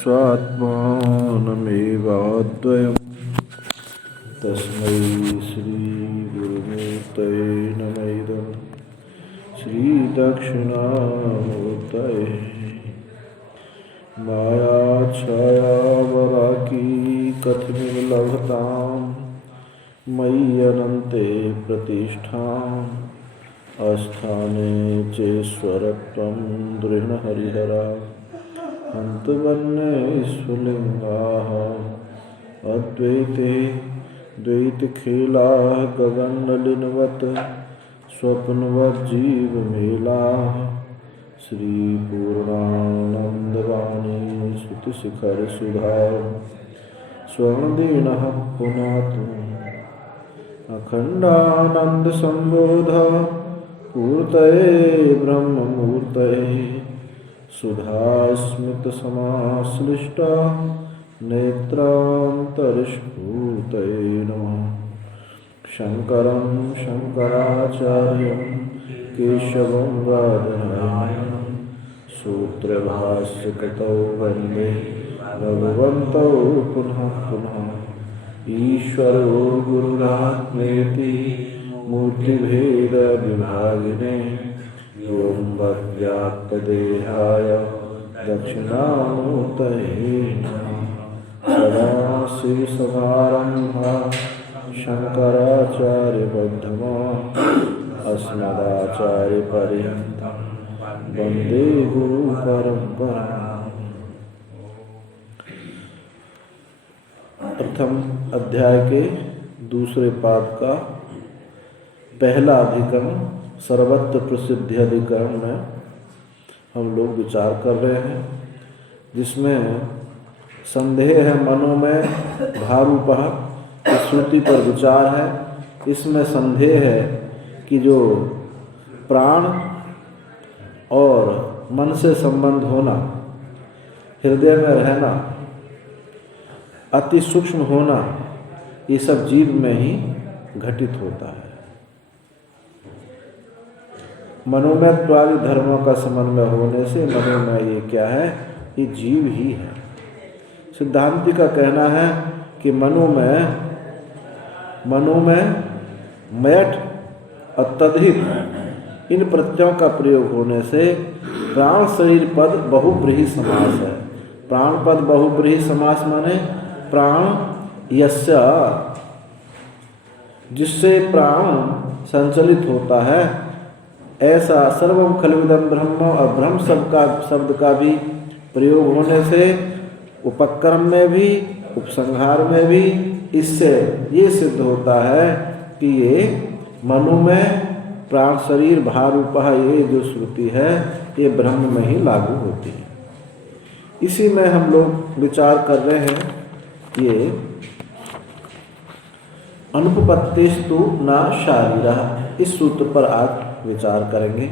स्वात्मानमेवाद्वयम् तस्मै श्रीगुरुमूर्तये नमः। इदं श्रीदक्षिणामूर्तये मायाच्छायावराकी कथमिव लभतां मय्यनन्ते प्रतिष्ठाम् आस्थाने चेश्वरत्वं दृढहरिहरा हन्तवन्येष्वलिङ्गाः अद्वैते द्वैतखेलाः गगननलिनवत् स्वप्नवज्जीवमेलाः श्रीपूर्णानन्दवाणी श्रुतिशिखरसुधा स्वर्णदीनः पुनातु अखण्डानन्दसम्बोध पूर्तये ब्रह्ममूर्तये सुधास्मितसमाश्लिष्टा नेत्रान्तरस्फूर्तये नमः। शङ्करं शङ्कराचार्यं केशवं बादरायणं सूत्रभाष्यकृतौ वन्दे भगवन्तौ पुनः पुनः। ईश्वरो गुरुरात्मेति मूर्तिभेदविभागिने व्योमवद्व्याप्तदेहाय दक्षिणामूर्तये नमः। सदाशिवसमारम्भाः शङ्कराचार्यमध्यमाः अस्मदाचार्यपर्यन्तं वन्दे गुरुपरम्पराम्। प्रथम अध्याय के दूसरे पाद का पहला अधिकरण सर्वत्र प्रसिद्धि अधिकरण में हम लोग विचार कर रहे हैं, जिसमें संदेह है मनो में भारूपः श्रुति पर विचार है। इसमें संदेह है कि जो प्राण और मन से संबंध होना, हृदय में रहना, अति सूक्ष्म होना, ये सब जीव में ही घटित होता है। मनोमयत्वादि धर्मों का समन्वय होने से मनोमय ये क्या है? ये जीव ही है। सिद्धांति का कहना है कि मनोमय मयठ और तद्धित इन प्रत्ययों का प्रयोग होने से प्राण शरीर पद बहुब्रीहि समास है। प्राण पद बहुब्रीहि समास माने प्राण यस्य, जिससे प्राण संचलित होता है, ऐसा सर्वं खल्विदं ब्रह्म और ब्रह्म शब्द का भी प्रयोग होने से उपक्रम में भी उपसंहार में भी इससे ये सिद्ध होता है कि ये मनोमय प्राण शरीर भारूपः ये जो श्रुति है ये ब्रह्म में ही लागू होती है। इसी में हम लोग विचार कर रहे हैं। ये अनुपपत्तिस्तु न शारीरः, इस सूत्र पर आज विचार करेंगे।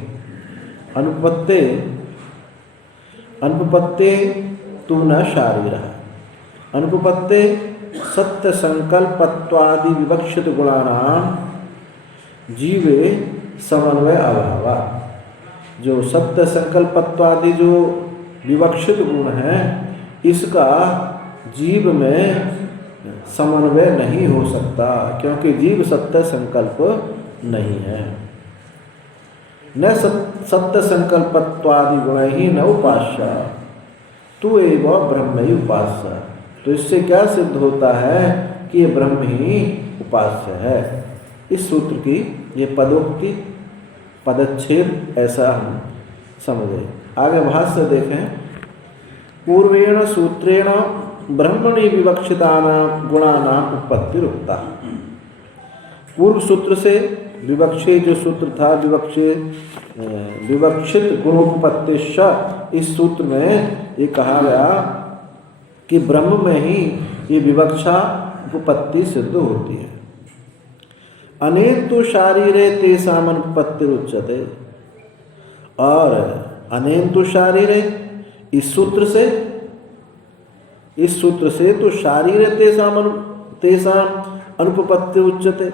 अनुपपत्ते तु न शारीरः। अनुपपत्ते सत्य संकल्पत्वादि विवक्षित गुणानां जीवे समन्वय अभावा। जो सत्य संकल्पत्वादि जो विवक्षित गुण है, इसका जीव में समन्वय नहीं हो सकता, क्योंकि जीव सत्य संकल्प नहीं है। न सत्य संकल्पत्वादि गुण ही न उपास्य तु एव ब्रह्म ही उपास्य। तो इससे क्या सिद्ध होता है कि ये ब्रह्म ही उपास्य है। इस सूत्र की ये पदोक्ति पदच्छेद ऐसा हम समझे। आगे भाष्य देखें। पूर्वेण सूत्रेण ब्रह्मणि विवक्षितानां गुणानां उत्पत्तिरुक्ता। पूर्व सूत्र से विवक्षित जो सूत्र था, विवक्षित गुणोपपत्तिश्च, इस सूत्र में ये कहा गया कि ब्रह्म में ही ये विवक्षा उपपत्ति सिद्ध होती है। अनेन्तु शारीरे तेषाम् अनुपपत्तिरुच्यते। और अनेन्तु शारीरे इस सूत्र से तो शारीरे तेषाम् अनुपपत्तिरुच्यते।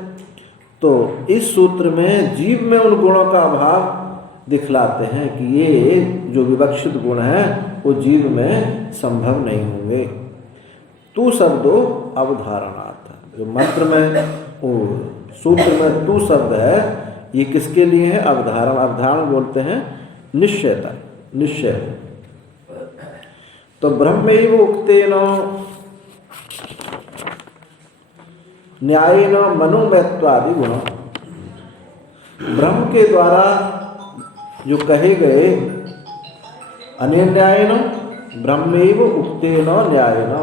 तो इस सूत्र में जीव में उन गुणों का अभाव दिखलाते हैं कि ये जो विवक्षित गुण है वो जीव में संभव नहीं होंगे। तू शब्दो अवधारणार्थ, जो मंत्र में वो सूत्र में तू शब्द है, ये किसके लिए है? अवधारण। अवधारण बोलते हैं निश्चयता, निश्चय। तो ब्रह्मैव उक्तेन न्यायेन मनोमयत्वादि गुण, ब्रह्म के द्वारा जो कहे गए अनेन्यायेन ब्रह्मैव उक्तेन न्यायेन,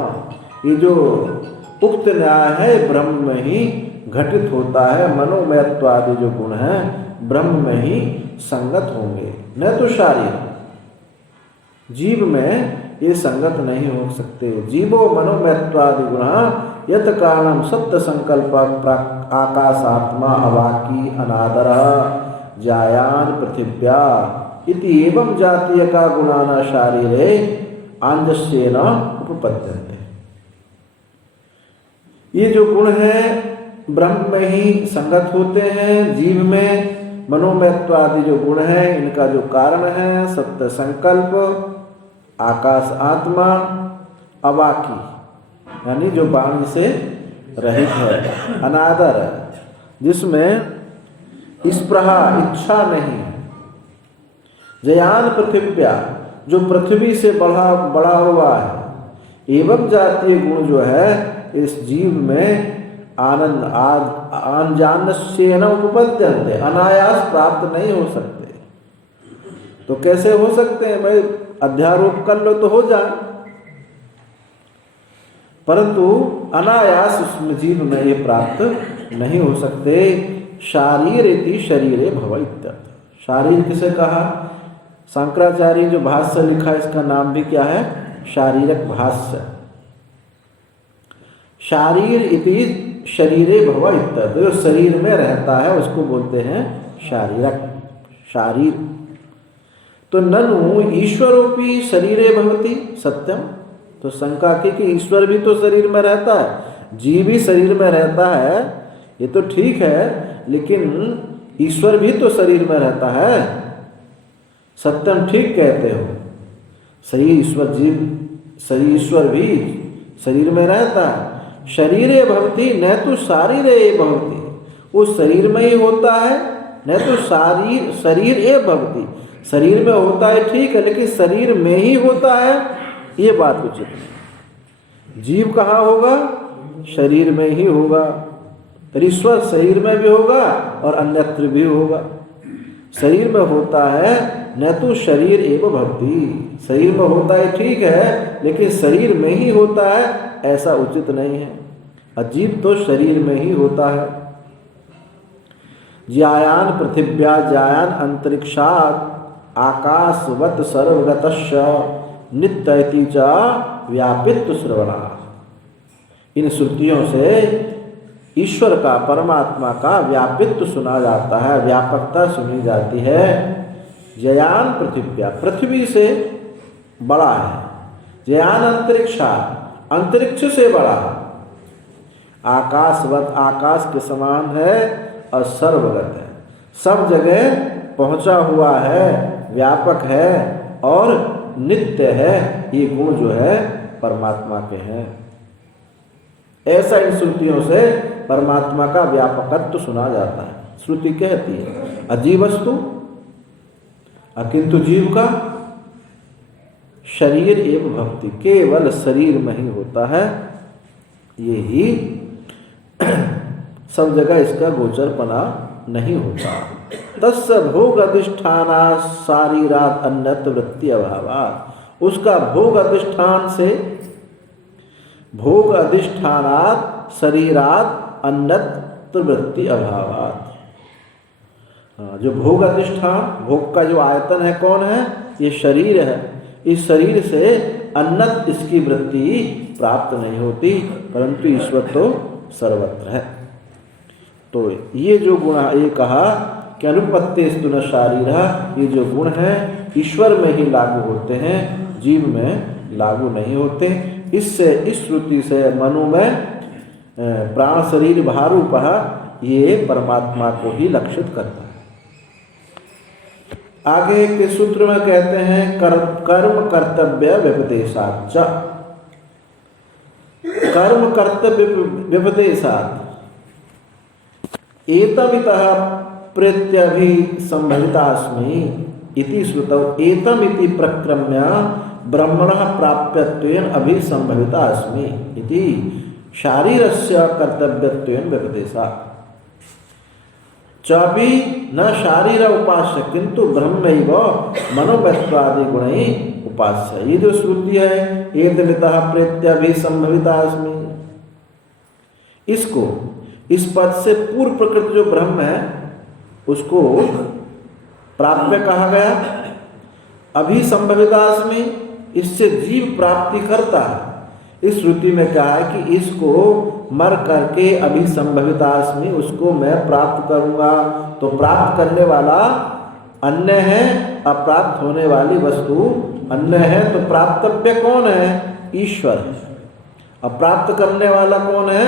ये जो उक्त न्याय है ब्रह्म में ही घटित होता है। मनोमयत्वादि जो गुण हैं ब्रह्म में ही संगत होंगे, न तो शारीर, जीव में ये संगत नहीं हो सकते। जीवो मनोमयत्वादि गुण यत कारणम सत्य संकल्प आकाशात्मा अवाकी अनादर जायान पृथिव्या इति एवं जातीय का गुणाना शारीरे आंजस्येन उपपद्यन्ते। ये जो गुण है ब्रह्म में ही संगत होते हैं। जीव में मनोमयत्वादि जो गुण है इनका जो कारण है सत्य संकल्प, आकाश आत्मा, अवाकी यानी जो वाणी से रहित है, अनादर जिसमें स्पृहा इच्छा नहीं, जयान पृथिव्या जो पृथ्वी से बड़ा हुआ है, एवं जातीय गुण जो है इस जीव में आनंद आनजान्यस्येन उपपद्यन्ते, अनायास प्राप्त नहीं हो सकते। तो कैसे हो सकते हैं भाई? अध्यारोप कर लो तो हो जाए, परंतु अनायास उसमें जीव में ये प्राप्त नहीं हो सकते। शारीर इति शरीरे भव इत्यर्थ। शारीर किसे कहा? शंकराचार्य जो भाष्य लिखा इसका नाम भी क्या है? शारीरक भाष्य। शारीर इति शरीरे भव इत्यर्थ, जो शरीर में रहता है उसको बोलते हैं शारीरक, शारीर। तो ननु ईश्वरोपि शरीरे भवति सत्यम, तो शंका की कि ईश्वर भी तो शरीर में रहता है, जीव भी शरीर में रहता है, ये तो ठीक है, लेकिन ईश्वर भी तो शरीर में रहता है। सत्यम ठीक कहते हो, सही, ईश्वर जीव, सही ईश्वर भी शरीर में रहता है। शरीरे भवति न तो शारीरे भवति, वो शरीर में ही होता है, न तो शरीर ए भवति, शरीर में होता है ठीक है, लेकिन शरीर में ही होता है, ये बात उचित नहीं। जीव कहाँ होगा? शरीर में ही होगा। ईश्वर शरीर में भी होगा और अन्यत्र भी होगा। शरीर में होता है न तो शरीर एव भवति, शरीर में होता है ठीक है, लेकिन शरीर में ही होता है ऐसा उचित नहीं है। अजीव तो शरीर में ही होता है। ज्यायान पृथिव्या ज्यायान अंतरिक्षात् आकाशवत सर्वगतस्य नित्यति च व्यापित्व श्रवणा। इन श्रुतियों से ईश्वर का, परमात्मा का व्यापित्व सुना जाता है, व्यापकता सुनी जाती है। जयान पृथिव्या, पृथ्वी से बड़ा है। जयान अंतरिक्षा, अंतरिक्ष से बड़ा है। आकाशवत, आकाश के समान है और सर्वगत है, सब जगह पहुंचा हुआ है, व्यापक है और नित्य है। ये गुण जो है परमात्मा के हैं। ऐसा इन श्रुतियों से परमात्मा का व्यापकत्व सुना जाता है। श्रुति कहती है अजीवस्तु, अकिंतु जीव का शरीर एवं भक्ति, केवल शरीर में ही होता है। ये ही सब जगह इसका गोचरपना नहीं होता। तस्य भोग अधिष्ठाना शारीरात अन्यत्र वृत्ति अभावात्, उसका भोग अधिष्ठान से, भोग अधिष्ठानात् शरीरात अन्यत्र वृत्ति अभावात्। जो भोग अधिष्ठान, भोग का जो आयतन है कौन है? ये शरीर है। इस शरीर से अन्यत्र इसकी वृत्ति प्राप्त नहीं होती, परंतु ईश्वर तो सर्वत्र है। तो ये जो गुण ये कहा कि अनुपत्तिस्तु न शारीरः, ये जो गुण है ईश्वर में ही लागू होते हैं, जीव में लागू नहीं होते। इससे, इस श्रुति से मनु में प्राण शरीर भारूपः, ये परमात्मा को ही लक्षित करता है। आगे के सूत्र में कहते हैं कर्म कर्तव्य व्यपदेशाच। कर्म कर्तव्य व्यपदेशात् एतमितः प्रत्यभिसंभवितास्मि इति श्रुतौ एतमिति प्रक्रम्य ब्रह्मणः प्राप्यत्वेन अभिसंभवितास्मि इति शारीरस्य कर्तव्यत्वेन व्यपदेशात्। चापि न शारीर उपास्य किंतु ब्रह्मैव मनोवैत्वादि गुणै उपास्य। ये जो श्रुति है एतमितः प्रत्यभिसंभवितास्मि, इसको इस पद से पूर्व प्रकृति जो ब्रह्म है उसको प्राप्य कहा गया। अभिसंभवितास्मि इससे जीव प्राप्ति करता है। इस श्रुति में कहा है कि इसको मर करके अभिसंभवितास्मि, उसको मैं प्राप्त करूंगा। तो प्राप्त करने वाला अन्य है, अप्राप्त होने वाली वस्तु अन्य है। तो प्राप्तव्य कौन है? ईश्वर है। अप्राप्त करने वाला कौन है?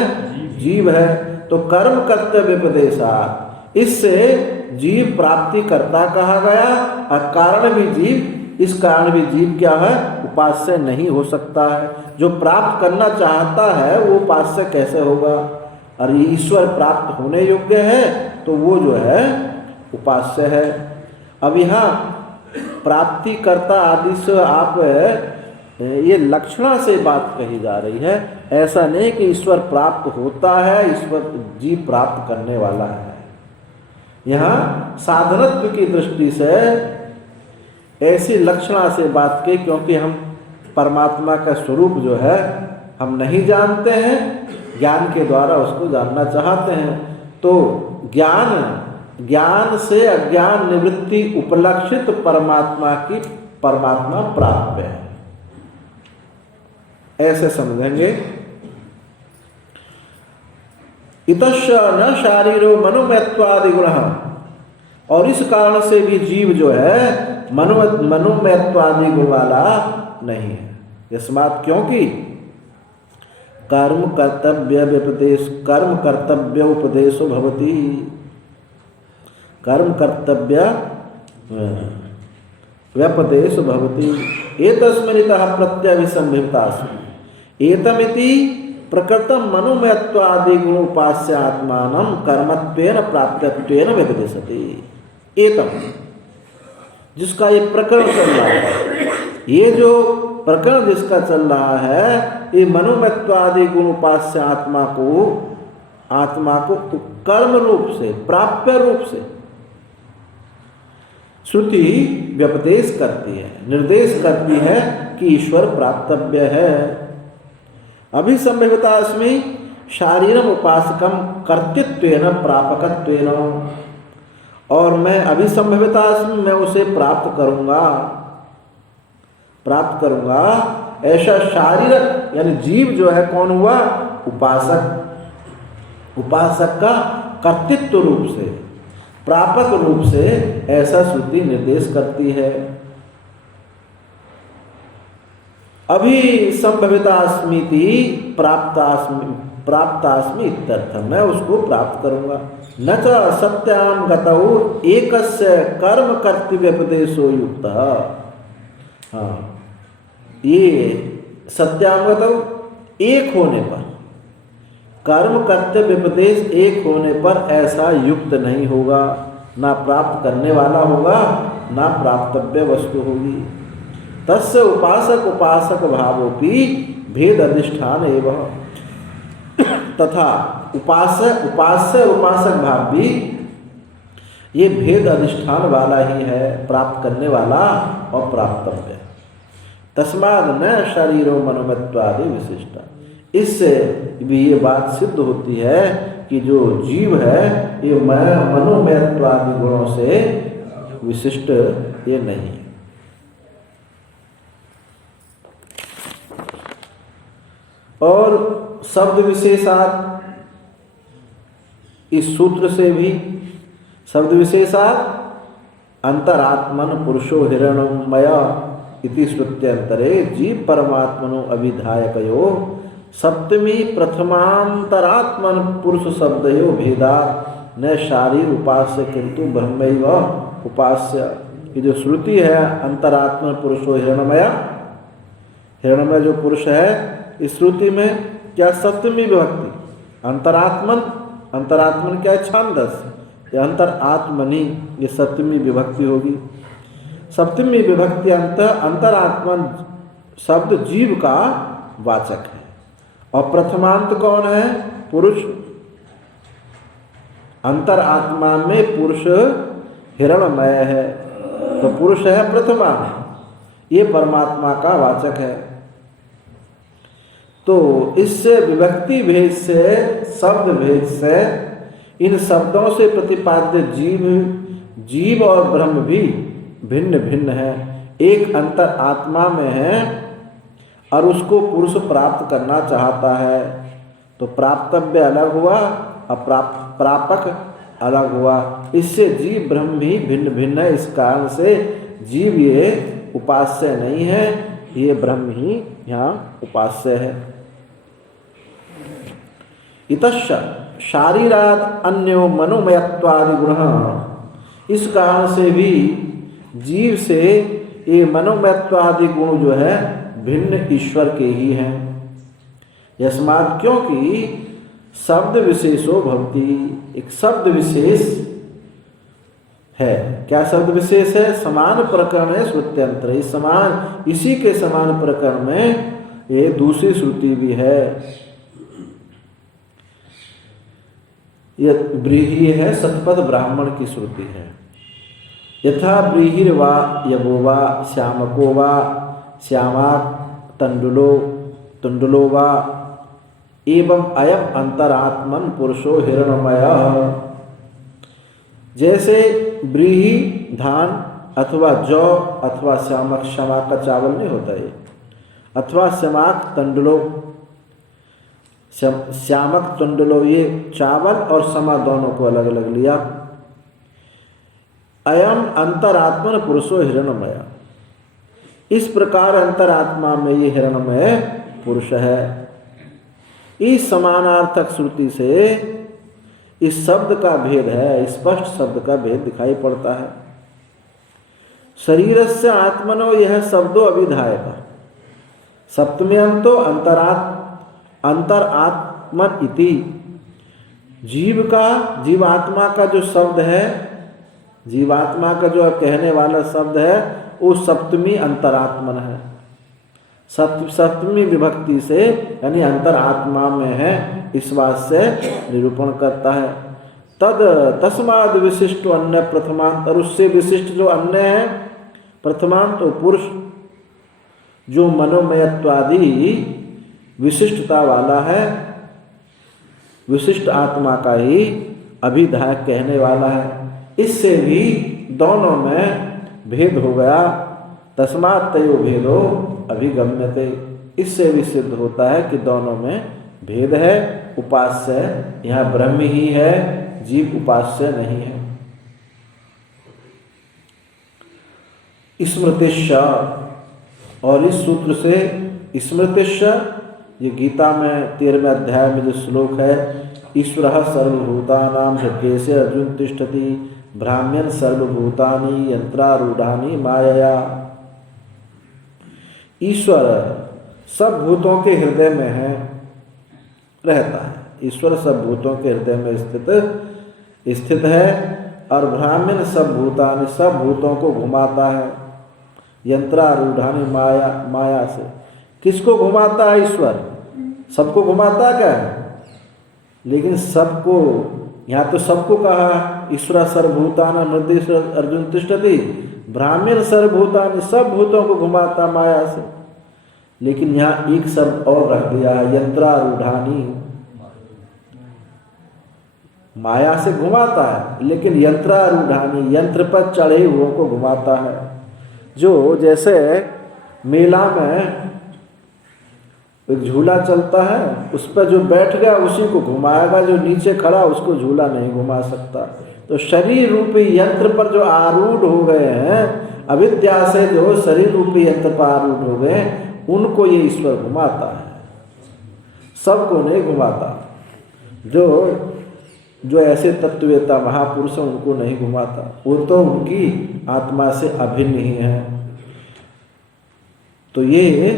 जीव है। तो कर्म कर्तव्य उपदेशात् इससे जीव प्राप्ति करता कहा गया। अकारण भी जीव, इस कारण भी जीव क्या है? उपास्य नहीं हो सकता है। जो प्राप्त करना चाहता है वो उपास्य कैसे होगा? और ईश्वर प्राप्त होने योग्य है तो वो जो है उपास्य है। अब यहाँ प्राप्ति कर्ता आदि से आप ये लक्षणा से बात कही जा रही है। ऐसा नहीं कि ईश्वर प्राप्त होता है, ईश्वर जीव प्राप्त करने वाला है। यहाँ साधनत्व की दृष्टि से ऐसी लक्षणा से बात की, क्योंकि हम परमात्मा का स्वरूप जो है हम नहीं जानते हैं, ज्ञान के द्वारा उसको जानना चाहते हैं। तो ज्ञान से अज्ञान निवृत्ति उपलक्षित परमात्मा प्राप्य है, ऐसे समझेंगे। इतश्च न शारीरो मनोमयत्वादि गुणः, और इस कारण से भी जीव जो है मनोमयत्वादि गुण वाला नहीं है। यस्मात् क्योंकि कर्म कर्तव्य उपदेशो भवति, कर्म कर्तव्य व्यपदेशो भवति। एतस्मिन्नितः प्रत्यभिसंभवितास्मि एतमिति प्रकृतं मनोमयत्वादि गुण उपास्य आत्मानं कर्मत्वेन प्राप्यत्वेन व्यपदेशति। एतम, जिसका ये प्रकरण चल रहा है, ये जो प्रकरण जिसका चल रहा है, ये मनोमयत्वादि गुण उपास्य आत्मा को कर्म रूप से, प्राप्य रूप से श्रुति व्यपदेश करती है, निर्देश करती है कि ईश्वर प्राप्तव्य है। अभिसंभवितास्मि शारीरम उपासकम कर्तृत्वेन प्रापकत्वेन, और मैं अभिसंभवितास्मि, मैं उसे प्राप्त करूंगा। ऐसा शारीरक यानी जीव जो है कौन हुआ? उपासक का कर्तृत्व रूप से, प्रापक रूप से ऐसा श्रुति निर्देश करती है। अभिसंभवितास्मीति प्राप्तास्मि इत्यर्थ, मैं उसको प्राप्त करूंगा। न च सत्याम गतौ एकस्य कर्म कर्तव्य उपदेशो युक्तः। हाँ, ये सत्याम गतौ एक होने पर, कर्म कर्तव्य उपदेश एक होने पर ऐसा युक्त नहीं होगा, ना प्राप्त करने वाला होगा, ना प्राप्तव्य वस्तु होगी। तस्य उपासक भावोपि भेद अधिष्ठान एवं, तथा उपासक भाव भी ये भेद अधिष्ठान वाला ही है, प्राप्त करने वाला और प्राप्तव्य। तस्माद् न शरीरो मनोमयत्वादि विशिष्ट, इससे भी ये बात सिद्ध होती है कि जो जीव है ये मनोमयत्वादि गुणों से विशिष्ट ये नहीं। और शब्द विशेषात, इस सूत्र से भी शब्द विशेषात अंतरात्मन पुरुषो हिरण्मय इति श्रुत्यंतरे जीव परमात्मनो अभिधायकयो सप्तमी प्रथमांतरात्मन पुरुष शब्दयो भेदा न शारीर उपास्य किंतु ब्रह्मैव उपास्य। ये जो श्रुति है अंतरात्मा पुरुषो हिरणमय, हिरणमय जो पुरुष है इस श्रुति में क्या सप्तमी विभक्ति अंतरात्मन, अंतरात्मन क्या है छांदस, ये अंतर आत्मनि ये सप्तमी विभक्ति होगी। सप्तमी विभक्ति अंतरात्मन शब्द जीव का वाचक है और प्रथमांत कौन है पुरुष। अंतरात्मा में पुरुष हिरणमय है तो पुरुष है प्रथमांत, ये परमात्मा का वाचक है। तो इससे विभक्ति भेद से शब्द भेद से इन शब्दों से प्रतिपाद्य जीव और ब्रह्म भी भिन्न भिन्न है। एक अंतर आत्मा में है और उसको पुरुष प्राप्त करना चाहता है तो प्राप्तव्य अलग हुआ और प्रापक अलग हुआ। इससे जीव ब्रह्म भी भिन्न भिन्न है। इस कारण से जीव ये उपास्य नहीं है, ये ब्रह्म ही यहाँ उपास्य है। इतश्च शारीराद अन्यो मनोमयत्वादि गुण, इस कारण से भी जीव से ये मनोमयत्वादि गुण जो है भिन्न ईश्वर के ही हैं। यस्मात् क्योंकि शब्द विशेषो भवति, एक शब्द विशेष है। क्या शब्द विशेष है? समान प्रकरण है श्रुत्यंतर, इस समान इसी के समान प्रकरण में ये दूसरी श्रुति भी है। यह ब्रीहि है, शतपथ ब्राह्मण की श्रुति है। यथा ब्रीहिर्वा यवोवा श्यामको वा श्यामा तंडुलो तंडुलो वा एवं अयम अंतरात्मन पुरुषो हिरणमय। जैसे ब्रीहि धान अथवा जौ अथवा श्यामक, श्यामक का चावल नहीं होता है, अथवा श्यामक तंडुलो, श्यामक तंडुलो, ये चावल और समा दोनों को अलग अलग लिया। अयम अंतरात्मन पुरुषो हिरणमय, इस प्रकार अंतरात्मा में ये हिरणमय पुरुष है। इस समानार्थक श्रुति से इस शब्द का भेद है, स्पष्ट शब्द का भेद दिखाई पड़ता है। शरीरस्य आत्मनो यह शब्दो अभिधायक, सप्तम्यंतो अंतरात्मन इति, जीव का, जीवात्मा का जो शब्द है, जीवात्मा का जो कहने वाला शब्द है वो सप्तमी अंतरात्मन है। सप्तमी विभक्ति से यानी अंतरात्मा में है, इस बात से निरूपण करता है। तस्माद विशिष्ट अन्य प्रथमांत, और उससे विशिष्ट जो अन्य है प्रथमांत तो पुरुष जो मनोमयत्वादि विशिष्टता वाला है, विशिष्ट आत्मा का ही अभिधायक कहने वाला है। इससे भी दोनों में भेद हो गया। तस्मात् तयो भेदो अभिगम्यते, इससे भी सिद्ध होता है कि दोनों में भेद है। उपास्य यहाँ ब्रह्म ही है, जीव उपास्य नहीं है। स्मृतिश्च, और इस सूत्र से स्मृतिश्च, ये गीता में 13वें अध्याय में जो श्लोक है, ईश्वरः सर्वभूतानां हृदयेषु अर्जुन तिष्ठति ब्राह्मण सर्वभूतानि यंत्रारूढ़ानि मायया। ईश्वर सब भूतों के हृदय में है, रहता है। ईश्वर सब भूतों के हृदय में स्थित है और ब्राह्मण सब भूतानि, सब भूतों को घुमाता है। यंत्रारूढ़ानि माया, माया से किसको घुमाता है? ईश्वर सबको घुमाता क्या है? लेकिन सबको, यहाँ तो सबको कहा ईश्वर सर्वभूतानां हृदयेषु अर्जुन तिष्ठति, ब्राह्मण सर्वभूतानि, सब भूतों को घुमाता माया से। लेकिन यहाँ एक शब्द और रख दिया है, यंत्रारूढ़ानि, माया से घुमाता है लेकिन यंत्रारूढ़ानि, यंत्र पर चढ़े हुओं को घुमाता है। जो जैसे मेला में एक झूला चलता है, उस पर जो बैठ गया उसी को घुमाएगा, जो नीचे खड़ा उसको झूला नहीं घुमा सकता। तो शरीर रूपी यंत्र पर जो आरूढ़ हो गए हैं, अविद्या से जो शरीर रूपी यंत्र पर आरूढ़ हो गए, उनको ये ईश्वर घुमाता है, सबको नहीं घुमाता। जो जो ऐसे तत्ववेता महापुरुष हैं उनको नहीं घुमाता, वो तो उनकी आत्मा से अभिन्न ही है। तो ये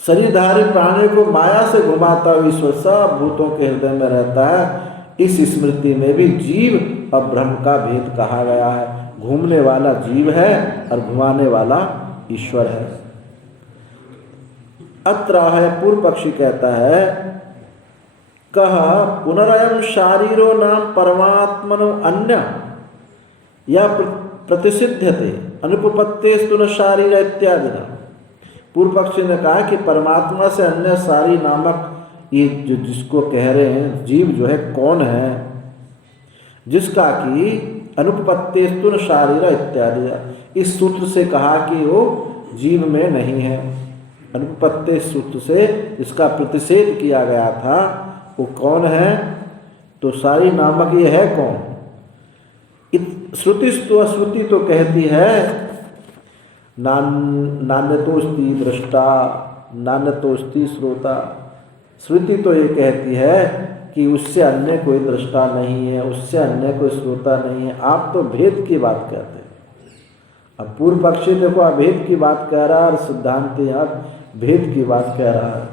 शरीरधारी प्राणी को माया से घुमाता हुआ ईश्वर सब भूतों के हृदय में रहता है। इस स्मृति में भी जीव और ब्रह्म का भेद कहा गया है। घूमने वाला जीव है और घुमाने वाला ईश्वर है। अत्र है, पूर्व पक्षी कहता है, कहा पुनरयम शारीरो नाम परमात्मनो अन्य या प्रतिसिध्यते अनुपपत्तेस्तु न शारीर इत्यादि। पूर्व पक्षी ने कहा कि परमात्मा से अन्य सारी नामक ये जो जिसको कह रहे हैं जीव जो है कौन है, जिसका कि अनुपपत्तेस्तु न शारीर इत्यादि, इस सूत्र से कहा कि वो जीव में नहीं है। अनुपपत्ति सूत्र से इसका प्रतिषेध किया गया था। वो कौन है? तो सारी नामक ये है कौन? श्रुतिस्तु, श्रुति तो कहती है नान्यतोस्ति दृष्टा नान्यतोस्ति श्रोता। श्रुति तो ये कहती है कि उससे अन्य कोई दृष्टा नहीं है, उससे अन्य कोई श्रोता नहीं है। आप तो भेद की बात कहते हैं। अब पूर्व पक्षी देखो अभेद की बात कह रहा है और सिद्धांत यहाँ भेद की बात कह रहा है।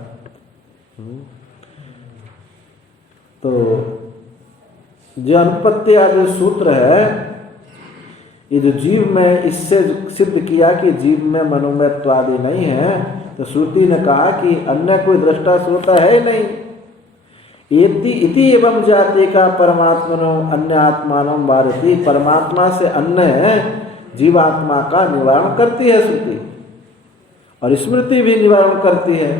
तो जो अनुपत्ति आदि सूत्र है, ये जो जीव में, इससे सिद्ध किया कि जीव में मनोमयत्व आदि नहीं है। तो श्रुति ने कहा कि अन्य कोई दृष्टा श्रोता है नहीं। इति एवं जाति का परमात्मनो अन्य आत्मानो वारति, परमात्मा से अन्य जीवात्मा का निवारण करती है श्रुति, और स्मृति भी निवारण करती है।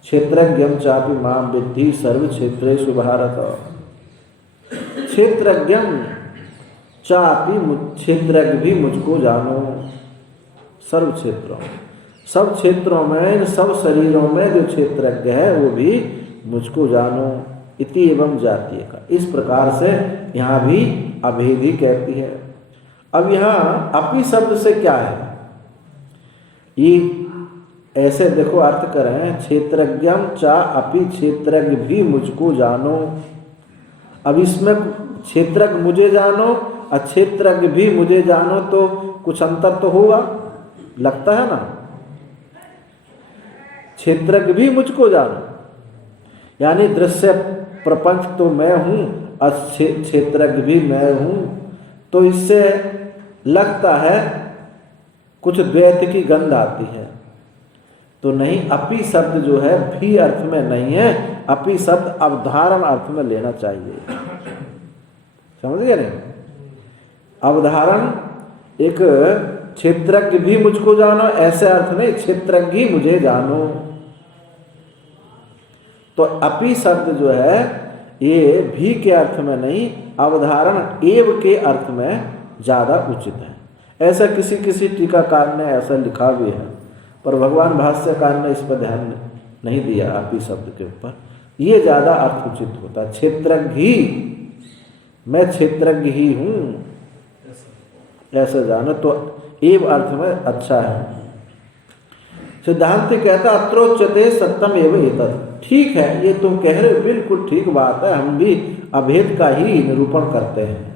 क्षेत्रज्ञम चापि मां विद्धि सर्व क्षेत्रेषु भारत। क्षेत्रज्ञम चापि, क्षेत्रज्ञ भी मुझको जानो, सर्व क्षेत्रों, सब क्षेत्रों में, सब शरीरों में जो क्षेत्रज्ञ है वो भी मुझको जानो। इति एवं जातीय का, इस प्रकार से यहाँ भी अभेदी कहती है। अब यहाँ अपि शब्द से क्या है? ये ऐसे देखो अर्थ करें, क्षेत्रज्ञम चा अपि, क्षेत्रज्ञ भी मुझको जानो। अब इसमें क्षेत्रज्ञ मुझे जानो और क्षेत्रज्ञ भी मुझे जानो, तो कुछ अंतर तो होगा, लगता है ना। क्षेत्रज्ञ भी मुझको जानो यानी दृश्य प्रपंच तो मैं हूँ और क्षेत्रज्ञ भी मैं हूँ, तो इससे लगता है कुछ द्वैत की गंध आती है। तो नहीं, अपि शब्द जो है भी अर्थ में नहीं है, अपि शब्द अवधारण अर्थ में लेना चाहिए। समझ गए नहीं? अवधारण एक क्षेत्रज्ञ भी मुझको जानो ऐसे अर्थ नहीं, क्षेत्रज्ञ ही मुझे जानो। तो अपि शब्द जो है ये भी के अर्थ में नहीं, अवधारण एव के अर्थ में ज्यादा उचित है। ऐसा किसी किसी टीकाकार ने ऐसा लिखा भी है, पर भगवान भाष्यकार ने इस पर ध्यान नहीं दिया। अपि शब्द के ऊपर ये ज्यादा अर्थ उचित होता है। क्षेत्रज्ञ ही, मैं क्षेत्रज्ञ ही हूँ ऐसा जानो, तो एव अर्थ में अच्छा है। सिद्धांत कहता अत्रोच्यते सत्यम एवं एतत्। ठीक है, ये तुम कह रहे हो, बिल्कुल ठीक बात है। हम भी अभेद का ही निरूपण करते हैं।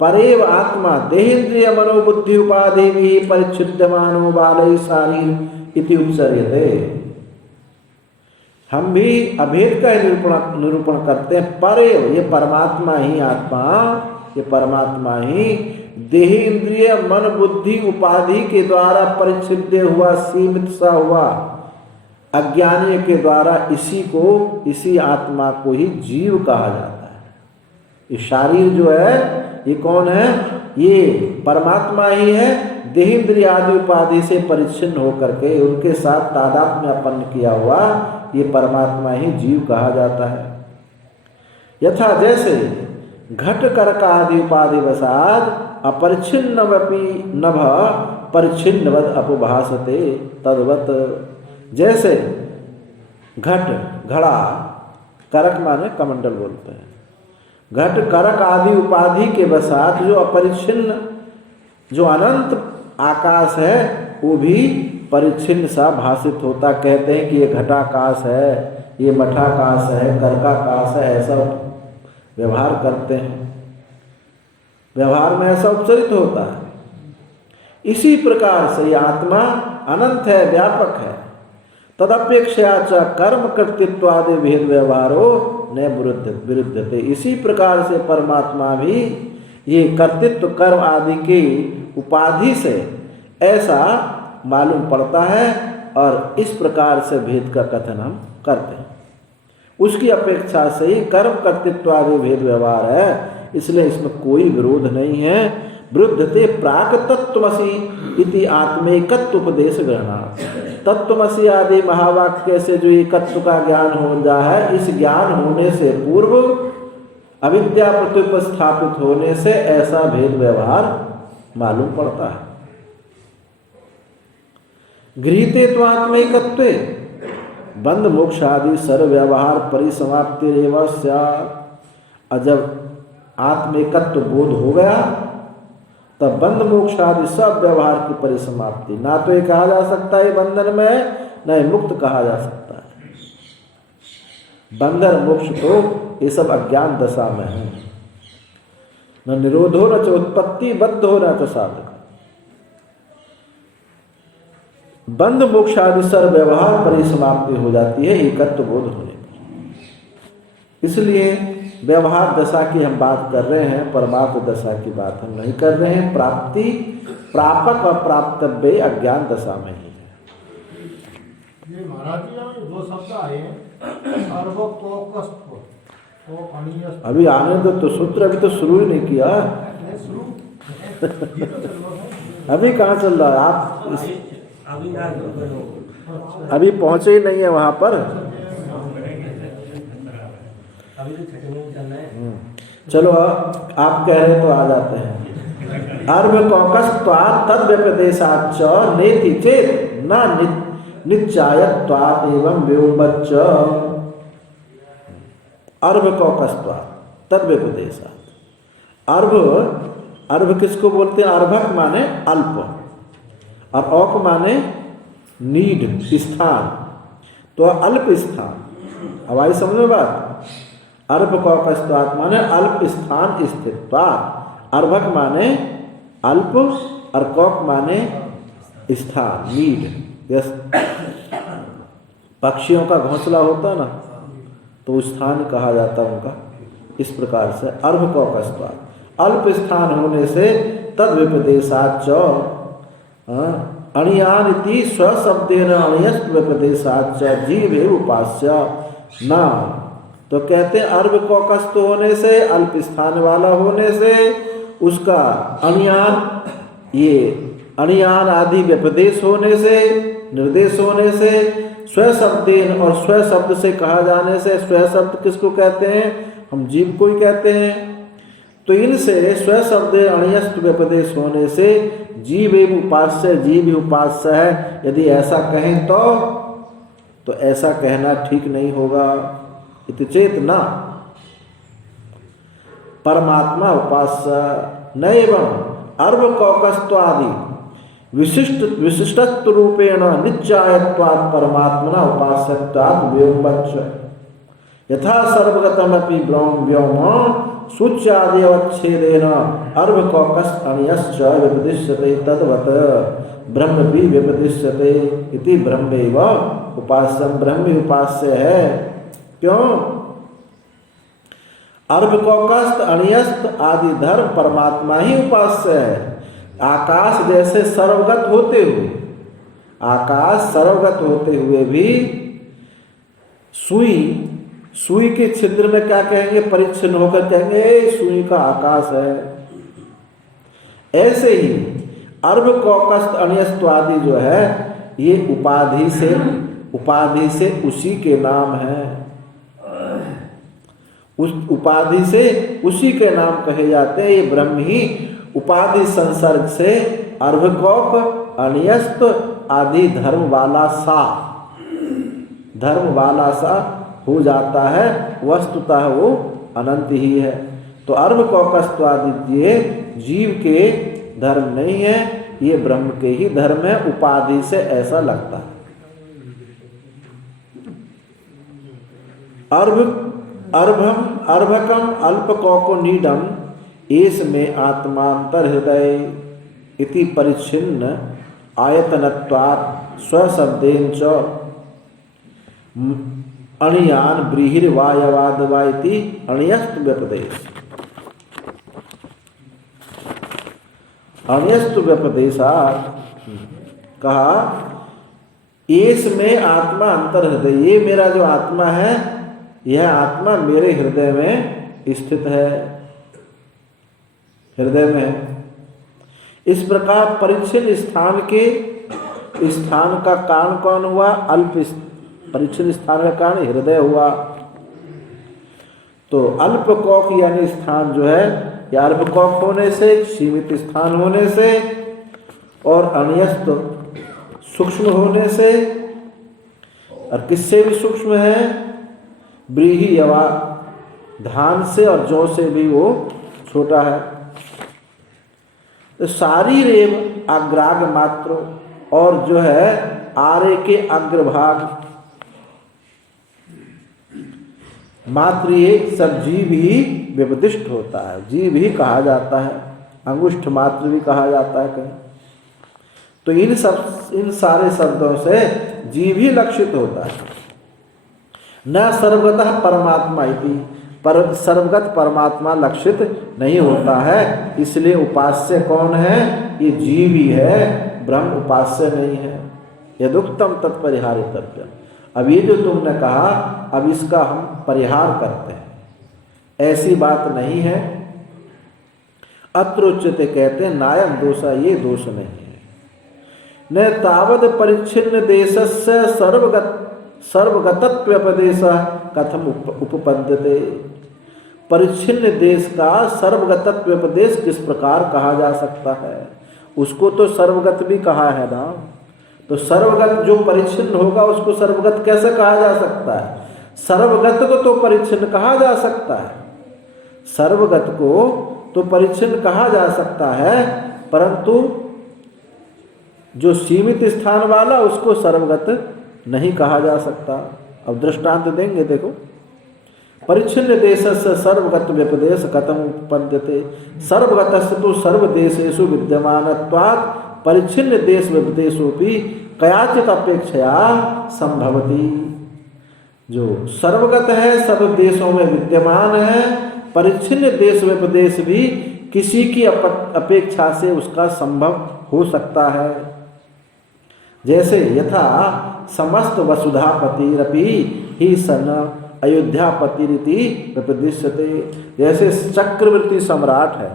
परेव आत्मा देहेन्द्रिय मनोबुद्धि उपाधि भी परिच्छिद्यमानो बालय शारीर इति उपसर्यते। हम भी अभेद का ही निरूपण करते हैं। परेव, ये परमात्मा ही, आत्मा ये परमात्मा ही देहेन्द्रिय मन बुद्धि उपाधि के द्वारा परिच्छिद्य हुआ, सीमित सा हुआ, अज्ञानी के द्वारा इसी आत्मा को ही जीव कहा जाता है। ये शरीर जो है ये कौन है? ये परमात्मा ही है। देहेन्द्रिय आदि उपाधि से परिच्छिन्न होकर के उनके साथ तादात्म्यपन्न किया हुआ ये परमात्मा ही जीव कहा जाता है। यथा जैसे घट कर्क आदि उपाधि वसाद अपरिच्छिन्नवपि नभ परिच्छिन्नवद अपभासते तद्वत्। जैसे घट, घड़ा, करक माने कमंडल बोलते हैं, घट करक आदि उपाधि के वसात जो अपरिच्छिन्न, जो अनंत आकाश है वो भी परिच्छिन्न सा भाषित होता। कहते हैं कि ये घटाकाश है, ये मठाकाश है, कर्काकाश है, ऐसा व्यवहार करते हैं, व्यवहार में ऐसा उपचरित होता है। इसी प्रकार से ये आत्मा अनंत है, व्यापक है। तदपेक्षया च कर्म कर्तृत्वादि भेद व्यवहारो न विरुद्धते। इसी प्रकार से परमात्मा भी ये कर्तृत्व कर्म आदि की उपाधि से ऐसा मालूम पड़ता है और इस प्रकार से भेद का कथन हम करते हैं। उसकी अपेक्षा से ही कर्म कर्तृत्वादि भेद व्यवहार है, इसलिए इसमें कोई विरोध नहीं है। विरुद्धते प्राक तत्वमसि इति आत्मेकत्व उपदेश ग्रहणा। तत्वमसि आदि महावाक्य से जो एकत्व का ज्ञान हो जा है, इस ज्ञान होने से पूर्व अविद्या प्रतिपस्थापित होने से ऐसा भेद व्यवहार मालूम पड़ता है। गृहीते तो आत्मेकत्वे बंध मोक्ष आदि सर्व व्यवहार परिसमाप्ति रेव स्यात्। जब आत्मेकत्व बोध हो गया तब बंध मोक्ष आदि सब व्यवहार की परिसमाप्ति। ना तो ये कहा जा सकता है बंधन में, न ही मुक्त कहा जा सकता है। बंधन मोक्ष तो ये सब अज्ञान दशा में है। न निरोधो न च उत्पत्ति, बद्ध हो न च साधक। बंध मोक्ष आदि सर्व व्यवहार परिसमाप्ति हो जाती है एकत्व बोध होने पर। इसलिए व्यवहार दशा की हम बात कर रहे हैं, परमात्म दशा की बात हम नहीं कर रहे हैं। प्राप्ति प्रापक और प्राप्तव्य अज्ञान दशा में ही है। ये महाराज जी दो शब्द आए हैं, अभी आने दो तो सूत्र अभी तो शुरू ही नहीं किया। अभी कहाँ चल रहा है आप? अभी पहुंचे ही नहीं है वहां पर। चलो आप कह रहे तो आ जाते हैं। अर्भ कौकस्त्वात् तद व्यपदेशाच्च नेति चेत न नित्यायत्वात् एवं व्योमच्च। अर्भ कौकस्त्वात् तद व्यपदेशात्। अर्भ किसको बोलते हैं? अर्भक माने अल्प और औक माने नीड, स्थान। तो अल्प स्थान। अब आई समझ में बात? अर्भ कौकस्त्वात् माने अल्प स्थान स्थित्वात्। अर्भक माने अल्प और कौक माने स्थान, नीड। यस, पक्षियों का घोंसला होता ना, तो स्थान कहा जाता उनका। इस प्रकार से अर्भ कौकस्त्वात् अल्प स्थान होने से तद व्यपदेशाच्च अणियान इति स्वशब्देन अणयस्त व्यपदेशाच्च जीवे उपास्य न। तो कहते हैं अर्भ कौकस्थ होने से, अल्प स्थान वाला होने से, उसका अणियान, ये अणियान आदि व्यपदेश होने से, निर्देश होने से, स्वशब्देन और स्वशब्द से कहा जाने से। स्वशब्द किसको कहते हैं? हम जीव को ही कहते हैं। तो इनसे स्वशब्द अणयस्त व्यपदेश होने से जीव एवं उपास्य, जीव ही उपास्य है। यदि ऐसा कहें तो ऐसा कहना ठीक नहीं होगा। इति चेत न परमात्मा उपास्य नैवं अर्भ कौकस्त्वादि विशिष्टत्व रूपेण नित्यायत्वात् परमात्मना उपास्यत्वात् व्योमच्च। यथा सर्वगतमपि व्योम सूच्याद्यवच्छेदेन अर्भ कौकस् अणयश्च व्यपदिश्यते तद्वत् ब्रह्म भी व्यपदिश्यते इति ब्रह्मैव उपास्यं। ब्रह्म उपास्य है। क्यों? अर्भ कौकस्थ अणयस्त आदि धर्म परमात्मा ही उपास्य है। आकाश जैसे सर्वगत होते हुए, आकाश सर्वगत होते हुए भी सुई के छिद्र में क्या कहेंगे? परिच्छिन्न होकर कहेंगे सुई का आकाश है। ऐसे ही अर्भ कौकस्थ अणयस्त आदि जो है ये उपाधि से उसी के नाम है। उस उपाधि से उसी के नाम कहे जाते हैं। ये ब्रह्म ही उपाधि संसर्ग से अर्भकौक अणयस्त आदि धर्म वाला सा हो जाता है। वस्तुतः वो अनंत ही है। तो अर्भकौकस्त्वादि ये जीव के धर्म नहीं है, ये ब्रह्म के ही धर्म है। उपाधि से ऐसा लगता है। अर्भ अर्भकम अल्पकौकोनीडम एस में आत्मांतर हृदय इति परिच्छिन्न आयतनत्वात् स्वशब्देन च अणियान ब्रीहिर्वायवादवा इति अणियस्त व्यपदेश। अणियस्त व्यपदेशात् कहा एस में आत्मा अंतर हृदय, ये मेरा जो आत्मा है यह आत्मा मेरे हृदय में स्थित है, हृदय में। इस प्रकार परिच्छिन्न स्थान के स्थान का कारण कौन हुआ? अल्प परिच्छिन्न स्थान का कारण हृदय हुआ। तो अल्प कौक यानी स्थान जो है या अल्प कौक होने से, सीमित स्थान होने से और अण्यस्त सूक्ष्म होने से, और किससे भी सूक्ष्म है? व्रीहि यवा धान से और जौ से भी वो छोटा है। तो शारीर एवं अग्राग मात्र और जो है आरे के अग्रभाग मात्र ये सब जीव ही व्यपदिष्ट होता है, जीव ही कहा जाता है, अंगुष्ठ मात्र भी कहा जाता है कहीं। तो इन सारे शब्दों से जीव ही लक्षित होता है। न सर्वगतः परमात्मा इति, पर सर्वगत परमात्मा लक्षित नहीं होता है, इसलिए उपास्य कौन है? ये जीव ही है, ब्रह्म उपास्य नहीं है। यदुक्तम तत्परिहारितव्यम। अब ये जो तुमने कहा अब इसका हम परिहार करते हैं, ऐसी बात नहीं है। अत्र उच्यते कहते हैं नायम दोषा, ये दोष नहीं है। न तावद परिच्छिन्न देशस्य सर्वगतत्व्यपदेश कथम उपपद्यते। परिच्छिन्न देश का सर्वगतत्व्यपदेश किस प्रकार कहा जा सकता है? उसको तो सर्वगत भी कहा है ना। तो सर्वगत जो परिच्छिन्न होगा उसको सर्वगत कैसे कहा जा सकता है? सर्वगत को तो परिच्छिन्न कहा जा सकता है, सर्वगत को तो परिच्छिन्न कहा जा सकता है, परंतु जो सीमित स्थान वाला उसको सर्वगत नहीं कहा जा सकता। अब दृष्टांत देंगे, देखो। परिच्छिन्न देशस्य सर्वगत व्यपदेश कथम उपपद्यते। सर्वगतस्य तो सर्वदेशेषु विद्यमानत्वात् परिच्छिन्न देश व्यपदेशोपि कयाचित अपेक्षया संभवति। जो सर्वगत है, सब देशों में विद्यमान है, परिच्छिन्न देश व्यपदेश भी किसी की अपेक्षा से उसका संभव हो सकता है। जैसे यथा समस्त वसुधापतिरपि ही सन अयोध्यापतिरिति व्यपदिश्यते। जैसे चक्रवर्ती सम्राट है,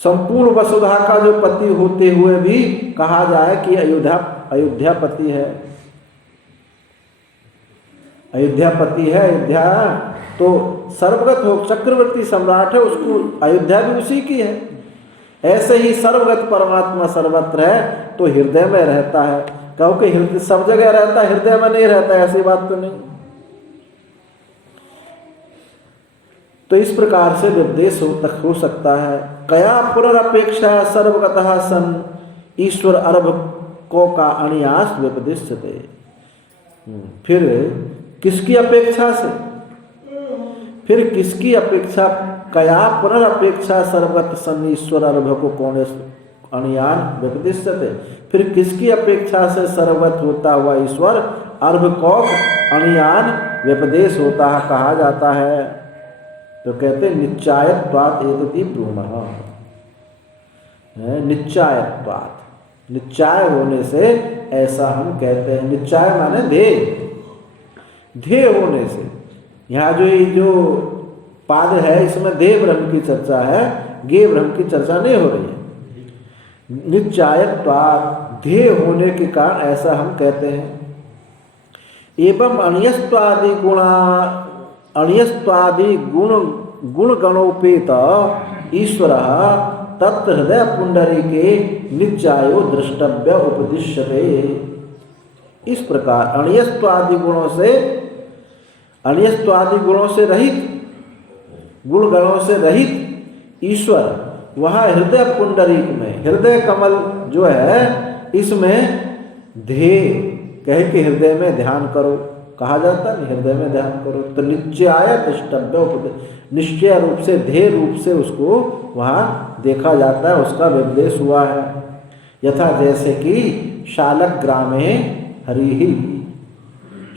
संपूर्ण वसुधा का जो पति होते हुए भी कहा जाए कि अयोध्यापति है, अयोध्यापति है, अयोध्या तो सर्वगत हो, चक्रवर्ती सम्राट है, उसको अयोध्या भी उसी की है। ऐसे ही सर्वगत परमात्मा सर्वत्र है तो हृदय में रहता है, क्योंकि हृदय सब जगह रहता है, हृदय में नहीं रहता, ऐसी बात तो नहीं। तो इस प्रकार से व्यपदेश हो सकता है। कया पुनरपेक्षा सर्वगतः सन ईश्वर अर्भको का अनियास व्यपदिश्यते। फिर किसकी अपेक्षा से? फिर किसकी अपेक्षा? कया पुनरपेक्षा सर्वगत सन ईश्वर अर्भको कौन अनियान व्यपदिश्यते। फिर किसकी अपेक्षा से सर्वगत होता हुआ ईश्वर अर्भकौक अनियान व्यपदेश होता है, कहा जाता है? तो कहते निश्चायत्वात् एतति ब्रूमः। निश्चायत्वात्, निश्चय होने से ऐसा हम कहते हैं। निश्चय माने ध्येय, ध्येय होने से। यहाँ जो पाद है इसमें देह ब्रह्म की चर्चा है, गे ब्रह्म की चर्चा नहीं हो रही है। निश्चायत्वात्, ध्येय होने के कारण ऐसा हम कहते हैं। एवं अण्यस्त्वादि गुण गणोपेत ईश्वर तत्र हृदय पुंडरीके निश्चायो द्रष्टव्य उपदिश्यते। इस प्रकार अण्यस्त्वादि गुणों से रहित, गुण गणों से रहित ईश्वर वहाँ हृदय पुंडरीक में, हृदय कमल जो है इसमें ध्येय कह के हृदय में ध्यान करो, कहा जाता है, हृदय में ध्यान करो। तो निश्चयाय द्रष्टव्य उपदेश, निश्चय रूप से, ध्येय रूप से उसको वहाँ देखा जाता है, उसका निर्देश हुआ है। यथा जैसे कि शालग्रामे हरि ही,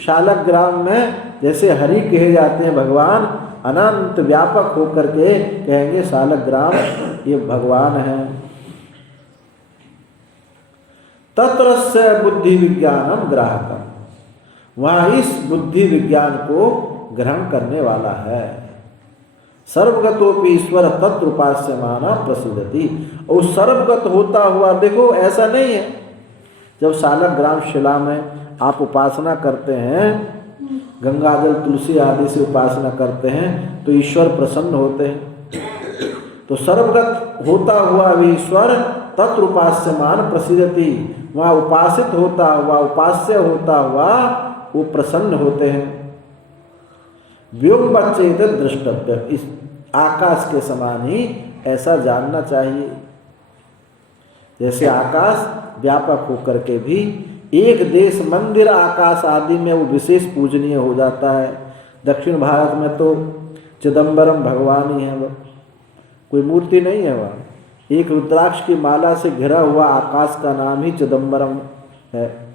शालग्राम में जैसे हरि कहे जाते हैं भगवान, अनंत व्यापक होकर के कहेंगे शालग्राम ये भगवान है। तत्रस्य बुद्धि विज्ञानम ग्राहकम, वहाँ इस बुद्धि विज्ञान को ग्रहण करने वाला है। सर्वगतोपि ईश्वर तत्र उपास्यमाना प्रसिद्धति, और सर्वगत होता हुआ, देखो ऐसा नहीं है जब शालग्राम शिला में आप उपासना करते हैं, गंगा जल तुलसी आदि से उपासना करते हैं तो ईश्वर प्रसन्न होते हैं। तो सर्वगत होता हुआ भी ईश्वर तत्र उपास्यमान प्रसिद्धति, वहाँ उपासित होता हुआ, उपास्य होता हुआ वो प्रसन्न होते हैं। व्योमवच्चेत द्रष्टव्य, इस आकाश के समान ही ऐसा जानना चाहिए। जैसे आकाश व्यापक होकर के भी एक देश मंदिर आकाश आदि में वो विशेष पूजनीय हो जाता है। दक्षिण भारत में तो चिदम्बरम भगवान ही है, वो कोई मूर्ति नहीं है वहाँ। एक रुद्राक्ष की माला से घिरा हुआ आकाश का नाम ही चिदम्बरम है।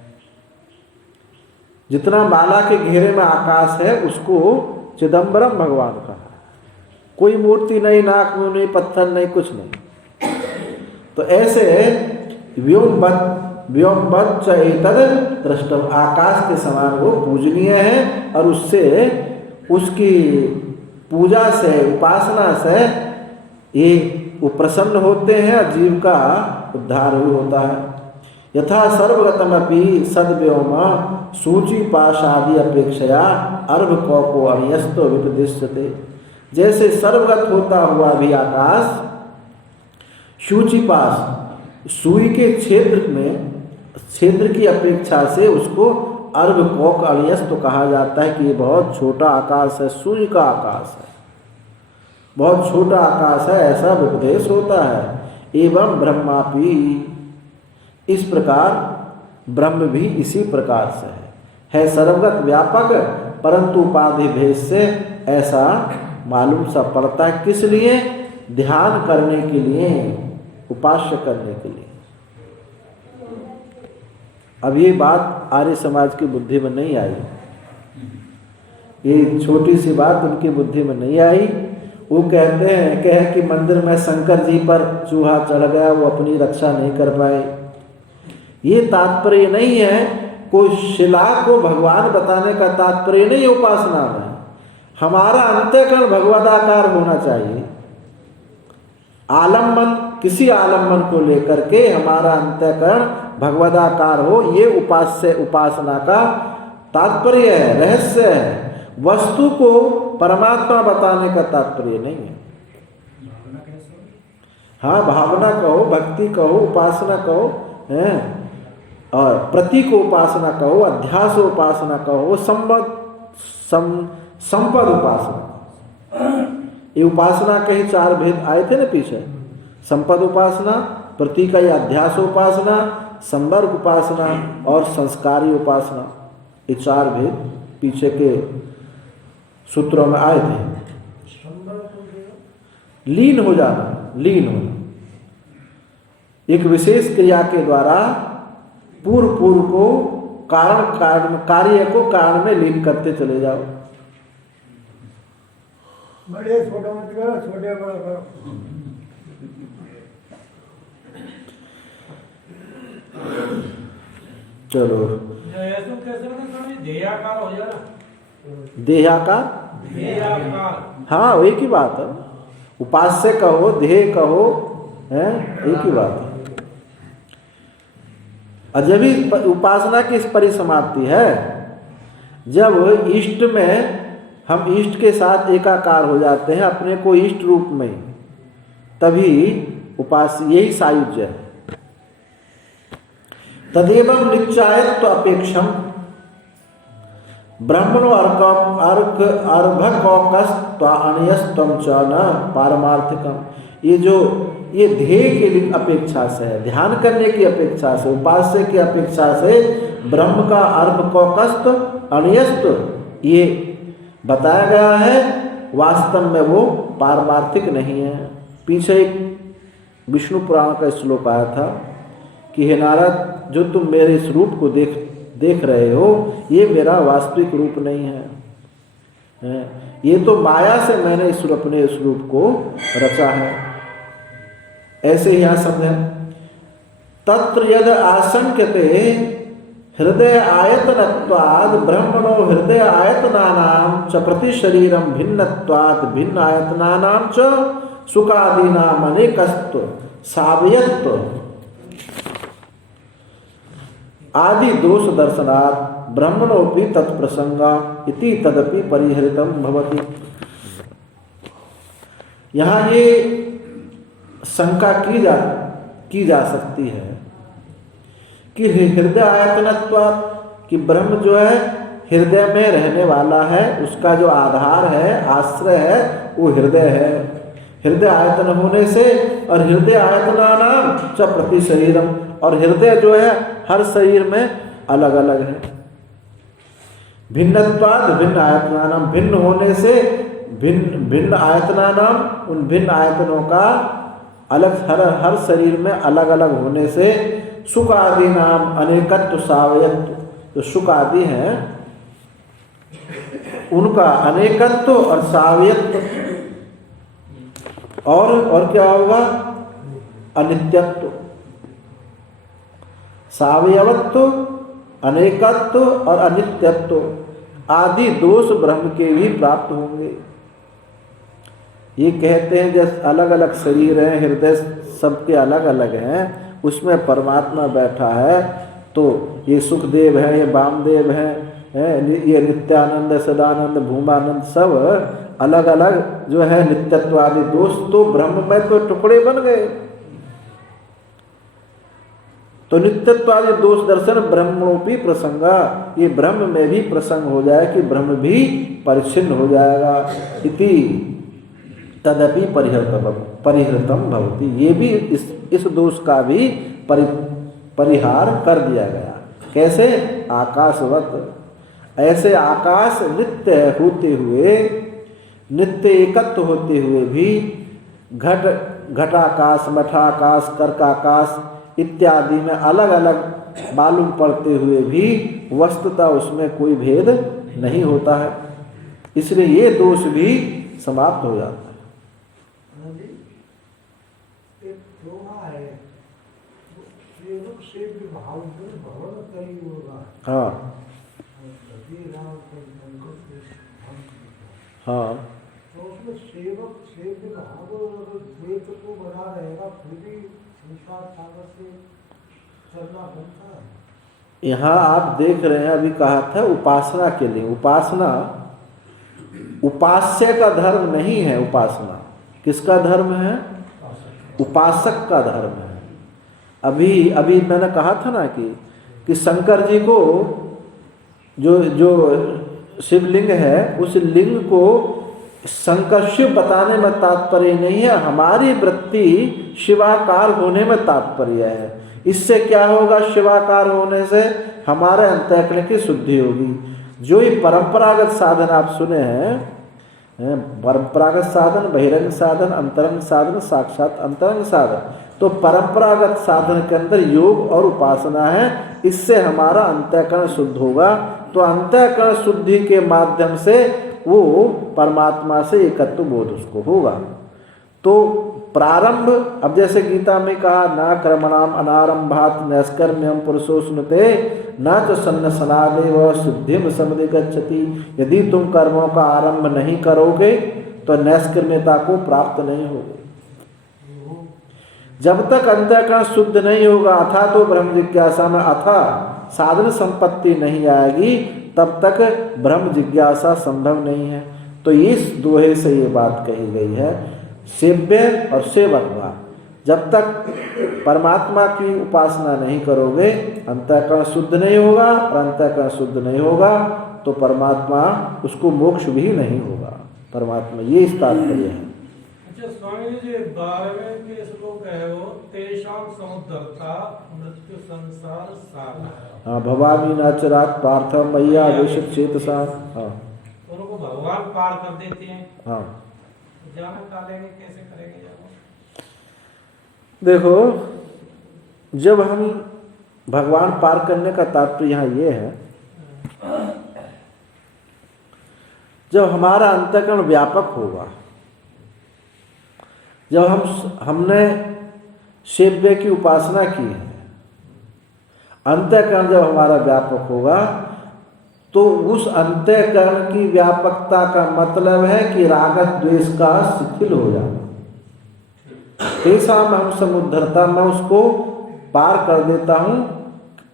जितना माला के घेरे में आकाश है उसको चिदम्बरम भगवान का है। कोई मूर्ति नहीं, नाक मुंह नहीं, पत्थर नहीं, कुछ नहीं। तो ऐसे व्योमवच्च एतद् द्रष्टव्य, आकाश के समान वो पूजनीय है, और उससे, उसकी पूजा से, उपासना से ये वो प्रसन्न होते हैं और जीव का उद्धार भी होता है। यथा सर्वगतमपि सद्व्योम सूचि पाशादि अपेक्षया अर्भकौको अनियस्तो विपदिश्यते, जैसे सर्वगत होता हुआ भी आकाश सूचिपाश, सुई के क्षेत्र में, क्षेत्र की अपेक्षा से उसको अर्भकौक अनियस्त कहा जाता है कि ये बहुत छोटा आकाश है, सुई का आकाश है, बहुत छोटा आकाश है, ऐसा विपदेश होता है। एवं ब्रह्मापि, इस प्रकार ब्रह्म भी इसी प्रकार से है सर्वगत व्यापक, परंतु उपाधि भेद से ऐसा मालूम सा पड़ता है। किस लिए? ध्यान करने के लिए, उपास्य करने के लिए। अब ये बात आर्य समाज की बुद्धि में नहीं आई, ये छोटी सी बात उनकी बुद्धि में नहीं आई। वो कहते हैं कि मंदिर में शंकर जी पर चूहा चढ़ गया, वो अपनी रक्षा नहीं कर पाए। ये तात्पर्य नहीं है, कोई शिला को भगवान बताने का तात्पर्य नहीं उपासना में। हमारा अंतःकरण भगवदाकार होना चाहिए। आलम्बन, किसी आलम्बन को लेकर के हमारा अंतःकरण भगवदाकार हो, ये उपास्य उपासना का तात्पर्य है, रहस्य है। वस्तु को परमात्मा बताने का तात्पर्य नहीं है। हाँ, भावना कहो, भक्ति कहो, उपासना कहो, हैं, और प्रतीक उपासना कहो, अध्यास उपासना कहो, संपद उपासना। ये उपासना के ही 4 भेद आए थे ना पीछे, संपद उपासना, प्रतीक या अध्यास उपासना, संवर्ग उपासना और संस्कारी उपासना। ये 4 भेद पीछे के सूत्रों में आए थे। लीन हो जाना, लीन होना, एक विशेष क्रिया के द्वारा पूर्व को कार्य को कारण में लीन करते चले जाओ। बड़े छोटे मत करो, छोटे बड़ा करो। चलो, देहाकार हो जाना, देहाकार, हाँ एक ही बात है। उपास्य कहो, ध्येय कहो, है एक ही बात है। और जब भी उपासना की परिसमाप्ति है, जब इष्ट में हम इष्ट के साथ एकाकार हो जाते हैं, अपने को इष्ट रूप में, तभी उपास्य, यही सायुज्य है। तदेवं निश्चायत्व अपेक्षम ब्रह्मणो अर्भकौकस्त्वान्यस्त्वं च न पारमार्थिकम। ये ध्येय की अपेक्षा से है, ध्यान करने की अपेक्षा से, उपास्य की अपेक्षा से ब्रह्म का अर्भकौकस्त्व अनियस्त ये बताया गया है, वास्तव में वो पारमार्थिक नहीं है। पीछे एक विष्णु पुराण का श्लोक आया था कि हे नारद, जो तुम मेरे इस रूप को देख रहे हो, ये मेरा वास्तविक रूप नहीं है, ये तो माया से मैंने अपने इस रूप को रचा है। ऐसे ही यहाँ समझे, तत्र यद आशंक्यते हृदय आयतनत्वाद ब्रह्मणो हृदय आयतनानां च प्रति शरीरम भिन्नत्वाद भिन्न आयतनानां च सुखादीनाम अनेकत्व सावयत्व आदि दोष दर्शनात् ब्रह्मणोपि तत्प्रसंगा इति तदपि परिहृतम भवति। यहाँ ये शंका की जा सकती है कि हृदय आयतनत्वात्, कि ब्रह्म जो है हृदय में रहने वाला है, उसका जो आधार है, आश्रय है, वो हृदय है। हृदय आयतन होने से, और हृदय आयतनानाम च प्रति शरीरम, और हृदय जो है हर शरीर में अलग अलग है। भिन्नत्वाद भिन्न आयतनानाम, भिन्न होने से भिन्न आयतनानाम, उन भिन्न आयतनों का अलग हर शरीर में अलग अलग होने से सुख आदि नाम अनेकत्व सावयत्व, जो सुख आदि हैं उनका अनेकत्व और सावयत्व, और क्या होगा, अनित्यत्व, सावयवत्व, अनेकत्व और अनित्यत्व आदि दोष ब्रह्म के भी प्राप्त होंगे। ये कहते हैं जैसे अलग अलग शरीर हैं, हृदय सबके अलग अलग हैं, उसमें परमात्मा बैठा है, तो ये सुखदेव है, ये वामदेव है, ये नित्यानंद, सदानंद, भूमानंद, सब अलग अलग जो है नित्यत्व आदि दोष तो ब्रह्म में तो टुकड़े बन गए। तो नित्यत्व आदि दोष दर्शन ब्रह्मोपि प्रसंगा, ये ब्रह्म में भी प्रसंग हो जाए कि ब्रह्म भी परिच्छिन्न हो जाएगा। इति तदपि परिहृतम भवति, ये भी इस दोष का भी परिहार कर दिया गया। कैसे? आकाशवत, ऐसे आकाश नित्य होते हुए, नित्य एकत्व होते हुए भी घटाकाश, मठाकाश, कर्काकाश इत्यादि में अलग अलग मालूम पड़ते हुए भी वस्तुतः उसमें कोई भेद नहीं होता है, इसलिए ये दोष भी समाप्त हो जाता है। हाँ हाँ, तो उसमें सेवक भाव द्वैत को बना रहेगा, फिर भी संसार सागर से चलना बनता है। यहाँ आप देख रहे हैं, अभी कहा था उपासना के लिए, उपासना उपास्य का धर्म नहीं है, उपासना किसका धर्म है? उपासक का धर्म है। अभी मैंने कहा था ना कि शंकर जी को जो शिवलिंग है, उस लिंग को शंकर शिव बताने में तात्पर्य नहीं है, हमारी वृत्ति शिवाकार होने में तात्पर्य है। इससे क्या होगा? शिवाकार होने से हमारे अंतःकरण की शुद्धि होगी। जो ये परंपरागत साधन आप सुने हैं, परंपरागत साधन, बहिरंग साधन, अंतरंग साधन, साक्षात अंतरंग साधन, तो परंपरागत साधन के अंदर योग और उपासना है, इससे हमारा अंतःकरण शुद्ध होगा। तो अंतःकरण शुद्धि के माध्यम से वो परमात्मा से एकत्व बोध उसको होगा। तो प्रारंभ, अब जैसे गीता में कहा, ना कर्मणाम अनारंभात नैष्कर्म्यम पुरुषो स्नुते न तो सन्नसनादेव शुद्धिम समुदिगच्छति। यदि तुम कर्मों का आरंभ नहीं करोगे तो नैष्कर्म्यता को प्राप्त नहीं होगे। जब तक अंतःकरण शुद्ध नहीं होगा, अथा तो ब्रह्म जिज्ञासा में अथा साधन संपत्ति नहीं आएगी, तब तक ब्रह्म जिज्ञासा संभव नहीं है। तो इस दोहे से ये बात कही गई है, सेव्य और सेवक भाव। जब तक परमात्मा की उपासना नहीं करोगे, अंतःकरण शुद्ध नहीं होगा, और अंतःकरण शुद्ध नहीं होगा तो परमात्मा, उसको मोक्ष भी नहीं होगा। परमात्मा, ये इस तात्पर्य है। अच्छा स्वामी जी, 12वें के श्लोक है वो तेषां समुद्धरता मृत्यु संसार सागर। हाँ, भवानी नाचरात पार्थ मैया वेशित चेतसा। हाँ उनको भगवान पार कर देते हैं। हाँ, जाना कालेंगे कैसे करेंगे जाना? देखो, जब हम भगवान पार करने का तात्पर्य यहाँ ये है, जब हमारा अंतःकरण व्यापक होगा, जब हमने सेव्य की उपासना की है, अंतःकरण जब हमारा व्यापक होगा, तो उस अंतःकरण की व्यापकता का मतलब है कि राग द्वेष का शिथिल हो जाना। तेषां हम समुद्धरता, मैं उसको पार कर देता हूँ।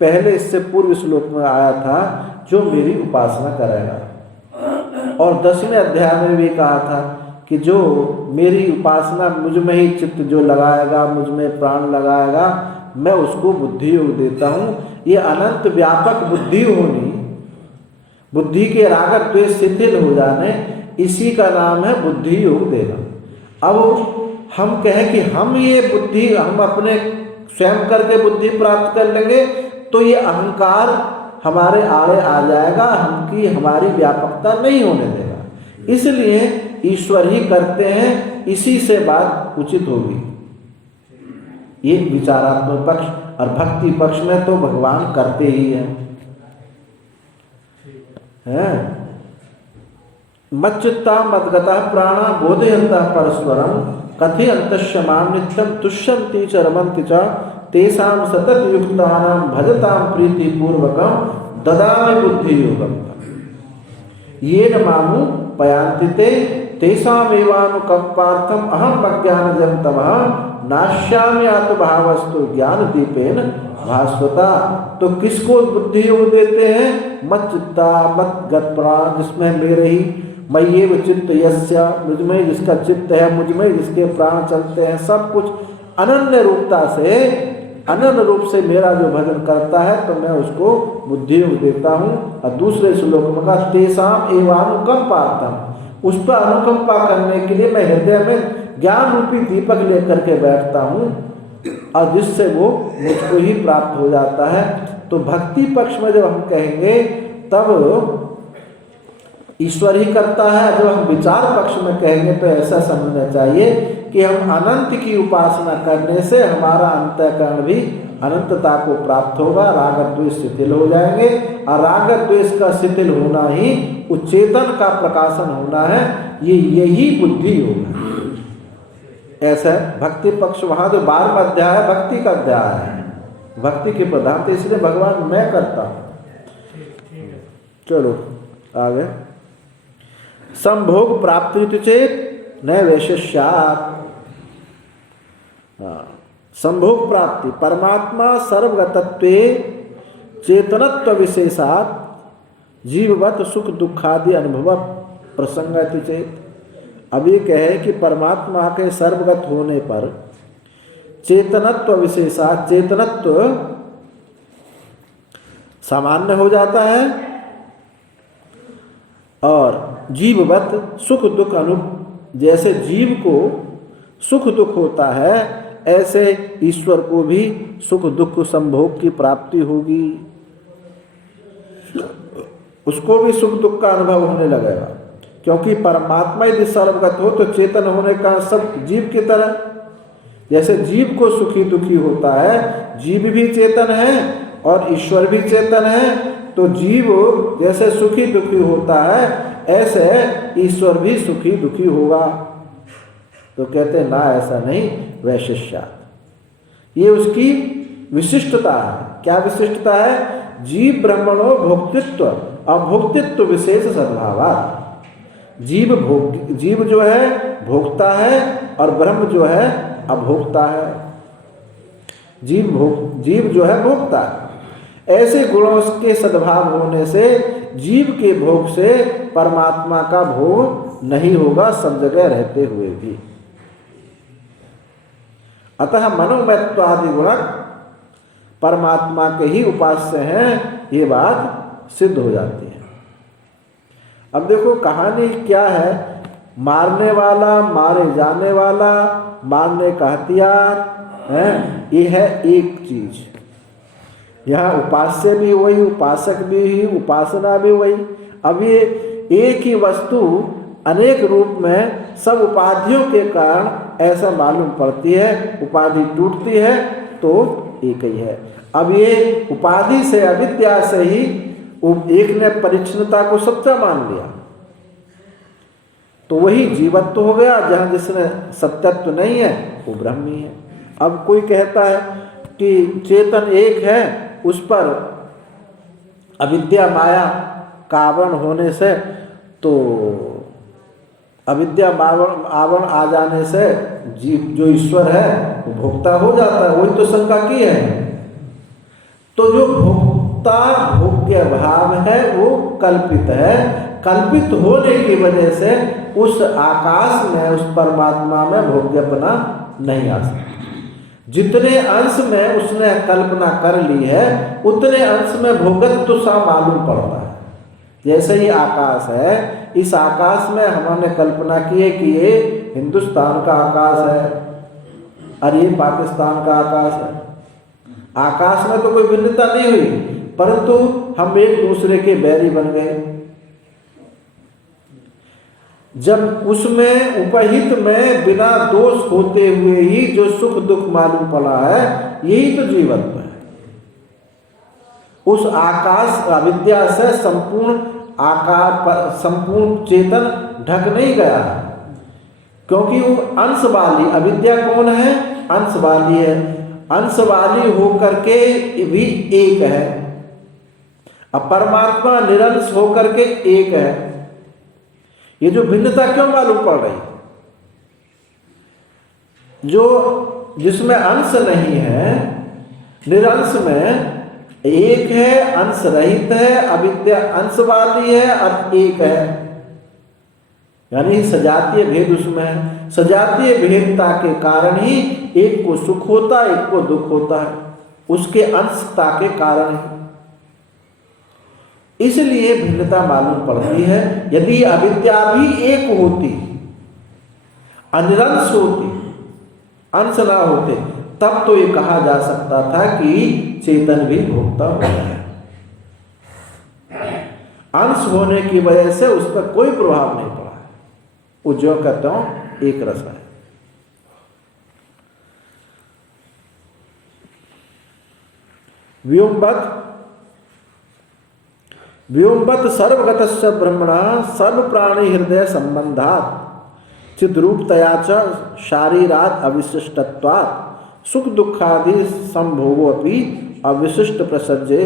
पहले इससे पूर्व श्लोक में आया था, जो मेरी उपासना करेगा, और 10वें अध्याय में भी कहा था कि जो मेरी उपासना, मुझ में ही चित्त जो लगाएगा, मुझ में प्राण लगाएगा, मैं उसको बुद्धि योग देता हूँ। ये अनंत व्यापक बुद्धि होनी, बुद्धि के राग द्वेष शिथिल हो जाने, इसी का नाम है बुद्धि योग देना। अब हम कहें कि हम ये बुद्धि, हम अपने स्वयं करके बुद्धि प्राप्त कर लेंगे, तो ये अहंकार हमारे आड़े आ जाएगा, हमकी हमारी व्यापकता नहीं होने देगा। इसलिए ईश्वर ही करते हैं, इसी से बात उचित होगी। ये विचारात्मक पक्ष, और भक्ति पक्ष में तो भगवान करते ही हैं। मच्चित्ता मद्गता प्राणा बोधयन्तः परस्परम कथयन्तश्च मां नित्यं तुष्यन्ति च रमन्ति च तेषां सततयुक्तानां भजतां प्रीतिपूर्वकं ददामि बुद्धियोगं येन मामु पयान्ति ते तेषामेवानुकम्पार्थम् अहम् अज्ञानजं तमः नाश्यामि आत्मभावस्तु ज्ञानदीपेन भास्वता। तो किसको बुद्धि योग देते हैं? मच्चित्ता मद्गत्प्रा, जिसमें मेरे ही मय्येव चित्त यस्य, मुझ में जिसका चित्त है, मुझ में जिसके प्राण चलते हैं, सब कुछ अनन्य रूपता से, अनन्य रूप से मेरा जो भजन करता है, तो मैं उसको बुद्धि योग देता हूँ। और दूसरे श्लोक में कहा तेषाम एवानुकंपार्थम, उस पर अनुकंपा करने के लिए मैं हृदय में ज्ञान रूपी दीपक लेकर के बैठता हूँ, और जिससे वो मुझको ही प्राप्त हो जाता है। तो भक्ति पक्ष में जब हम कहेंगे, तब ईश्वर ही करता है। जब हम विचार पक्ष में कहेंगे, तो ऐसा समझना चाहिए कि हम अनंत की उपासना करने से हमारा अंतःकरण भी अनंतता को प्राप्त होगा, राग द्वेष शिथिल हो जाएंगे, और राग द्वेष का शिथिल होना ही उच्चेतन का प्रकाशन होना है। यही बुद्धि योग है। ऐसा भक्ति पक्ष, वहाँ जो 12वां अध्याय है, भक्ति का अध्याय है, भक्ति के प्रधान, तो इसलिए भगवान मैं करता हूँ। चलो आगे। संभोग प्राप्ति चेत न वैशिष्यात्। संभोग प्राप्ति, परमात्मा सर्वगतत्वे चेतनत्व विशेषात् जीववत सुख दुखादि अनुभव प्रसंगति चेत। अब ये कहे कि परमात्मा के सर्वगत होने पर चेतनत्व विशेषात्, चेतनत्व सामान्य हो जाता है, और जीववत सुख दुख जैसे जीव को सुख दुख होता है, ऐसे ईश्वर को भी सुख दुख संभोग की प्राप्ति होगी, उसको भी सुख दुख का अनुभव होने लगेगा। क्योंकि परमात्मा यदि सर्वगत हो, तो चेतन होने का सब जीव की तरह, जैसे जीव को सुखी दुखी होता है, जीव भी चेतन है और ईश्वर भी चेतन है, तो जीव जैसे सुखी दुखी होता है, ऐसे ईश्वर भी सुखी दुखी होगा। तो कहते हैं ना, ऐसा नहीं, वैशिष्यात्। ये उसकी विशिष्टता है। क्या विशिष्टता है? जीव ब्रह्मणो भोक्तृत्व अभोक्तृत्व विशेष सद्भावात्। जीव जो है भोक्ता है, और ब्रह्म जो है अभोक्ता है। जीव जो है भोक्ता है। ऐसे गुणों के सद्भाव होने से जीव के भोग से परमात्मा का भोग नहीं होगा, सब जगह रहते हुए भी। अतः मनोमयत्वादि गुण परमात्मा के ही उपास्य हैं, ये बात सिद्ध हो जाती है। अब देखो कहानी क्या है मारने वाला, मारे जाने वाला, मारने का हथियार है, ये है एक चीज। यहाँ उपास्य भी वही, उपासक भी, उपासना भी वही। अब ये एक ही वस्तु अनेक रूप में सब उपाधियों के कारण ऐसा मालूम पड़ती है, उपाधि टूटती है तो एक ही है। अब ये उपाधि से, अविद्या से ही एक ने परिच्छिन्नता को सच्चा मान लिया तो वही जीवत्व हो गया। जहाँ जिसने सत्यत्व नहीं है वो ब्रह्म ही है। अब कोई कहता है कि चेतन एक है, उस पर अविद्या माया का आवरण होने से, तो अविद्या आवरण आ जाने से जीव जो ईश्वर है वो भोक्ता हो जाता है। वही तो शंका की है। तो जो भोक्ता भोग्य भाव है वो कल्पित है। कल्पित होने की वजह से उस आकाश में, उस परमात्मा में भोग्यपना नहीं आ सकती। जितने अंश में उसने कल्पना कर ली है उतने अंश में भोगत्व सा मालूम पड़ता है। जैसे ही आकाश है, इस आकाश में हमने कल्पना की है कि ये हिंदुस्तान का आकाश है और ये पाकिस्तान का आकाश है। आकाश में तो कोई भिन्नता नहीं हुई, परंतु हम एक दूसरे के बैरी बन गए। जब उसमें उपहित में बिना दोष होते हुए ही जो सुख दुख मालूम पड़ा है, यही तो जीवत्व है। उस आकाश अविद्या से संपूर्ण आकार पर संपूर्ण चेतन ढक नहीं गया, क्योंकि वो अंश वाली अविद्या कौन है? अंश वाली है। अंश वाली होकर के भी एक है। अब परमात्मा निरंश होकर के एक है। ये जो भिन्नता क्यों मालूम पड़ रही? जो जिसमें अंश नहीं है, निरंश में एक है, अंश रहित है, अविद्या अंश वाली है और एक है, यानी सजातीय भेद उसमें है। सजातीय भेदता के कारण ही एक को सुख होता है, एक को दुख होता है, उसके अंशता के कारण ही। इसलिए भिन्नता मालूम पड़ती है। यदि अविद्या भी एक होती, अनिरंश होती, अंश ना होते, तब तो ये कहा जा सकता था कि चेतन भी भोक्ता होता है। अंश होने की वजह से उस पर कोई प्रभाव नहीं पड़ा है। वो जो कहता हूं एक रस है। व्योमवत् सर्वगतस्य ब्रह्मणा सर्व प्राणी हृदय संबंधात् चिद्रूपतया च शारीरात् अविशिष्टत्वात् सुख दुखादि संभोगो अपि अविशिष्ट प्रसज्जे।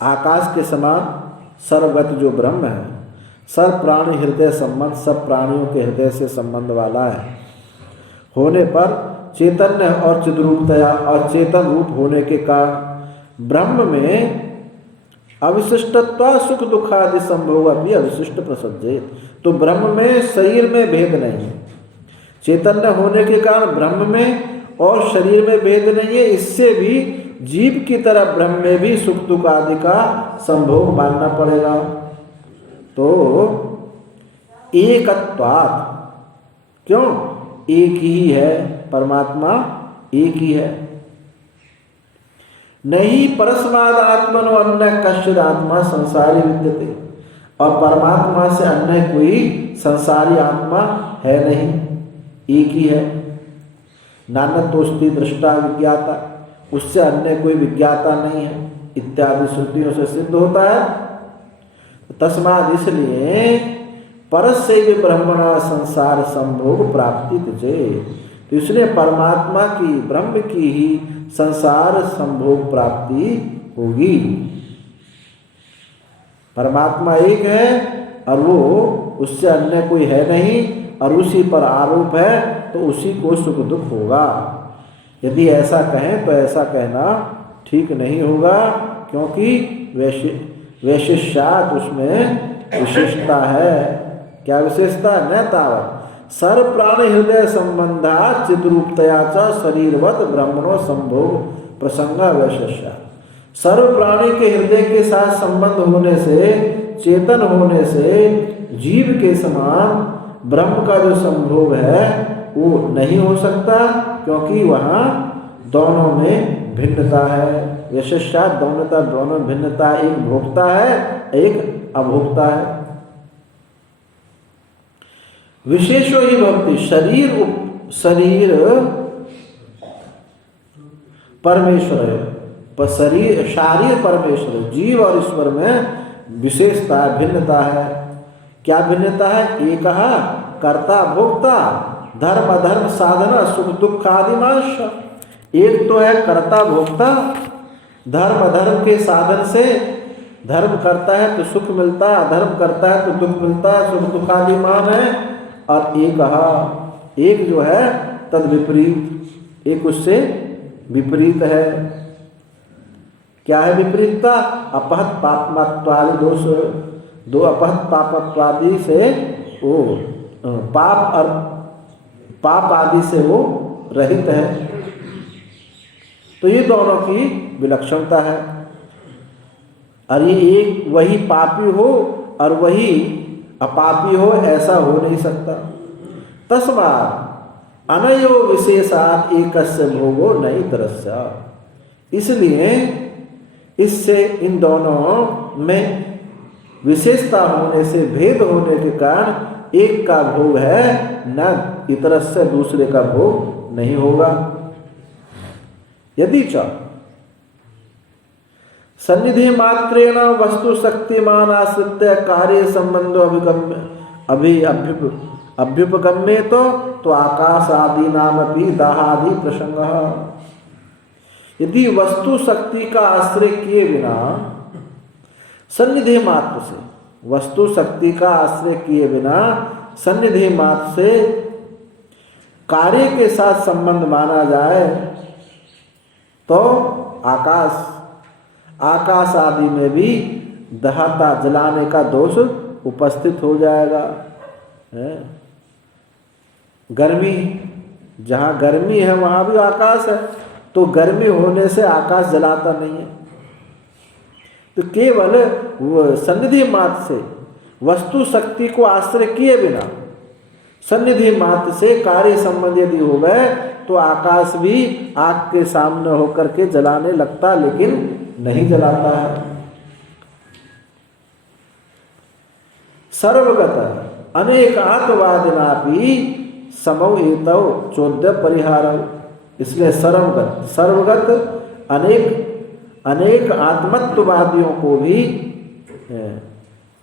आकाश के समान सर्वगत जो ब्रह्म है, सर्व प्राणी हृदय संबंध, सब प्राणियों के हृदय से संबंध वाला है होने पर चैतन्य और चिद्रूपतया और चेतन रूप होने के कारण ब्रह्म में अविशिष्टत्व सुख दुखादि संभोग भी अविशिष्ट प्रसज्जे। तो ब्रह्म में शरीर में भेद नहीं है। चैतन्य होने के कारण ब्रह्म में और शरीर में भेद नहीं है। इससे भी जीव की तरह ब्रह्म में भी सुख दुख आदि का संभोग मानना पड़ेगा। तो एकत्वात्, क्यों? एक ही है, परमात्मा एक ही है। नहीं परस्माद आत्मनो अन्य कश्चिद आत्मा संसारी विद्यते। और परमात्मा से अन्य कोई संसारी आत्मा है नहीं, एक ही है। नान्यतोस्ति दृष्टा विज्ञाता, उससे अन्य कोई विज्ञाता नहीं है इत्यादि श्रुतियों से सिद्ध होता है। तस्माद इसलिए परस्य भी ब्रह्मणा संसार संभोग प्राप्ति तुझे। तो इसलिए परमात्मा की, ब्रह्म की ही संसार संभोग प्राप्ति होगी। परमात्मा एक है और वो उससे अन्य कोई है नहीं और उसी पर आरोप है, तो उसी को सुख दुख होगा। यदि ऐसा कहें तो ऐसा कहना ठीक नहीं होगा, क्योंकि वैशिष्यात उसमें विशेषता है। क्या विशेषता? न तावत सर्व प्राणी हृदय संबंधा चिद्रूपतया च शरीरवत ब्रह्मणो संभोग प्रसंगा वैशिष्या। सर्व प्राणी के हृदय के साथ संबंध होने से, चेतन होने से जीव के समान ब्रह्म का जो संभोग है वो नहीं हो सकता, क्योंकि वहाँ दोनों में भिन्नता है। विशेषात दोनों भिन्नता, एक भोक्ता है एक अभोक्ता है। विशेषो ही भक्ति, शरीर परमेश्वर है, पर शारीर परमेश्वर, जीव और ईश्वर में विशेषता भिन्नता है। क्या भिन्नता है? एक कर्ता भोक्ता, धर्म अधर्म साधना सुख दुख आदिमाश। एक तो है कर्ता भोक्ता, धर्म अधर्म के साधन से धर्म करता है तो सुख मिलता है, अधर्म करता है तो दुख मिलता है, सुख दुख आदिमान है। और एक जो है तद विपरीत, एक उससे विपरीत है। क्या है विपरीतता? अपहत पापमत्वादि दोष, दो अपहत पापत्वादि से वो पाप आदि से वो रहित है। तो ये दोनों की विलक्षणता है। और ये एक वही पापी हो और वही अपापी हो, ऐसा हो नहीं सकता। तस्मात् अनयो विशेषात् एकस्य भोगो नहीं दृश्य। इसलिए इससे इन दोनों में विशेषता होने से, भेद होने के कारण एक का भोग है, न इतरस्य दूसरे का भोग नहीं होगा। यदि च सन्निधि मात्रेण वस्तु शक्तिमान आश्रित्य कार्य संबंधो अभ्युपगम्ये तो आकाश आदि नाम भी दाहादि प्रसंग। यदि वस्तु शक्ति का आश्रय किए बिना सन्निधि मात्र से, वस्तु शक्ति का आश्रय किए बिना सन्निधि मात्र से कार्य के साथ संबंध माना जाए तो आकाश आदि में भी दहता जलाने का दोष उपस्थित हो जाएगा। गर्मी, जहाँ गर्मी है वहाँ भी आकाश है, तो गर्मी होने से आकाश जलाता नहीं है। तो केवल सन्निधि मात्र से, वस्तु शक्ति को आश्रय किए बिना सन्निधि मात्र से कार्य संबंध यदि हो गए तो आकाश भी आग के सामने होकर के जलाने लगता, लेकिन नहीं जलाता है। सर्वगत अनेकात्वादिनापि समौ एतौ चोद्य परिहार। इसलिए सर्वगत अनेक आत्मत्ववादियों को भी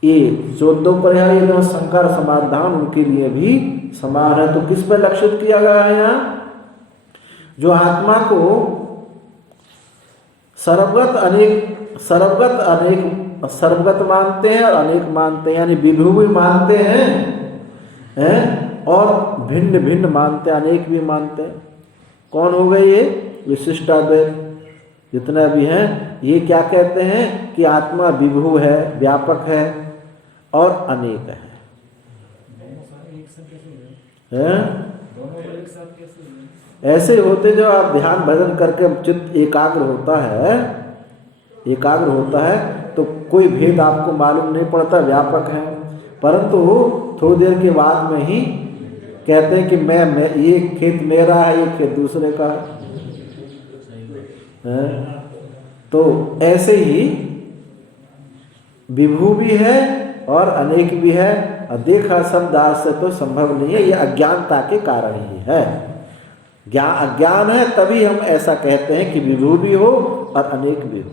ये चोद्य परिहार, ये संकर समाधान उनके लिए भी समान है। तो किस पर लक्षित किया गया है यहाँ? जो आत्मा को सर्वगत मानते हैं और अनेक मानते हैं, यानी विभु भी मानते हैं और भिन्न भिन्न मानते हैं, अनेक भी मानते हैं। कौन हो गए ये? विशिष्टाद्वैत जितने भी हैं, ये क्या कहते हैं कि आत्मा विभु है, व्यापक है और अनेक है। ऐसे होते जो आप ध्यान भजन करके चित्त एकाग्र होता है तो कोई भेद आपको मालूम नहीं पड़ता, व्यापक है। परंतु थोड़ी देर के बाद में ही कहते हैं कि मैं ये खेत मेरा है, ये खेत दूसरे का है। तो ऐसे ही विभु भी है और अनेक भी है। और देखा शब्दार्थ से तो संभव नहीं है, ये अज्ञानता के कारण ही है। अज्ञान है तभी हम ऐसा कहते हैं कि विभु भी हो और अनेक भी हो,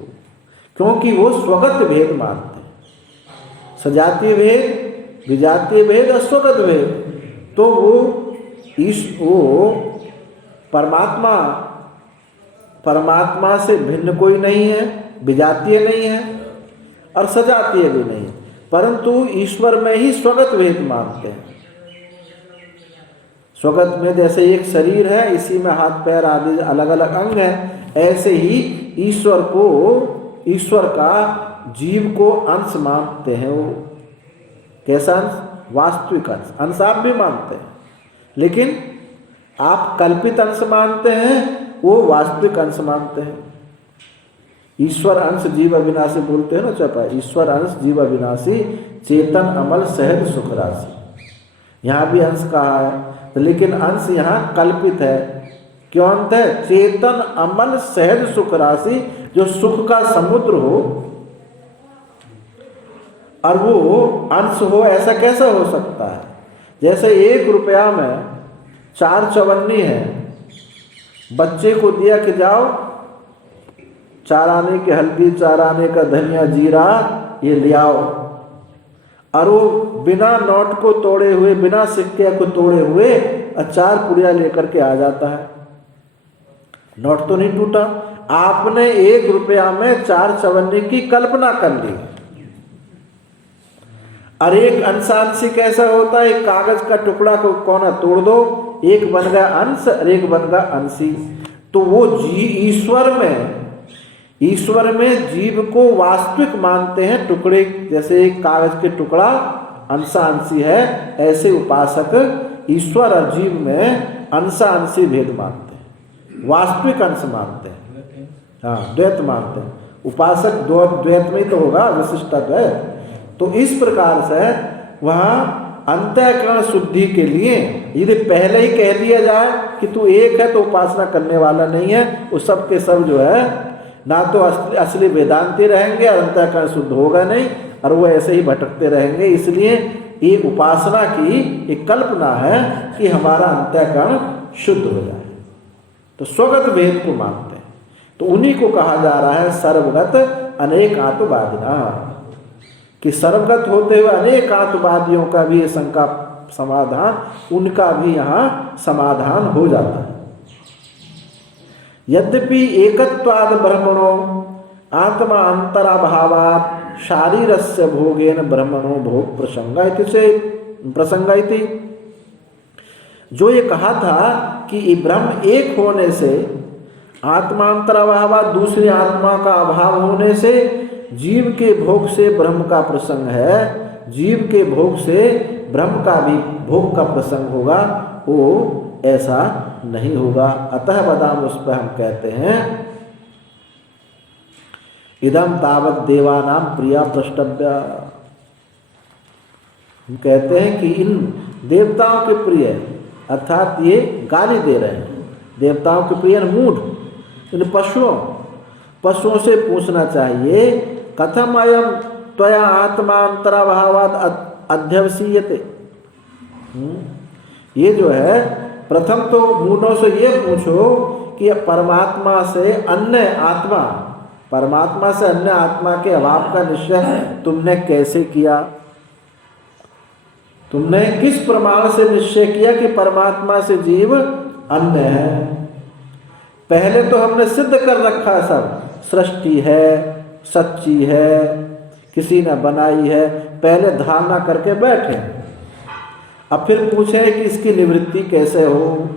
क्योंकि वो स्वगत भेद मानते हैं। सजातीय भेद, विजातीय भेद और स्वगत भेद। तो वो परमात्मा से भिन्न कोई नहीं है, विजातीय नहीं है और सजातीय भी नहीं, परंतु ईश्वर में ही स्वगत भेद मानते हैं। स्वगत में जैसे एक शरीर है, इसी में हाथ पैर आदि अलग अलग अंग हैं, ऐसे ही ईश्वर का जीव को अंश मानते हैं। वो कैसा अंश? वास्तविक अंश। अंश आप भी मानते हैं, लेकिन आप कल्पित अंश मानते हैं, वो वास्तविक अंश मानते हैं। ईश्वर अंश जीव अविनाशी बोलते हैं ना चपा, ईश्वर अंश जीव अविनाशी चेतन अमल सहज सुख राशि। यहाँ भी अंश कहा है, तो लेकिन अंश यहाँ कल्पित है। क्यों अंत है? चेतन अमल सहज सुख राशि, जो सुख का समुद्र हो और वो अंश हो, ऐसा कैसा हो सकता है? जैसे 1 रुपया में 4 चवन्नी है, बच्चे को दिया कि जाओ 4 आने की हल्दी, 4 आने का धनिया जीरा ये ले आओ, और वो बिना नोट को तोड़े हुए, बिना सिक्के को तोड़े हुए 4 पुड़िया लेकर के आ जाता है। नोट तो नहीं टूटा, आपने 1 रुपया में 4 चवन्नी की कल्पना कर ली। और एक अंशांशी कैसा होता है? एक कागज का टुकड़ा को कोना तोड़ दो, एक बन गया अंश और एक बन गया अंशी। तो वो ईश्वर में जीव को वास्तविक मानते हैं। टुकड़े जैसे एक कागज के टुकड़ा अंशांशी है, ऐसे उपासक ईश्वर और जीव में अंशांशी भेद मानते हैं, वास्तविक अंश मानते हैं। हाँ, द्वैत मानते हैं। उपासक द्वैत में ही तो होगा, विशिष्ट द्वैत। तो इस प्रकार से वहाँ अंतःकरण शुद्धि के लिए यदि पहले ही कह दिया जाए कि तू एक है, तो उपासना करने वाला नहीं है, वो सब के सब जो है ना तो असली वेदांती रहेंगे और अंतःकरण शुद्ध होगा नहीं, और वो ऐसे ही भटकते रहेंगे। इसलिए ये उपासना की एक कल्पना है कि हमारा अंतःकरण शुद्ध हो जाए। तो स्वगत भेद को मानते हैं, तो उन्हीं को कहा जा रहा है सर्वगत अनेकात्मवादिना, कि सर्वगत होते हुए अनेकात्मवादियों का भी ये शंका समाधान, उनका भी यहाँ समाधान हो जाता है। यद्यपि एकत्वाद ब्रह्मणो आत्मा अंतराभावात् शारीरस्य भोगेन ब्रह्मणो भोग प्रसंगा इति, जो ये कहा था कि ब्रह्म एक होने से, आत्मा अंतराभावात् दूसरी आत्मा का अभाव होने से जीव के भोग से ब्रह्म का प्रसंग है, जीव के भोग से ब्रह्म का भी भोग का प्रसंग होगा, वो ऐसा नहीं होगा। अतः बदाम उस पर हम कहते हैं इदम तावत देवानाम प्रिया प्रष्टव्य, हम कहते हैं कि इन देवताओं के प्रिय, अर्थात ये गाली दे रहे हैं, देवताओं के प्रिय मूढ़, इन पशुओं से पूछना चाहिए कथम अयम त्वया आत्मा अंतराभावात् अध्यवसीयते। ये जो है, प्रथम तो मूढ़ों से ये पूछो कि परमात्मा से अन्य आत्मा के अभाव का निश्चय तुमने कैसे किया? तुमने किस प्रमाण से निश्चय किया कि परमात्मा से जीव अन्य है? पहले तो हमने सिद्ध कर रखा है, सब सृष्टि है, सच्ची है, किसी ने बनाई है, पहले धारणा करके बैठे। अब फिर पूछे कि इसकी निवृत्ति कैसे हो,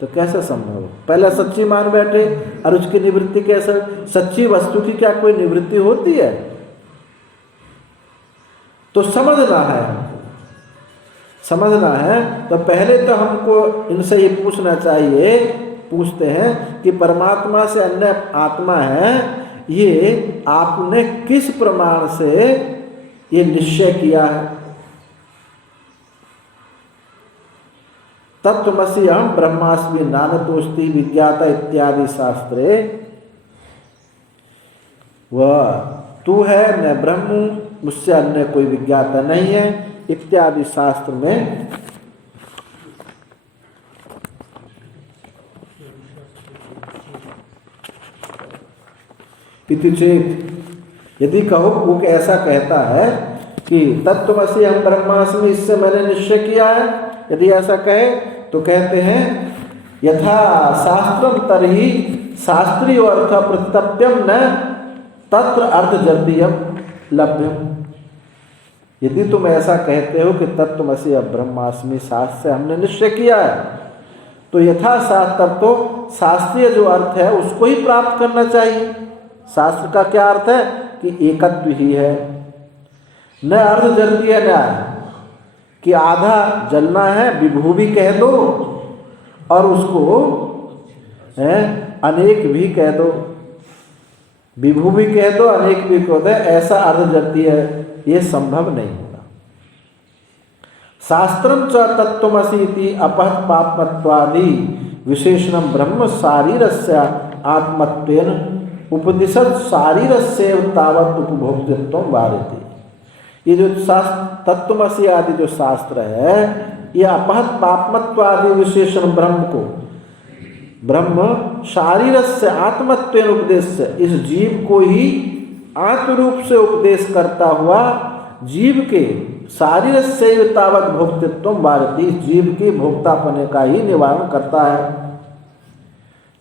तो कैसे संभव हो? पहले सच्ची मान बैठे और उसकी निवृत्ति कैसे? सच्ची वस्तु की क्या कोई निवृत्ति होती है? तो समझना है। तो पहले तो हमको इनसे ये पूछना चाहिए, पूछते हैं कि परमात्मा से अन्य आत्मा है, ये आपने किस प्रमाण से ये निश्चय किया है? तत्त्वमसि अहं ब्रह्मास्मि नानतोस्ति विज्ञाता इत्यादि शास्त्रे, वह तू है, मैं ब्रह्म हूँ, मुझसे अन्य कोई विज्ञाता नहीं है, इत्यादि शास्त्र में इति चेत, यदि कहो वो ऐसा कहता है कि तत्त्वमसि अहं ब्रह्मास्मि, इससे मैंने निश्चय किया है, यदि ऐसा कहे तो कहते हैं यथा शास्त्रम तर्हि शास्त्रीय अर्थ प्रतितप्यम न तत्र अर्थजल्दीयम लभ्यम। यदि तुम ऐसा कहते हो कि तत्त्वमसि अहं ब्रह्मास्मि शास्त्र से हमने निश्चय किया है, तो यथा शास्त्र, तो शास्त्रीय जो अर्थ है उसको ही प्राप्त करना चाहिए। शास्त्र का क्या अर्थ है? कि एकत्व ही है, न अर्ध जल्दी है, न कि आधा जलना है, विभू भी कह दो और उसको अनेक भी कह दो। विभु भी कह दो, अनेक भी कह दो, ऐसा अर्थ जपती है, ये संभव नहीं होगा। शास्त्रम च तत्त्वमसि इति अपहत पापमत्वादि विशेषणम ब्रह्म शारीरस्य आत्मत्वेन उपदिशत शारीरस्य तावत उपभोक्तृत्व वारयति। ये जो शास्त्र तत्त्वमसि आदि जो शास्त्र है, ये अपहत पापमत्वादि विशेषण ब्रह्म को, ब्रह्म शारीरस्य आत्मत्वेन उपदेश से, इस जीव को ही आत्म रूप से उपदेश करता हुआ जीव के शारीरस्य तावत भोक्तृत्व वारयति, जीव के भोक्तापने का ही निवारण करता है।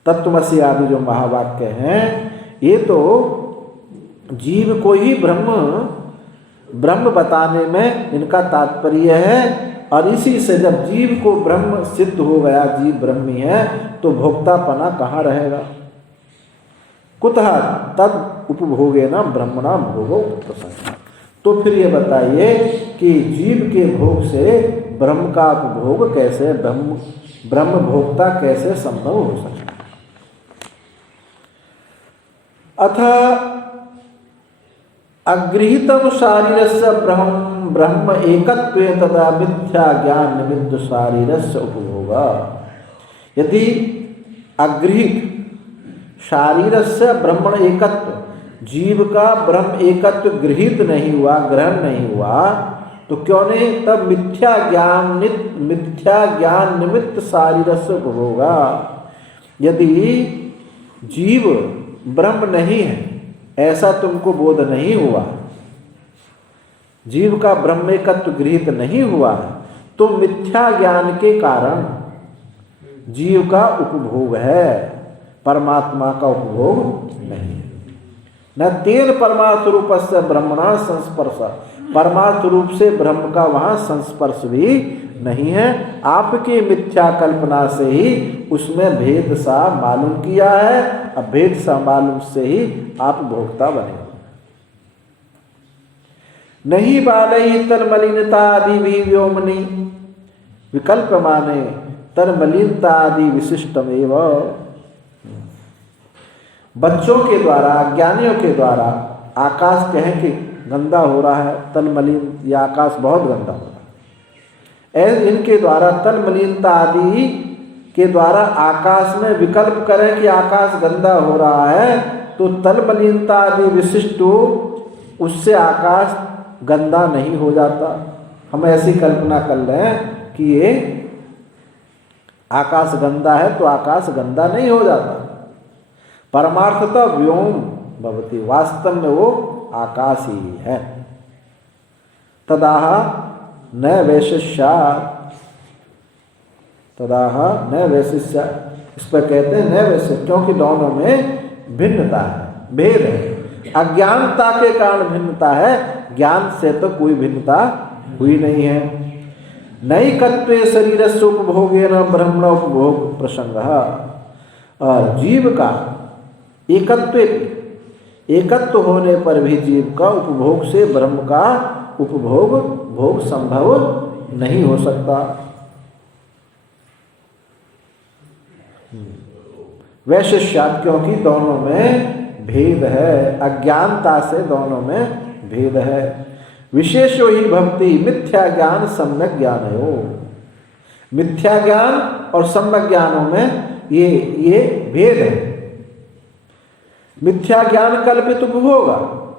तत्त्वमसि आदि जो महावाक्य हैं, ये तो जीव को ही ब्रह्म बताने में इनका तात्पर्य है। और इसी से जब जीव को ब्रह्म सिद्ध हो गया, जीव ब्रह्मी है, तो भोक्तापना कहाँ रहेगा? कुतः तद उपभोगेन ब्रह्मणा भोगो प्रसन्न। तो फिर ये बताइए कि जीव के भोग से ब्रह्म का उपभोग कैसे, ब्रह्म भोक्ता कैसे संभव हो सकता? अथ अगृहीतम शारीरस्य ब्रह्म एकत्वेन तदा मिथ्या ज्ञान निमित्त शारीरस्य उपभोगा। यदि अगृहीत शारीरस्य ब्रह्मण एकत्व, जीव का ब्रह्म एकत्व गृहीत नहीं हुआ, ग्रहण नहीं हुआ, तो क्यों नहीं? तब मिथ्या ज्ञान निमित्त शारीरस्य उपभोगा। यदि जीव ब्रह्म नहीं है ऐसा तुमको बोध नहीं हुआ, जीव का ब्रह्मेकत्व गृहीत नहीं हुआ, तो मिथ्या ज्ञान के कारण जीव का उपभोग है, परमात्मा का उपभोग नहीं। न तेन परमार्थ रूप से ब्रह्मणा संस्पर्श, परमार्थ रूप से ब्रह्म का वहां संस्पर्श भी नहीं है। आपकी मिथ्या कल्पना से ही उसमें भेद सा मालूम किया है, अब भेद सा मालूम से ही आप भोक्ता बने। नहीं बालई तन्मलिनता आदि भी व्योमनी, विकल्प माने तन्मलिनता आदि विशिष्टमेव। बच्चों के द्वारा, ज्ञानियों के द्वारा आकाश कहें कि गंदा हो रहा है, तन्मलिन, या आकाश बहुत गंदा हो रहा है, इनके द्वारा तन्मलिनता आदि के द्वारा आकाश में विकल्प करें कि आकाश गंदा हो रहा है, तो तन्मलिनता आदि विशिष्ट उससे आकाश गंदा नहीं हो जाता। हम ऐसी कल्पना कर लें कि ये आकाश गंदा है तो आकाश गंदा नहीं हो जाता। परमार्थतः व्योम भवति, वास्तव में वो आकाश ही है। तदाह न वैशिष्यात्, तदाह न वैशिष्य, इस पर कहते हैं न वैशिष्य, क्योंकि दोनों में भिन्नता है, भेद है। अज्ञानता के कारण भिन्नता है, ज्ञान से तो कोई भिन्नता हुई नहीं है। नैकत्वे शरीरस्य उपभोगेन ब्रह्मण उपभोग प्रसंग, और जीव का एकत्व होने पर भी जीव का उपभोग से ब्रह्म का भोग संभव नहीं हो सकता। वैशिष्यात्, क्योंकि दोनों में भेद है, अज्ञानता से दोनों में भेद है। विशेषो ही भक्ति मिथ्या ज्ञान सम्यक ज्ञान है। मिथ्या ज्ञान और सम्यक ज्ञानों में ये भेद है। मिथ्या ज्ञान कल्पित उपभोग,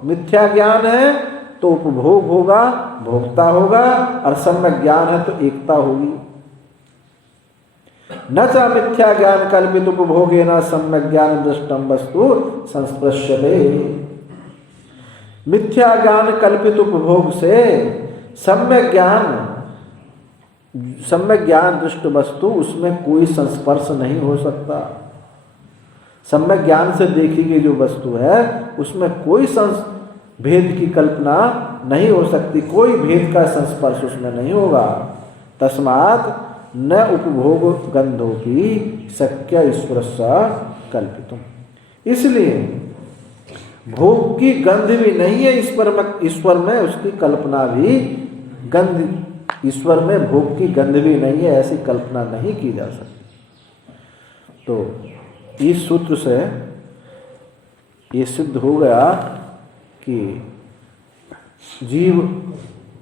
मिथ्या ज्ञान है तो उपभोग होगा, भोक्ता होगा, और सम्यक ज्ञान है तो एकता होगी। न च मिथ्या ज्ञान कल्पित उपभोगे न सम्यक ज्ञान दृष्टम वस्तु संस्पृश्यते। मिथ्या ज्ञान कल्पित उपभोग से सम्यक ज्ञान दृष्ट वस्तु, उसमें कोई संस्पर्श नहीं हो सकता। सम्यक ज्ञान से देखी गई जो वस्तु है उसमें कोई भेद की कल्पना नहीं हो सकती, कोई भेद का संस्पर्श उसमें नहीं होगा। तस्मात् न उपभोग गंधों की शक्य ईश्वर कल्पितुम, इसलिए भोग की गंध भी नहीं है ईश्वर में, उसकी कल्पना भी गंध, ईश्वर में भोग की गंध भी नहीं है, ऐसी कल्पना नहीं की जा सकती। तो इस सूत्र से ये सिद्ध हो गया कि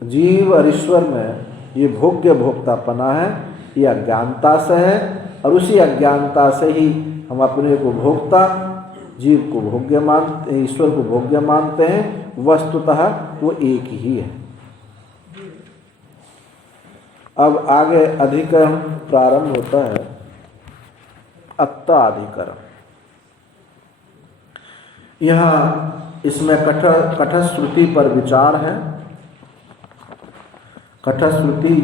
जीव और ईश्वर में ये भोग्य भोक्तापना है, ये अज्ञानता से है, और उसी अज्ञानता से ही हम अपने को भोक्ता, जीव को भोग्य मानते, ईश्वर को भोग्य मानते हैं। वस्तुतः वो एक ही है। अब आगे अधिकरण प्रारंभ होता है, अत्ता अधिकरण। यहाँ इसमें कठश्रुति पर विचार है। कठश्रुति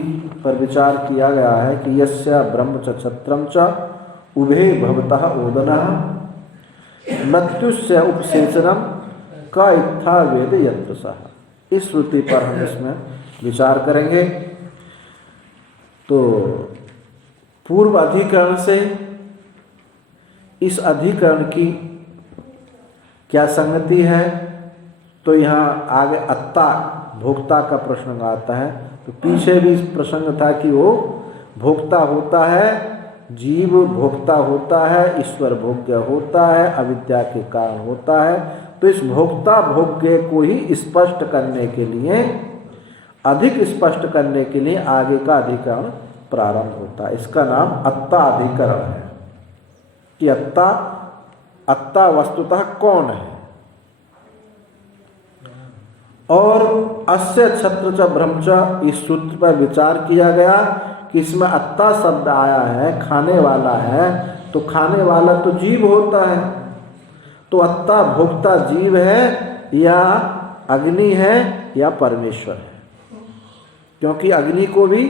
पर विचार किया गया है कि यस्य ब्रह्म च छत्रम च उभे भवतः ओदनः मृत्युस्य उपसेचनम का इत्था वेद यत्र सः। इस श्रुति पर हम इसमें विचार करेंगे। तो पूर्व अधिकरण से इस अधिकरण की क्या संगति है, तो यहाँ आगे अत्ता भोक्ता का प्रश्न आता है। तो पीछे भी प्रसंग था कि वो भोक्ता होता है, जीव भोक्ता होता है, ईश्वर भोग्य होता है, अविद्या के कारण होता है। तो इस भोक्ता भोग्य को ही स्पष्ट करने के लिए, अधिक स्पष्ट करने के लिए आगे का अधिकरण प्रारंभ होता है। इसका नाम अत्ता अधिकरण है कि अत्ता वस्तुतः कौन है। और अस्य छत्र च ब्रह्म च, इस सूत्र पर विचार किया गया कि इसमें अत्ता शब्द आया है, खाने वाला है, तो खाने वाला तो जीव होता है। तो अत्ता भोक्ता जीव है या अग्नि है या परमेश्वर है, क्योंकि अग्नि को भी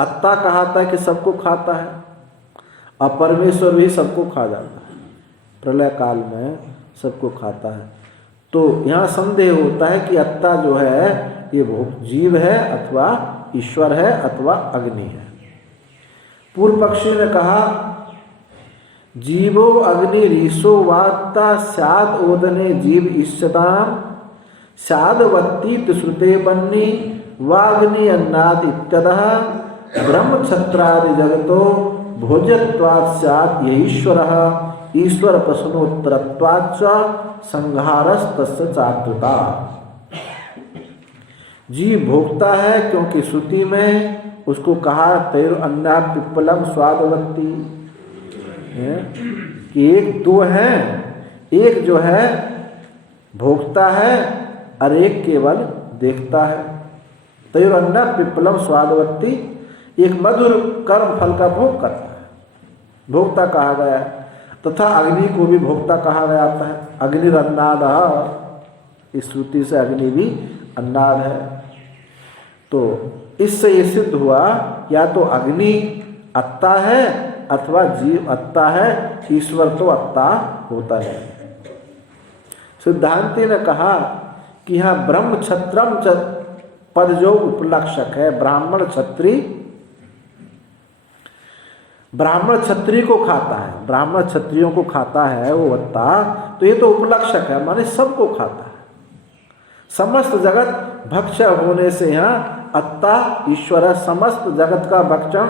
अत्ता कहाता है कि सबको खाता है, और परमेश्वर भी सबको खा जाता है, प्रलय काल में सबको खाता है। तो यहाँ संदेह होता है कि अत्ता जो है ये जीव है अथवा ईश्वर है अथवा अग्नि है। पूर्व पक्षी ने कहा जीवो अग्नि रीसो वात्ता स्याद ओदने जीव ईश्वताम स्यादवत्ती श्रुते बन्नी वाग्नि अन्नाद इत्यतः ब्रह्म छत्रादि जगतो भोज्यत्वात् स्यात् य ईश्वरः ईश्वर प्रश्नोत्तरत्वाच्च संहारस्तस्य चातुता। जीव भोक्ता है क्योंकि श्रुति में उसको कहा तैर अन्ना पिप्पलम स्वादवंती, कि एक दो है, एक जो है भोक्ता है और एक केवल देखता है। तैर अन्ना पिप्पलम स्वादवंती, एक मधुर कर्म फल का भोग करता है, भोक्ता कहा गया है। तथा अग्नि को भी भोक्ता कहा गया है। अग्निरन्नादः, इस श्रुति से अग्नि भी अन्नाद है। तो इससे ये सिद्ध हुआ या तो अग्नि अत्ता है अथवा जीव अत्ता है, ईश्वर तो अत्ता होता है। सिद्धांति ने कहा कि यहाँ ब्रह्म छत्रम पद जो उपलक्षक है, ब्राह्मण क्षत्रिय को खाता है, ब्राह्मण क्षत्रियों को खाता है वो अत्ता, तो ये तो उपलक्षक है, माने सबको खाता है। समस्त जगत भक्ष्य होने से यहाँ अत्ता ईश्वर है। समस्त जगत का भक्षण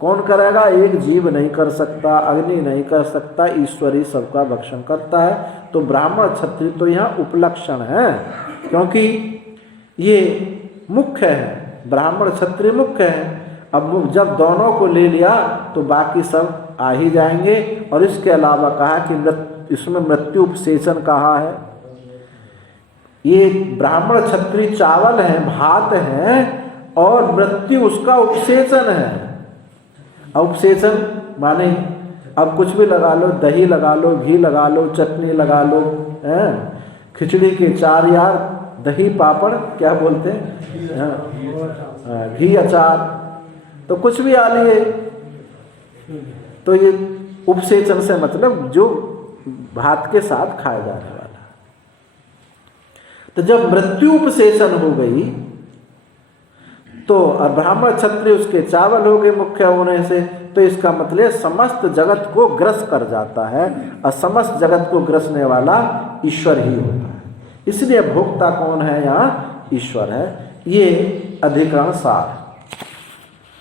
कौन करेगा? एक जीव नहीं कर सकता, अग्नि नहीं कर सकता, ईश्वर ही सबका भक्षण करता है। तो ब्राह्मण क्षत्रिय तो यहाँ उपलक्षण है, क्योंकि ये मुख्य है, ब्राह्मण क्षत्रिय मुख्य है। अब जब दोनों को ले लिया तो बाकी सब आ ही जाएंगे। और इसके अलावा कहा कि इसमें मृत्यु उपसेचन कहा है। ये ब्राह्मण क्षत्रिय चावल है, भात है, और मृत्यु उसका उपसेचन है। उपसेचन माने अब कुछ भी लगा लो, दही लगा लो, घी लगा लो, चटनी लगा लो, खिचड़ी के चार यार, दही पापड़ क्या बोलते हैं, घी अचार, तो कुछ भी आ लिए। तो ये उपसेचन से मतलब जो भात के साथ खाया जाने वाला। तो जब मृत्यु उपसेचन हो गई तो ब्राह्मण क्षत्रिय उसके चावल हो गए मुख्य होने से, तो इसका मतलब समस्त जगत को ग्रस कर जाता है, और समस्त जगत को ग्रसने वाला ईश्वर ही होता है। इसलिए भोक्ता कौन है? यहाँ ईश्वर है। ये अधिकरण सार है।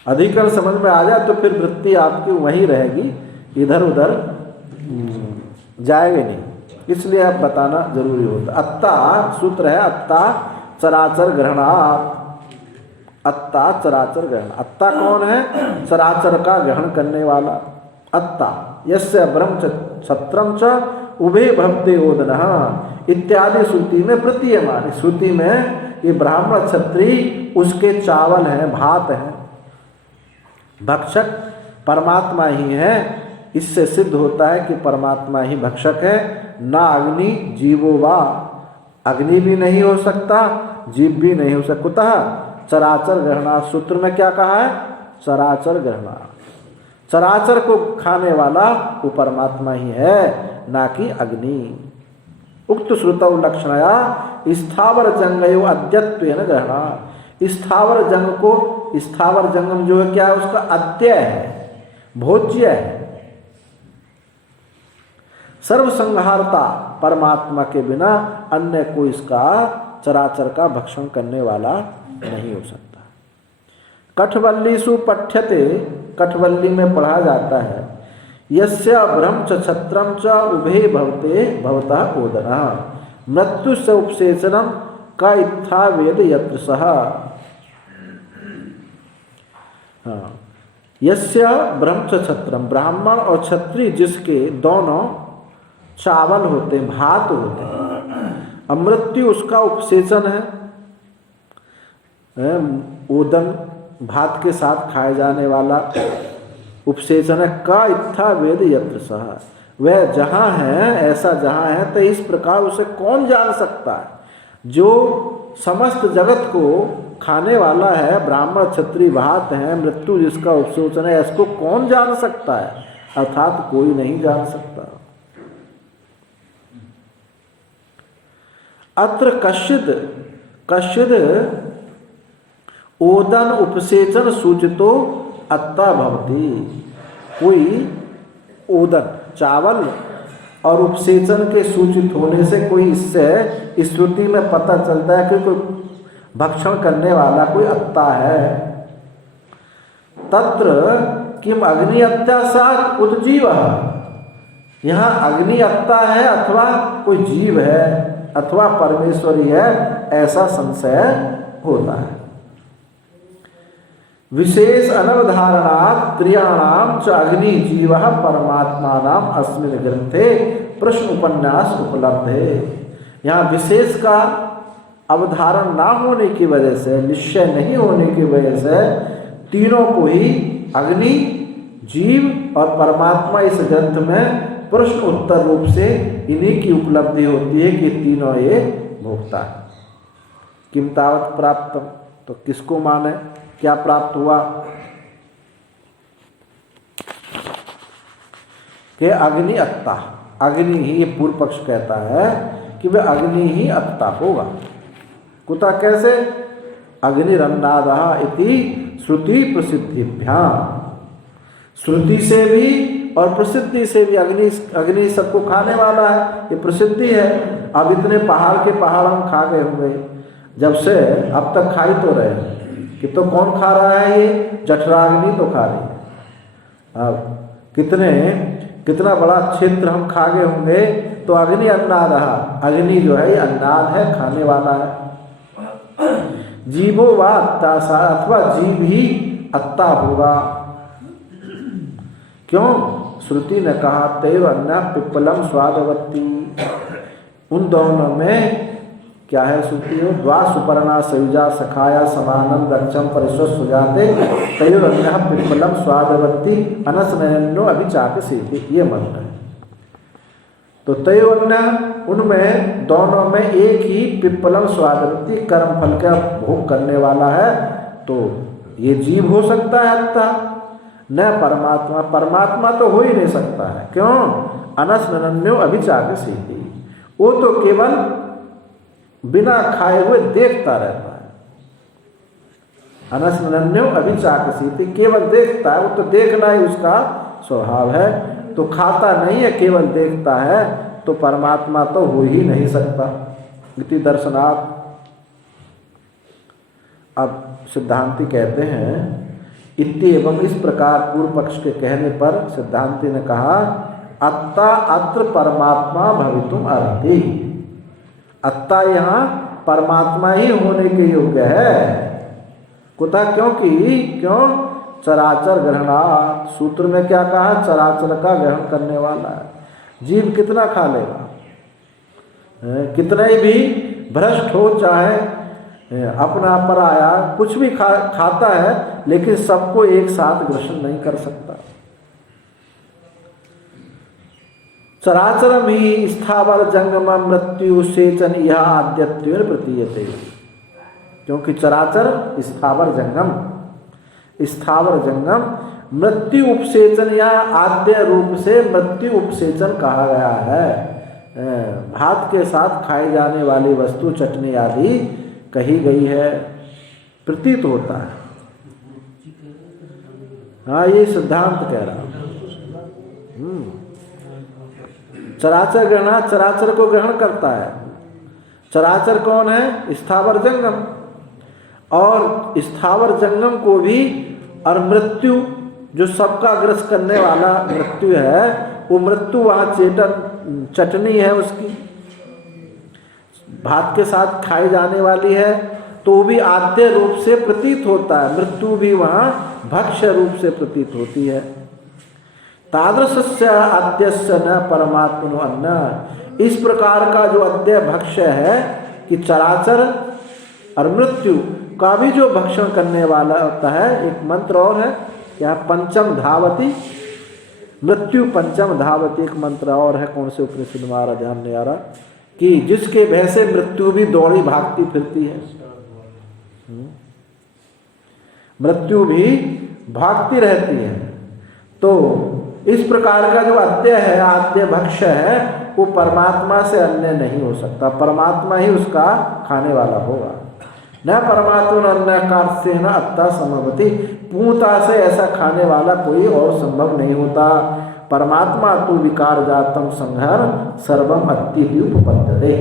अधिकरण समझ में आ जाए तो फिर वृत्ति आपकी वहीं रहेगी, इधर उधर जाएगी नहीं। इसलिए अब बताना जरूरी होता। अत्ता सूत्र है, अत्ता चराचर ग्रहणात्। अत्ता चराचर ग्रहण, अत्ता कौन है? चराचर का ग्रहण करने वाला। अत्ता यस्य ब्रह्म छत्रम च उभे भवते ओदनः इत्यादि श्रुति में प्रतीयमान। श्रुति में ये ब्राह्मण क्षत्रिय उसके चावल हैं, भात हैं। भक्षक परमात्मा ही है। इससे सिद्ध होता है कि परमात्मा ही भक्षक है। ना अग्नि जीवो वा, अग्नि भी नहीं हो सकता, जीव भी नहीं हो सकता। चराचर ग्रहणा सूत्र में क्या कहा है? चराचर ग्रहणा, चराचर को खाने वाला वो परमात्मा ही है, ना कि अग्नि। उक्त श्रुतौ लक्षणया स्थावर जंगयो अद्यत्वेन ग्रहणा। स्थावर जंग को, स्थावर जंगम जो है क्या है? उसका अद्य है, भोज्य है। सर्वसंहारता परमात्मा के बिना अन्य कोई इसका चराचर का भक्षण करने वाला नहीं हो सकता। कठवल्लीषु पठ्यते, कठवल्ली में पढ़ा जाता है। यस्य ब्रह्म च छत्रम च उभे भवते भवतः ओदनः मृत्यु से उपसेचनम का इत्था वेद यत्र सह। यस्य ब्रह्म च छत्रम, ब्राह्मण और क्षत्रिय जिसके दोनों चावल होते हैं, भात होते हैं, अमृत्यु उसका उपसेचन है। ओदन भात के साथ खाए जाने वाला उपसेचन है। का इत्था वेद यत्र सह, वह जहाँ है, ऐसा जहाँ है तो इस प्रकार उसे कौन जान सकता है? जो समस्त जगत को खाने वाला है, ब्राह्मण क्षत्रिय भात है, मृत्यु जिसका उपसेचन है, इसको कौन जान सकता है? अर्थात कोई नहीं जान सकता। अत्र कश्चिद ओदन उपसेचन सूचितो अत्ता भवति। कोई ओदन चावल और उपसेचन के सूचित होने से कोई इससे श्रुति में पता चलता है कि कोई भक्षण करने वाला कोई अत्ता है। तत्र किम अग्नि अत्ता साथ उद्जीवः, यहाँ अग्नि अत्ता है अथवा कोई जीव है अथवा परमेश्वरी है, ऐसा संशय होता है। विशेष अनवधारणात् क्रियाणाम च अग्नि जीवः परमात्मानाम अस्मिन् ग्रंथे प्रश्न उपन्यास उपलब्ध है। यहाँ विशेष का अवधारण ना होने की वजह से, निश्चय नहीं होने की वजह से तीनों को ही अग्नि, जीव और परमात्मा इस ग्रंथ में प्रश्न उत्तर रूप से इन्हीं की उपलब्धि होती है कि तीनों ये भोक्ता है। किम तावत प्राप्त, तो किसको माने, क्या प्राप्त हुआ? कि अग्नि अत्ता, अग्नि ही, ये पूर्व पक्ष कहता है कि वह अग्नि ही अत्ता होगा। कुता कैसे? अग्निरन्नादः इति श्रुति प्रसिद्धिभ्याम, श्रुति से भी और प्रसिद्धि से भी अग्नि सबको खाने वाला है, ये प्रसिद्धि है। अब इतने पहाड़ के पहाड़ हम खा गए होंगे जब से, अब तक खा ही तो रहे कि तो कौन खा रहा है? ये जठराग्नि तो खा रही है। अब कितना बड़ा क्षेत्र हम खा गए होंगे, तो अग्नि अन्नाद, अग्नि जो है ये अन्नाद है, खाने वाला है। जीवो वा अत्ता, अथवा जीव ही अत्ता होगा। क्यों? श्रुति ने कहा तैव अन्ना पिप्पलम स्वादवती, उन दोनों में क्या है? श्रुति हो द्वा सुपर्णा सयुजा सखाया समानम दक्षम परिश्वस सुजाते तैव अन्ना पिप्पलम स्वादवती अनसनयनो अभिचाकसी, ये मंत्र है। तो तैव अन्ना, उनमें दोनों में एक ही पिप्पलम स्वादवती कर्म फल का भोग करने वाला है। तो ये जीव हो सकता है अत्ता, न परमात्मा। परमात्मा तो हो ही नहीं सकता है। क्यों? अनसनन्यो अभिचाकसी, वो तो केवल बिना खाए हुए देखता रहता है। अनसनन्यो अभिचाकसी, केवल देखता है, वो तो देखना ही उसका स्वभाव है। तो खाता नहीं है, केवल देखता है, तो परमात्मा तो हो ही नहीं सकता। इति दर्शनात्। अब सिद्धांती कहते हैं इति एवं, इस प्रकार पूर्व पक्ष के कहने पर सिद्धांती ने कहा अत्ता अत्र परमात्मा भवितुम अर्हति। अत्ता यहाँ परमात्मा ही होने के योग्य है। कुतः? क्यों चराचर ग्रहणात्। सूत्र में क्या कहा? चराचर का ग्रहण करने वाला है। जीव कितना खा लेगा? कितना ही भी भ्रष्ट हो, चाहे अपना पराया कुछ भी खाता है, लेकिन सबको एक साथ ग्रहण नहीं कर सकता। चराचरम ही स्थावर जंगम मृत्यु सेचन यह आद्यत्वेन प्रतीयते। क्योंकि चराचर स्थावर जंगम मृत्यु उपसेचन या आद्य रूप से मृत्यु उपसेचन कहा गया है। भात के साथ खाई जाने वाली वस्तु चटनी आदि कही गई है, प्रतीत होता है। हाँ, ये सिद्धांत कह रहा हूं। चराचर ग्रहण, चराचर को ग्रहण करता है। चराचर कौन है? स्थावर जंगम। और स्थावर जंगम को भी, और मृत्यु जो सबका ग्रस करने वाला मृत्यु है, वो मृत्यु वहाँ चटनी है उसकी, भात के साथ खाई जाने वाली है, तो वो भी आद्य रूप से प्रतीत होता है। मृत्यु भी वहाँ भक्ष्य रूप से प्रतीत होती है। तादृशस्य अद्यस्य न परमात्मनो अन्न। इस प्रकार का जो अद्य भक्ष्य है कि चराचर और मृत्यु का भी जो भक्षण करने वाला होता है। एक मंत्र और है, यहाँ पंचम धावती, मृत्यु पंचम धावती, एक मंत्र और है, कौन से उपनिषद में आ रहा ध्यान नहीं आ रहा, कि जिसके भय से मृत्यु भी दौड़ी भागती फिरती है। मृत्यु भी भागती रहती है। तो इस प्रकार का जो अद्य है, आद्य भक्ष्य है, वो परमात्मा से अन्य नहीं हो सकता। परमात्मा ही उसका खाने वाला होगा। न परमात्मा अन्य कार्य से न अत्ता संभवती। पूर्णता से ऐसा खाने वाला कोई और संभव नहीं होता। परमात्मा तो विकार जातम संहर सर्वम अत्ति उपपद्यते।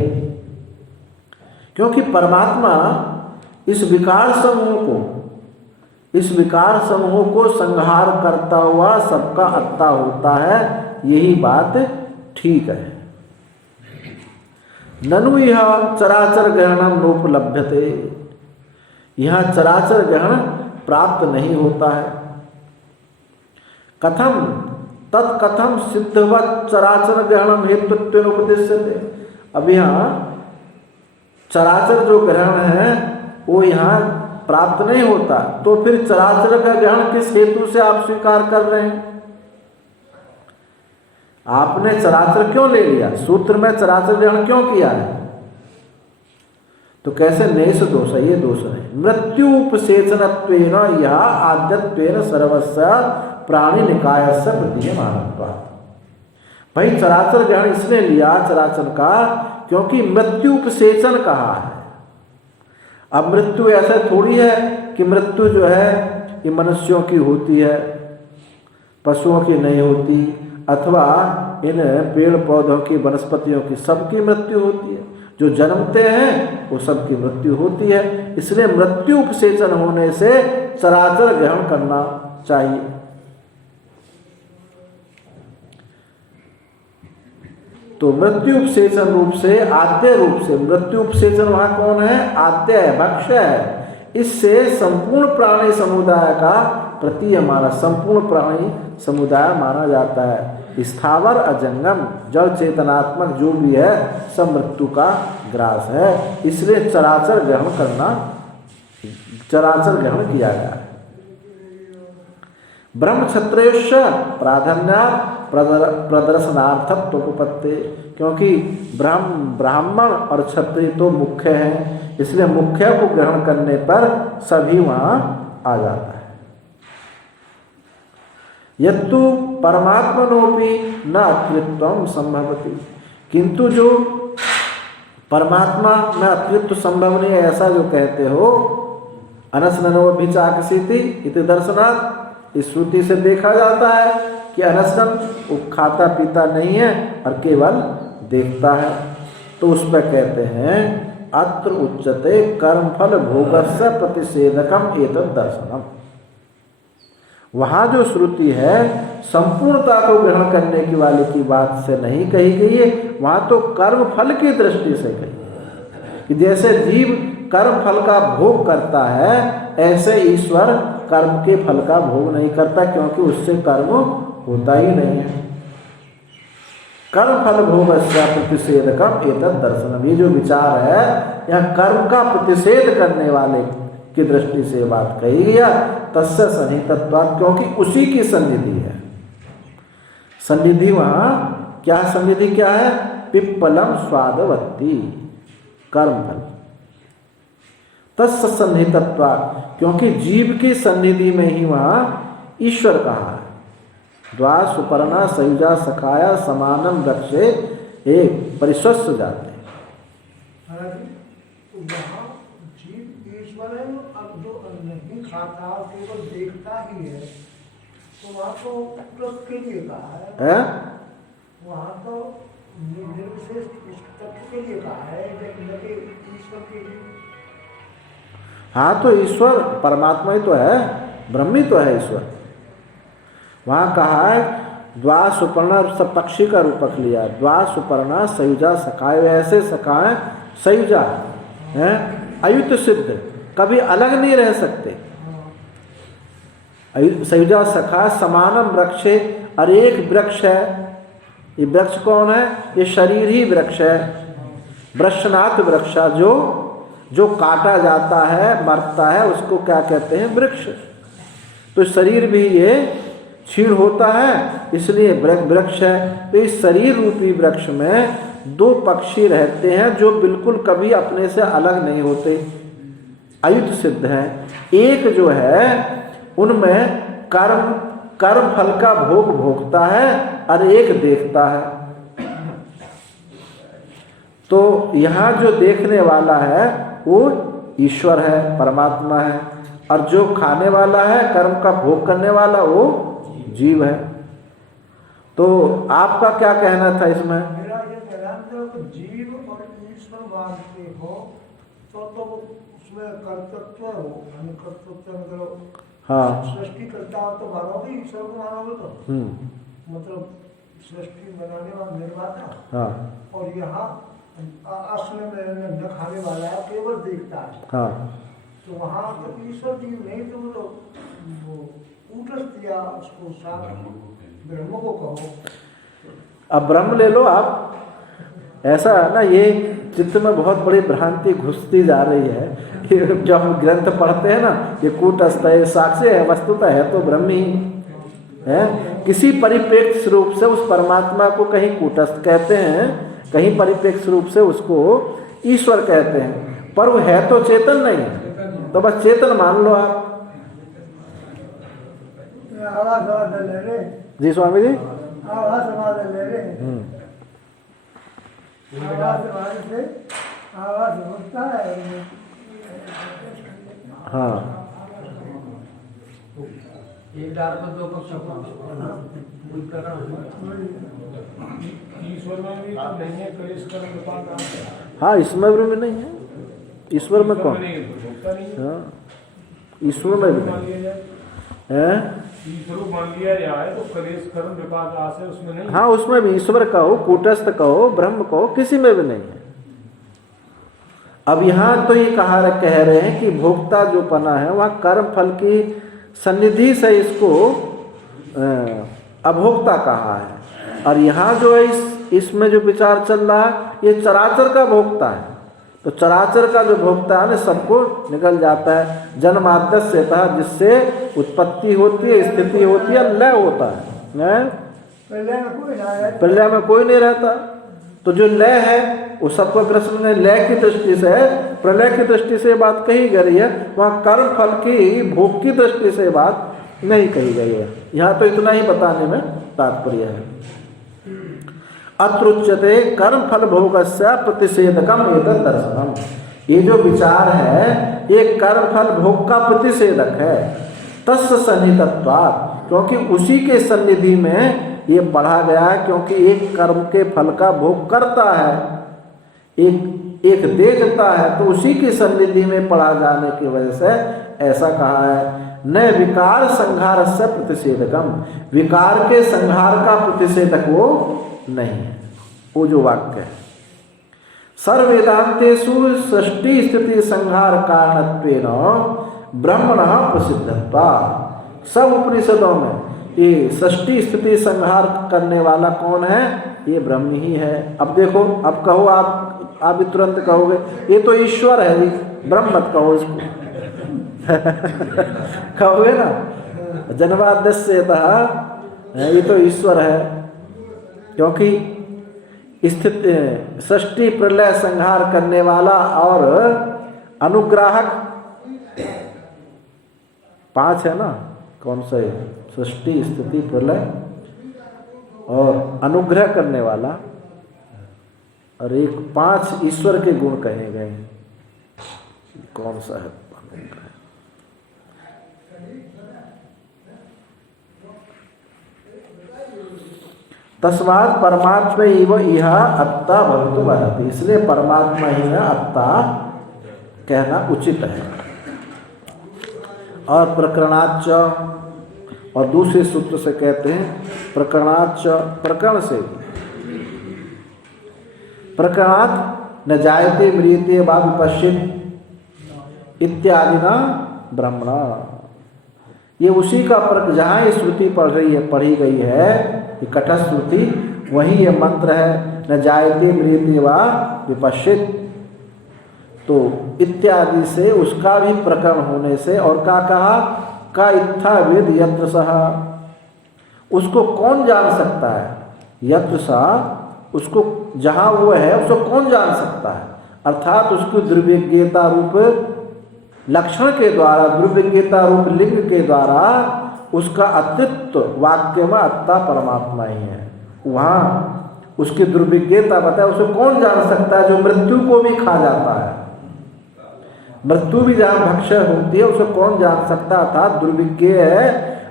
क्योंकि परमात्मा इस विकार समूह को संहार करता हुआ सबका अत्ता होता है। यही बात ठीक है। ननु यह चराचर ग्रहणम नोपलभ्यते। यहाँ चराचर ग्रहण प्राप्त नहीं होता है। कथम तत्कथम सिद्धवत चराचर ग्रहणम हेतुत्वेन उपदिश्यते। अब यहाँ चराचर जो ग्रहण है वो यहाँ प्राप्त नहीं होता, तो फिर चराचर का ग्रहण किस हेतु से आप स्वीकार कर रहे हैं? आपने चराचर क्यों ले लिया? सूत्र में चराचर ग्रहण क्यों किया है? तो कैसे नेश दोष है? ये दोष है। मृत्यु उपसेचनत्वेन यह आद्यत्वेन सर्वस्य प्राणी निकायस्य प्रतीयमानत्वात्। भाई चराचर ग्रहण इसने लिया चराचर का क्योंकि मृत्यु उपसेचन कहा है। अब मृत्यु ऐसा थोड़ी है कि मृत्यु जो है ये मनुष्यों की होती है, पशुओं की नहीं होती, अथवा इन पेड़ पौधों की, वनस्पतियों की सबकी मृत्यु होती है। जो जन्मते हैं वो सबकी मृत्यु होती है। इसलिए मृत्यु उपसेचन होने से चराचर ग्रहण करना चाहिए। तो मृत्यु उपसेचन रूप से, आद्य रूप से, मृत्यु उपसेचन वहाँ कौन है? आद्य है, भक्ष्य है। इससे संपूर्ण प्राणी समुदाय का प्रतीयमान, संपूर्ण प्राणी समुदाय माना जाता है। स्थावर अजंगम जड़ चेतनात्मक जो भी है सब मृत्यु का ग्रास है। इसलिए चराचर ग्रहण किया गया है। ब्रह्म क्षत्रेयश्च प्राधान्यात् प्रदर्शनार्थत्वोपपत्ते। क्योंकि ब्राह्मण और क्षत्रिय तो मुख्य हैं, इसलिए मुख्य को ग्रहण करने पर सभी वहाँ आ जाता है। यत्तु परमात्मनोपि न अत्रित्वं संभवति। किंतु जो परमात्मा में अत्रित्व संभव नहीं है ऐसा जो कहते हो, अनशननो भिचाकसीति इति दर्शनात्, इस श्रुति से देखा जाता है कि अनशन वो खाता पीता नहीं है और केवल देखता है। तो उस पर कहते हैं अत्र उच्यते कर्मफल भोगस्य प्रतिषेधकम एतद् दर्शनम। वहाँ जो श्रुति है संपूर्णता को ग्रहण करने की वाले की बात से नहीं कही गई है, वहाँ तो कर्म फल की दृष्टि से कही है कि जैसे जीव कर्म फल का भोग करता है ऐसे ईश्वर कर्म के फल का भोग नहीं करता, क्योंकि उससे कर्म होता ही नहीं है। कर्म फल भोग प्रतिषेधकम एतत् दर्शनम, ये जो विचार है यह कर्म का प्रतिषेध करने वाले की दृष्टि से बात कही गया। तस्य सन्निहितत्वात्, क्योंकि उसी की सन्निधि है। सन्निधि वहाँ क्या, सन्निधि क्या है? पिप्पलम स्वादवत्ती, कर्म फल। तस्य सन्निहितत्वात्, क्योंकि जीव की सन्निधि में ही वहाँ ईश्वर कहा है। द्वा सुपर्णा सयुजा सखाया समानम रक्षे एक परिस्वस्थ जाते। तो यहाँ जीव ईश्वर है, अब जो नहीं खाता केवल देखता ही है, तो वहाँ तो उत्कृष्ट के लिए कहा है, वहाँ तो निर्विशेष तत्व के लिए कहा है, लेकिन ईश्वर के लिए। हाँ, तो ईश्वर परमात्मा ही तो है, ब्रह्म ही तो है ईश्वर। वहाँ कहा है द्वा सुपर्णा, सब पक्षी का रूपक लिया, द्वा सुपर्णा सयुजा सखाए, ऐसे सखाए सयुजा है अयुत सिद्ध, कभी अलग नहीं रह सकते। सयुजा सखा समानम वृक्षे, और एक वृक्ष है, ये वृक्ष कौन है? ये शरीर ही वृक्ष है। वृक्षनाथ वृक्षा, जो काटा जाता है मरता है उसको क्या कहते हैं? वृक्ष। तो शरीर भी ये क्षीण होता है, इसलिए वृक्ष है। तो इस शरीर रूपी वृक्ष में दो पक्षी रहते हैं जो बिल्कुल कभी अपने से अलग नहीं होते, अयुत सिद्ध है। एक जो है उनमें कर्म फल का भोग भोगता है और एक देखता है। तो यहाँ जो देखने वाला है वो ईश्वर है, परमात्मा है, और जो खाने वाला है, कर्म का भोग करने वाला, वो जीव है। तो आपका क्या कहना था इसमें? मेरा ये कहना था कि जीव और ईश्वर मानते हो तो उसमें कर्तृत्व हो, कर्तृत्व मतलब हाँ, सृष्टि करता हो तो मानोगे, ईश्वर को मानोगे तो मतलब सृष्टि बनाने वाला निर्माता। हाँ। और यहाँ असल में न खाने वाला है, केवल देखता है। हाँ। तो वहाँ तो ईश्वर जीव नहीं, तो वो कूटस्थ या उसको साथ ब्रह्म को कहो। अब ब्रह्म ले लो आप, ऐसा है ना, ये चित्त में बहुत बड़ी भ्रांति घुसती जा रही है कि जब हम ग्रंथ पढ़ते हैं ना, ये कूटस्थ है, साक्ष्य है, वस्तुतः है तो ब्रह्म ही है। किसी परिप्रेक्ष्य रूप से उस परमात्मा को कहीं कूटस्थ कहते हैं, कहीं परिप्रेक्ष्य रूप से उसको ईश्वर कहते हैं, पर वो है तो चेतन नहीं, तो बस चेतन मान लो आप। जी स्वामी जी, आवाज ले रहे आवाज होता है। हाँ, एक डाल में दो पक्ष ईश्वर में भी तो नहीं है, क्लेश कर्म विपाक। हाँ, इसमें भी नहीं है, ईश्वर में कौन? हाँ, ईश्वर में भी नहीं है। ईश्वर मान लिया जाए तो क्लेश कर्म विपाक आशय उसमें नहीं। हाँ, उसमें भी ईश्वर कहो, कूटस्थ कहो, ब्रह्म कहो, किसी में भी नहीं है। अब यहाँ तो ये कह रहे हैं कि भोक्ता जो पना है वहाँ कर्म फल की सन्निधि से इसको अभोक्ता कहा है। और यहाँ जो है इसमें जो विचार चल रहा है ये चराचर का भोक्ता है। तो चराचर का जो भोक्ता है ना, सबको निकल जाता है। जन्माद्य से था, जिससे उत्पत्ति होती है, स्थिति होती है, लय होता है। प्रलय में कोई नहीं रहता। तो जो लय है वो सबको प्रश्न में लय की दृष्टि से, प्रलय की दृष्टि से बात कही गई है, वहाँ कर्म फल की भोग की दृष्टि से बात नहीं कही गई है। यहाँ तो इतना ही बताने में तात्पर्य है। अत्रुच्यते कर्म फल भोगस्य प्रतिषेधकम एतत् दर्शनम। ये जो विचार है ये कर्म फल भोग का प्रतिषेधक है। तस्य सन्निहितत्वात्, क्योंकि उसी के सन्निधि में ये पढ़ा गया है, क्योंकि एक कर्म के फल का भोग करता है, एक देखता है, तो उसी की सन्निधि में पढ़ा जाने की वजह से ऐसा कहा है। न विकार संहार से प्रतिषेधकम, विकार के संहार का प्रतिषेधक वो नहीं है। वो जो वाक्य है सर्ववेदांतेषु सृष्टि स्थिति संहार कारणत्वेन ब्रह्मणः प्रसिद्धत्वात्, सब उपनिषदों में ये सृष्टि स्थिति संहार करने वाला कौन है? ये ब्रह्म ही है। अब देखो, अब कहो आप भी तुरंत कहोगे ये तो ईश्वर है, ब्रह्म मत कहो इसको कहोगे ना, जन्माद्यस्य ये तो ईश्वर है, क्योंकि स्थिति सृष्टि प्रलय संहार करने वाला और अनुग्राहक 5 है ना, कौन सा है? सृष्टि स्थिति प्रलय और अनुग्रह करने वाला, और एक 5 ईश्वर के गुण कहे गए। कौन सा है? तस्मात् परमात्मा एव इह अत्ता भवितुम् अर्हति, इसलिए परमात्मा ही ना अत्ता कहना उचित है। और प्रकरणाच्च, और दूसरे सूत्र से कहते हैं प्रकरणाच्च, प्रकरण से, प्रकरणात् न जायते म्रियते वा विपश्येत् इत्यादि ना ब्रह्मणा, ये उसी का जहाँ ये श्रुति पढ़ी गई है, ये कटस्थ श्रुति, वही ये मंत्र है न जायते म्रियते वा विपश्येत्, तो इत्यादि से उसका भी प्रकरण होने से, और क्या कहा? का इत्था वेद यत्र सह, उसको कौन जान सकता है? यत्र सह, उसको जहाँ वो है उसको कौन जान सकता है? अर्थात उसकी दुर्विज्ञता रूप लक्षण के द्वारा, दुर्विज्ञता रूप लिंग के द्वारा उसका अस्तित्व वाक्य में अत्ता परमात्मा ही है। वहाँ उसकी दुर्विज्ञता बताए, उसे कौन जान सकता है? जो मृत्यु को भी खा जाता है, मृत्यु भी जहाँ भक्षण होती है उसे कौन जान सकता? अर्थात दुर्विज्ञ है,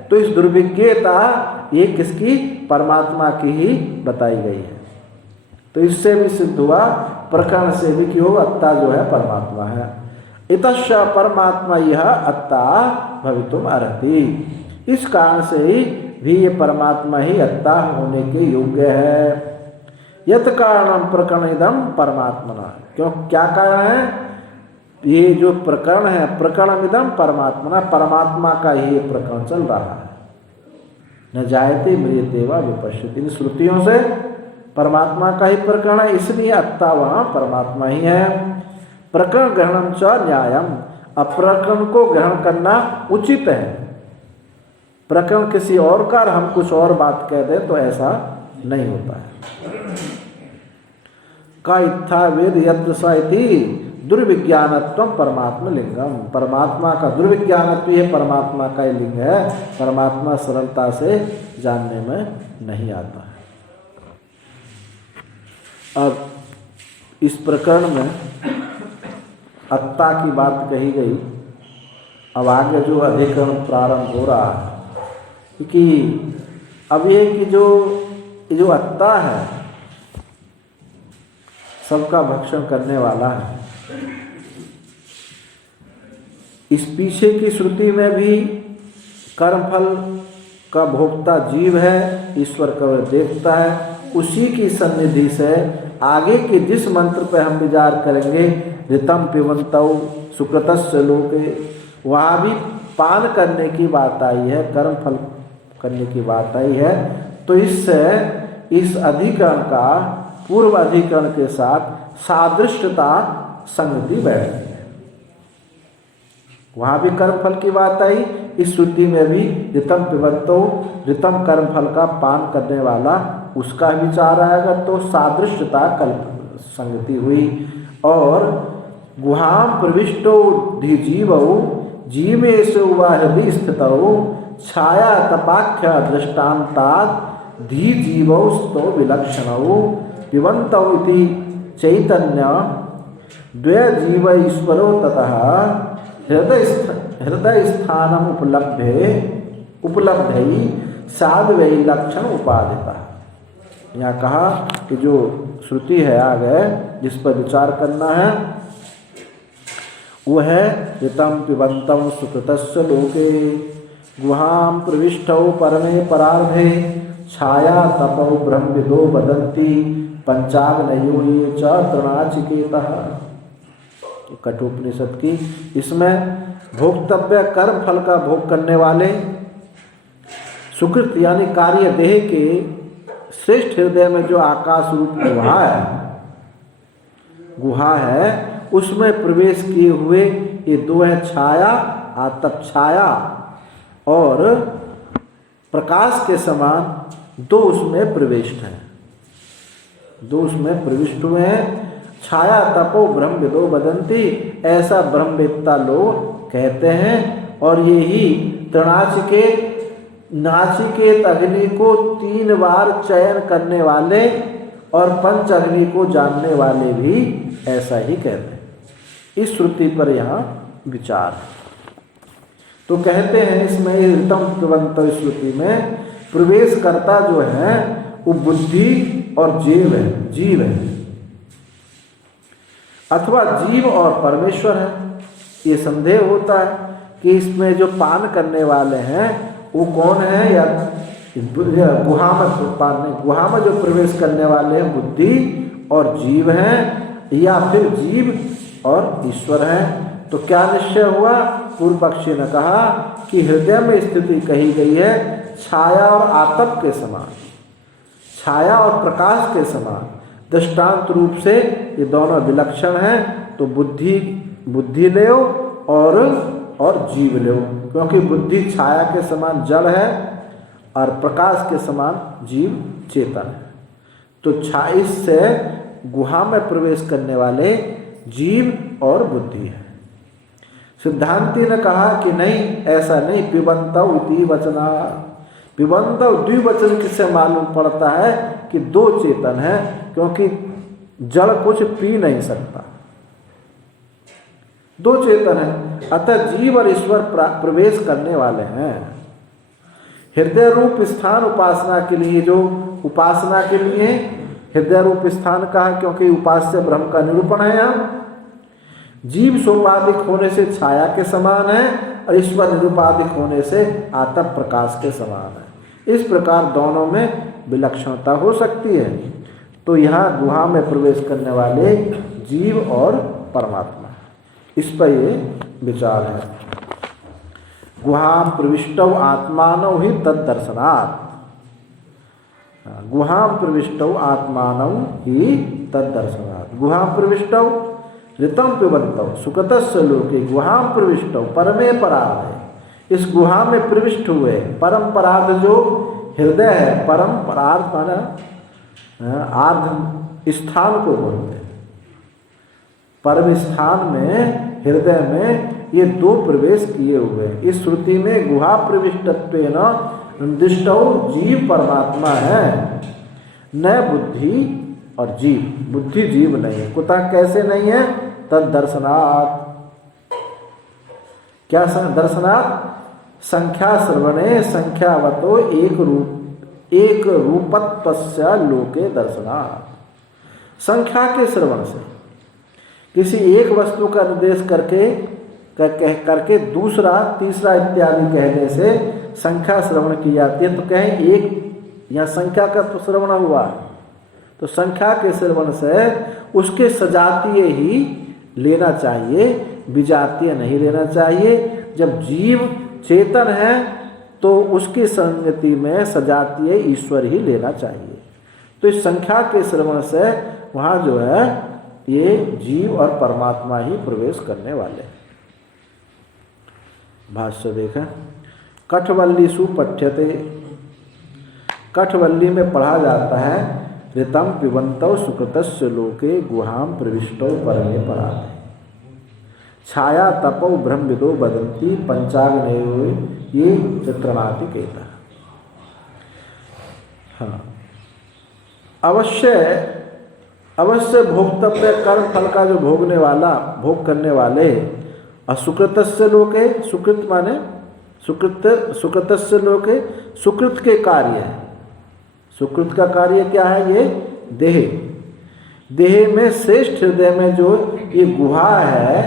तो इस दुर्विज्ञता ये किसकी? परमात्मा की ही बताई गई है। तो इससे भी सिद्ध हुआ, प्रकरण से भी कि वो अत्ता जो है परमात्मा है। इतश्च परमात्मा यह अत्ता भवितुम् अर्हति, इस कारण से ही भी ये परमात्मा ही अत्ता होने के योग्य है। यत् कारणम प्रकरण इदम परमात्मना, क्यों, क्या कारण है? ये जो प्रकरण है, प्रकरण इदम परमात्मना, परमात्मा का ही प्रकरण चल रहा है। न जायते म्रियते वा विपश्यति, इन श्रुतियों से परमात्मा का ही प्रकरण है, इसलिए अत्ता वहाँ परमात्मा ही है। प्रकरण ग्रहणम च न्यायम, अप्रकरण को ग्रहण करना उचित है। प्रकरण किसी और का, हम कुछ और बात कह दें तो ऐसा नहीं होता है। का इत्था वेद यत्र स इति दुर्विज्ञानत्वम परमात्मा लिंगम, परमात्मा का दुर्विज्ञानत्व यह परमात्मा का ही लिंग है। परमात्मा सरलता से जानने में नहीं आता है। अब इस प्रकरण में अत्ता की बात कही गई, अब आगे जो अधिकरण प्रारंभ हो रहा है, क्योंकि अब ये कि जो अत्ता है सबका भक्षण करने वाला है। इस पीछे की श्रुति में भी कर्मफल का भोक्ता जीव है, ईश्वर केवल देखता है। उसी की सन्निधि से आगे के जिस मंत्र पर हम विचार करेंगे, ऋतम पिबन्तौ सुकृतस्य लोके, वहाँ भी पान करने की बात आई है, कर्मफल करने की बात आई है। तो इससे इस अधिकरण का पूर्व अधिकरण के साथ सादृश्यता संगति बैठती है। वहाँ भी कर्मफल की बात आई, इस श्रुति में भी ऋतम पिबन्तौ, ऋतम कर्मफल का पान करने वाला, उसका विचार आएगा। तो सादृश्यता कल्प संगति हुई। और गुहाम प्रविष्टो धीजीवौ जीवेषु वा हृदि स्थितौ छाया तपाख्य दृष्टान्तात् धीजीवौस्तो विलक्षणौ पिबन्तौ इति चैतन्य द्वय जीव ईश्वरो ततः हृदय स्थानम उपलब्धै साधवै लक्षण उपाधिता। यहाँ कहा कि जो श्रुति है आगे जिस पर विचार करना है, वो है ऋतं पिबन्तं सुकृतस्य लोके गुहां प्रविष्टौ परमे परार्धे छाया तपौ ब्रह्मविदो वदन्ति पंचाग्नयो ये च तृणाचिकेतः। कठोपनिषद की इसमें भोक्तव्य कर्म फल का भोग करने वाले सुकृत यानी कार्य देह के श्रेष्ठ हृदय में जो आकाश रूप गुहा है उसमें प्रवेश किए हुए ये दो है, छाया आतप छाया और प्रकाश के समान दो उसमें प्रविष्ट हैं, दो उसमें प्रविष्ट हुए हैं। छाया तपो ब्रह्मविदो वदन्ति, ऐसा ब्रह्मवेत्ता लोग कहते हैं। और ये ही नाचिकेत अग्नि को 3 बार चयन करने वाले और पंच अग्नि को जानने वाले भी ऐसा ही कहते हैं। इस श्रुति पर यहाँ विचार है। तो कहते हैं इसमें ऋतं पिबन्तं श्रुति में प्रवेश करता जो है वो बुद्धि और जीव है अथवा जीव और परमेश्वर है। ये संदेह होता है कि इसमें जो पान करने वाले हैं वो कौन है, या गुहा में जो प्रवेश करने वाले हैं बुद्धि और जीव हैं, या फिर जीव और ईश्वर हैं। तो क्या निश्चय हुआ? पूर्व पक्षी ने कहा कि हृदय में स्थिति कही गई है छाया और आतप के समान, छाया और प्रकाश के समान। दृष्टांत रूप से ये दोनों विलक्षण हैं। तो बुद्धि ले और जीव ले, क्योंकि बुद्धि छाया के समान जड़ है और प्रकाश के समान जीव चेतन है। तो इससे गुहा में प्रवेश करने वाले जीव और बुद्धि है। सिद्धांति ने कहा कि नहीं, ऐसा नहीं। पिबन्तौ इति वचना, पिबन्तौ द्विवचन किससे मालूम पड़ता है कि दो चेतन है, क्योंकि जड़ कुछ पी नहीं सकता, दो चेतन है। अतः जीव और ईश्वर प्रवेश करने वाले हैं। हृदय रूप स्थान उपासना के लिए, जो उपासना के लिए हृदय रूप स्थान कहा क्योंकि उपास्य ब्रह्म का निरूपण है। यहाँ जीव सोपाधिक होने से छाया के समान है और ईश्वर निरूपाधिक होने से आतप प्रकाश के समान है। इस प्रकार दोनों में विलक्षणता हो सकती है। तो यहाँ गुहा में प्रवेश करने वाले जीव और परमात्मा, इस पर ये विचार है। गुहां प्रविष्टौ आत्मानौ ही तद्दर्शनात्, गुहां प्रविष्टौ आत्मानौ ही तद्दर्शनात्। गुहां प्रविष्टौ ऋतं पिबन्तौ सुकृतस्य लोके गुहां प्रविष्टौ परमे परार्धे, इस गुहा में प्रविष्ट हुए। परम परार्ध जो हृदय है, परम परार्ध माना आर्ध स्थान को बोलते हैं। परम स्थान में हृदय में ये दो प्रवेश किए हुए। इस श्रुति में गुहा प्रविष्टत्वेन निर्दिष्टौ जीव परमात्मा है, न बुद्धि और जीव। बुद्धि जीव नहीं है। कुतः कैसे नहीं है? तद दर्शनात्, क्या दर्शनात्? संख्या श्रवणे संख्यावतो एक रूपत्वस्य लोके दर्शनात्। संख्या के श्रवण से किसी एक वस्तु का निर्देश करके दूसरा तीसरा इत्यादि कहने से संख्या श्रवण की जाती है। तो कहें एक यहाँ संख्या का तो श्रवण हुआ, तो संख्या के श्रवण से उसके सजातीय ही लेना चाहिए, विजातीय नहीं लेना चाहिए। जब जीव चेतन है तो उसकी संगति में सजातीय ईश्वर ही लेना चाहिए। तो इस संख्या के श्रवण से वहाँ जो है ये जीव और परमात्मा ही प्रवेश करने वाले हैं। भाष्य देखें। कठवल्लीषु पठ्यते, कठवल्ली में पढ़ा जाता है ऋतं पिबन्तौ सुकृतस्य लोके गुहां प्रविष्टौ परमे परार्धे छाया तपौ ब्रह्मविदो वदन्ति पंचाग्नयो ये तृणाचिकेतः। हाँ, अवश्य भोक्तव्य कर्म फल का जो भोग करने वाले असुकृतस्य लोके, सुकृत माने सुकृतस्य लोके, सुकृत के कार्य है। सुकृत का कार्य क्या है? ये देह में श्रेष्ठ हृदय में जो ये गुहा है,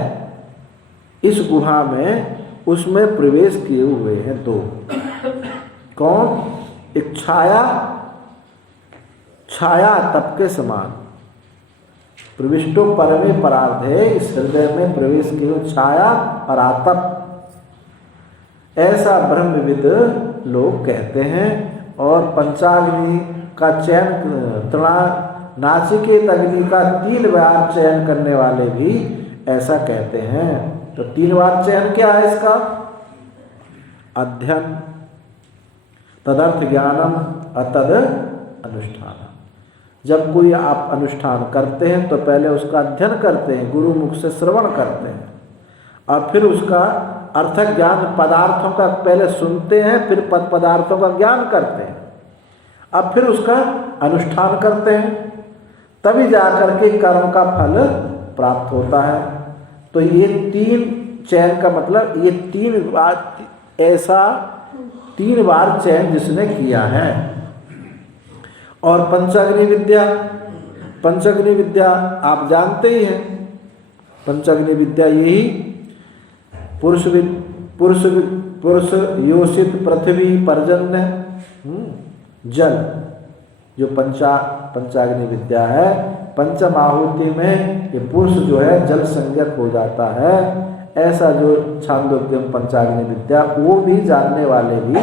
इस गुहा में उसमें प्रवेश किए हुए हैं 2। कौन? एक छाया तप के समान, प्रविष्टो परमे परार्धे, इस हृदय में प्रवेश किए हुए छाया और आतप, ऐसा ब्रह्मविद लोग कहते हैं। और पंचाग्नि का चयन, नाचिकेत अग्नि का 3 बार चयन करने वाले भी ऐसा कहते हैं। तो 3 बार चयन क्या है इसका? अध्ययन, तदर्थ ज्ञानम, अतद अनुष्ठान। जब कोई आप अनुष्ठान करते हैं तो पहले उसका अध्ययन करते हैं, गुरु मुख से श्रवण करते हैं, और फिर उसका अर्थक ज्ञान, पदार्थों का पहले सुनते हैं, फिर पदार्थों का ज्ञान करते हैं, अब फिर उसका अनुष्ठान करते हैं, तभी जाकर के कर्म का फल प्राप्त होता है। तो ये 3 चयन का मतलब, ये 3 बार, ऐसा 3 बार चयन जिसने किया है। और पंचाग्नि विद्या आप जानते ही हैं। पंचाग्नि विद्या यही पुरुष योषित पृथ्वी पर्जन्य जल, जो पंचाग्नि विद्या है, पंचम आहुति में ये पुरुष जो है जल संज्ञक हो जाता है। ऐसा जो छांदोग्यम पंचाग्नि विद्या, वो भी जानने वाले भी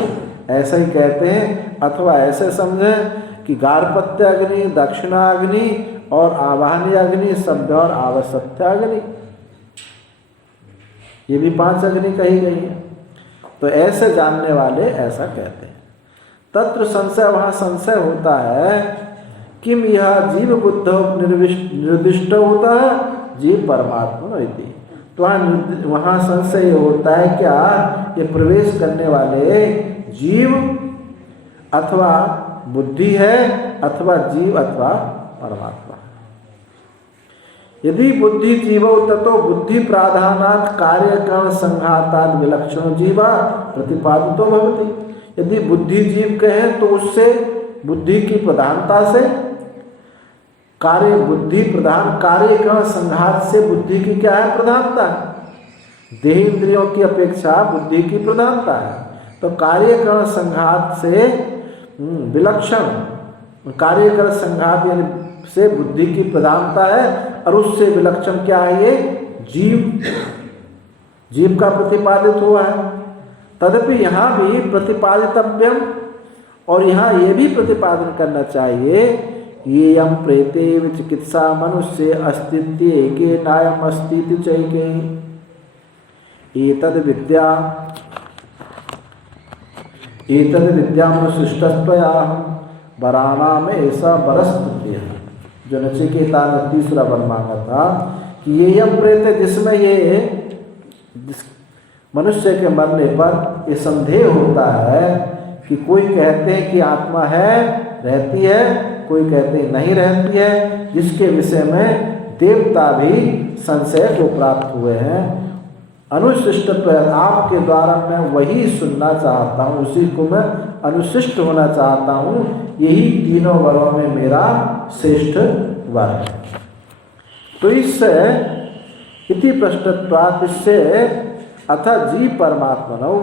ऐसा ही कहते हैं। अथवा ऐसे समझें कि गार्हपत्य अग्नि, दक्षिणाग्नि और आवाहनी अग्नि, सभ्य और आवश्यकताग्नि, ये भी 5 अग्नि कही गई है। तो ऐसे जानने वाले ऐसा कहते हैं। तत्र संशय, वहाँ संशय होता है, किम यह जीव बुद्ध निर्दिष्ट होता है, जीव परमात्मा इति। तो वहाँ संशय होता है, क्या ये प्रवेश करने वाले जीव अथवा बुद्धि है, अथवा जीव अथवा परमात्मा। यदि बुद्धि जीवो ततो बुद्धि प्राधानात् कार्यकरण संघातात् विलक्षणो जीवा प्रतिपादितो भवति। यदि बुद्धि जीव कहें तो उससे बुद्धि की प्रधानता से, बुद्धि प्रधान, कार्यकरण संघात से बुद्धि की क्या है? प्रधानता है। देह इंद्रियों की अपेक्षा बुद्धि की प्रधानता है। तो कार्यकरण संघात से विलक्षण, कार्यकरण संघात से बुद्धि की प्रधानता है, और उससे विलक्षण क्या है? ये जीव का प्रतिपादित हुआ है। तदपि यहाँ भी प्रतिपादितव्यम, और यहाँ ये भी प्रतिपादन करना चाहिए, ये यम प्रेते चिकित्सा मनुष्य अस्तित्व एके नायम अस्तित्व चैके एतद विद्यामनुशिष्टत्वया वराणा में ऐसा बरस्तुत्य है। जो नचिकेता ने 3रा वर मांगा था कि ये यम प्रेत, जिसमें ये मनुष्य के मरने पर ये संदेह होता है कि कोई कहते हैं कि आत्मा है, रहती है, कोई कहते हैं नहीं रहती है, जिसके विषय में देवता भी संशय को प्राप्त हुए हैं। अनुशिष्ट, आपके द्वारा मैं वही सुनना चाहता हूँ, उसी को मैं अनुशिष्ट होना चाहता हूँ। यही 3 वरों में मेरा श्रेष्ठ वर है। तो इससे इति पृष्ठत्वात्, इससे अथ जीव परमात्मनौ,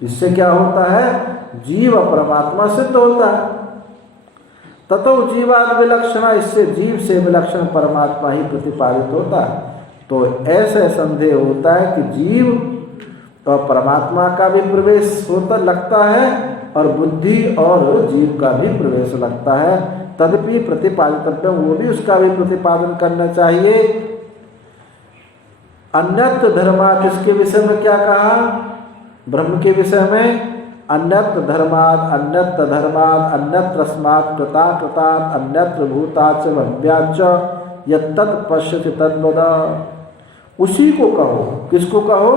इससे क्या होता है? जीव परमात्मा सिद्ध होता है। ततो जीवाद विलक्षणा, इससे जीव से विलक्षण परमात्मा ही प्रतिपादित होता है। तो ऐसे संदेह होता है कि जीव और परमात्मा का भी प्रवेश होता लगता है, और बुद्धि और जीव का भी प्रवेश लगता है। तदपि प्रतिपादितव्य, वो भी उसका भी प्रतिपादन करना चाहिए। अन्यत्र धर्मा, किसके विषय में क्या कहा? ब्रह्म के विषय में। अन्यत्र धर्माद, अन्यत्र धर्माद, अन्यत्र अस्मात् कृतात् कृतात्, अन्यत्र भूताच्च भव्याच्च यत्तत् पश्यति तद्वद। उसी को कहो। किसको कहो?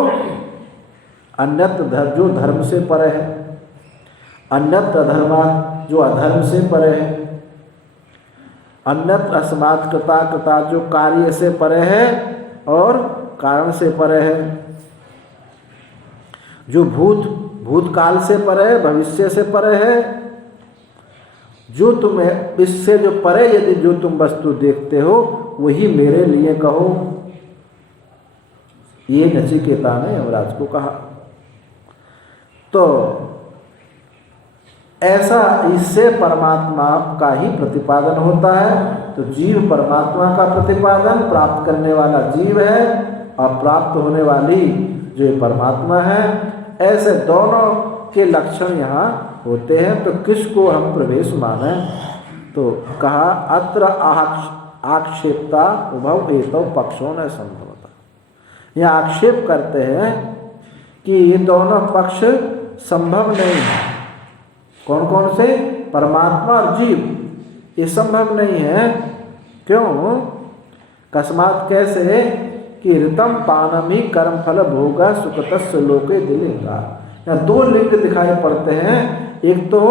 अन्यत्र, जो धर्म से परे है। अन्यत्र धर्मात्, जो अधर्म से परे है। अन्यत्र अस्मात् कृतात् कृतात्, जो कार्य से परे है और कारण से परे है। जो भूतकाल से परे है, भविष्य से परे है। जो तुम्हें इससे जो परे, यदि जो तुम वस्तु देखते हो, वही मेरे लिए कहो। ये नचिकेता ने यमराज को कहा। तो ऐसा इससे परमात्मा का ही प्रतिपादन होता है। तो जीव परमात्मा का प्रतिपादन, प्राप्त करने वाला जीव है और प्राप्त होने वाली जो परमात्मा है, ऐसे दोनों के लक्षण यहाँ होते हैं। तो किसको हम प्रवेश माने? तो कहा अत्र आक्षेपता उभव एतौ पक्षों न संभवता। यहाँ आक्षेप करते हैं कि ये दोनों पक्ष संभव नहीं है। कौन कौन से? परमात्मा और जीव, ये संभव नहीं है। क्यों? कस्मात, कैसे? कि ऋतम पानम ही कर्मफल भोगा सुकृतस्य लोके दिलिंगा। यहाँ दो लिंग दिखाई पड़ते हैं। एक तो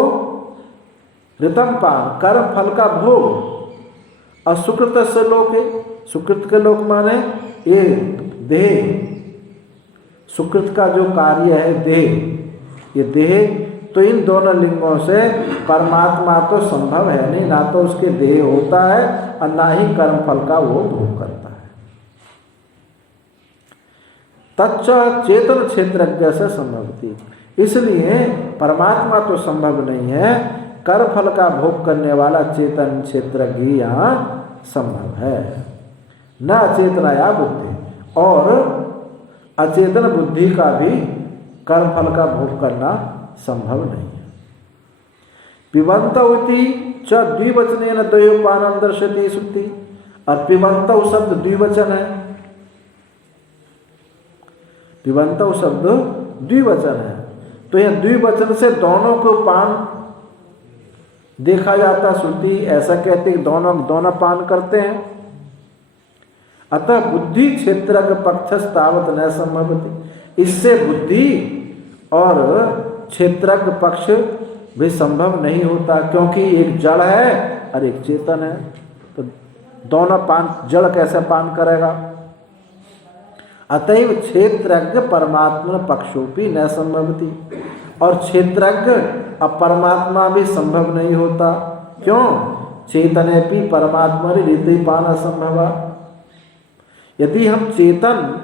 ऋतम पान, कर्म फल का भोग, और सुकृतस्य लोके, सुकृत के लोक माने ये देह, सुकृत का जो कार्य है देह, ये देह। तो इन दोनों लिंगों से परमात्मा तो संभव है नहीं, ना तो उसके देह होता है और ना ही कर्म फल का वो भोग करता है। तच्च चेतन क्षेत्रज्ञ से संभवती, इसलिए परमात्मा तो संभव नहीं है, कर्म फल का भोग करने वाला चेतन क्षेत्रज्ञ यहाँ संभव है। न अचेतनाया बुद्धि, और अचेतन बुद्धि का भी कर्म फल का भोग करना संभव नहीं है। पिबंतौति च द्विवचनेन द्वयोपानं दर्शति सुक्ति, और पिबंतौ शब्द द्विवचन है। पिबंतौ शब्द द्विवचन है, तो यह द्विवचन से दोनों को पान देखा जाता। श्रुति ऐसा कहते हैं दोनों पान करते हैं। अतः बुद्धि क्षेत्रज्ञ पक्षस तावत न संभवति, इससे बुद्धि और क्षेत्रज्ञ पक्ष भी संभव नहीं होता, क्योंकि एक जड़ है और एक चेतन है। तो दोनों पान, जड़ कैसे पान करेगा? अतएव क्षेत्रज्ञ परमात्मा पक्षोपि न संभवति, और क्षेत्रज्ञ अब परमात्मा भी संभव नहीं होता। क्यों? चेतनेपि परमात्मा रीति पान असंभवा। यदि हम चेतन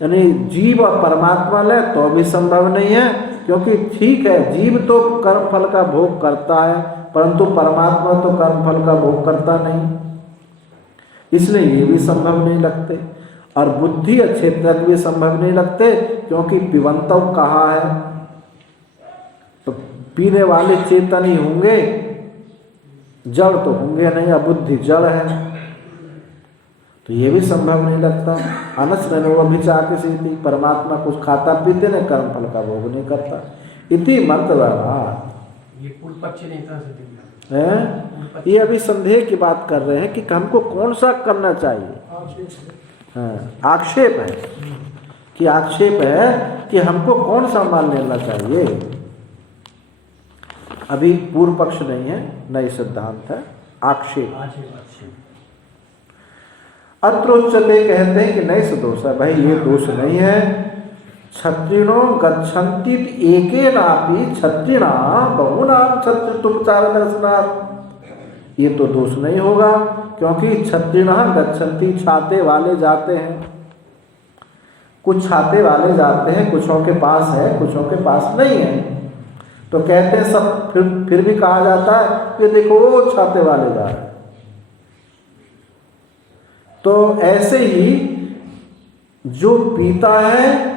यानी जीव और परमात्मा ले तो भी संभव नहीं है, क्योंकि ठीक है जीव तो कर्म फल का भोग करता है, परंतु परमात्मा तो कर्म फल का भोग करता नहीं, इसलिए ये भी संभव नहीं लगते। और बुद्धि और क्षेत्रज्ञ भी संभव नहीं लगते, क्योंकि पिबंतव कहा है, तो पीने वाले चेतन ही होंगे, जड़ तो होंगे नहीं, और बुद्धि जड़ है, तो ये भी संभव नहीं लगता। अनश्रनोभिचार किसी, परमात्मा कुछ खाता पीते नहीं, कर्म फल का भोग नहीं करता। इति मतलब ये पूर्व पक्ष नहीं था है, ये अभी संदेह की बात कर रहे हैं कि हमको कौन सा करना चाहिए। हाँ, आक्षेप है कि आक्षेप है कि हमको कौन सा मान लेना चाहिए। अभी पूर्व पक्ष नहीं है, नई सिद्धांत है, आक्षेप। अत्रोच्चले कहते हैं कि नहीं से दोष है। भाई ये दोष नहीं है। क्षत्रिणो गच्छन्ति एकेनापि क्षत्रिणा बहुनाम क्षत्रित्वोपचार दर्शनात्, ये तो दोष नहीं होगा, क्योंकि क्षत्रिणः गच्छन्ति, छाते वाले जाते हैं। कुछ छाते वाले जाते हैं, कुछों के पास है, कुछों के पास नहीं है, तो कहते हैं सब फिर भी कहा जाता है कि देखो वो छाते वाले जा रहे हैं। तो ऐसे ही जो पीता है,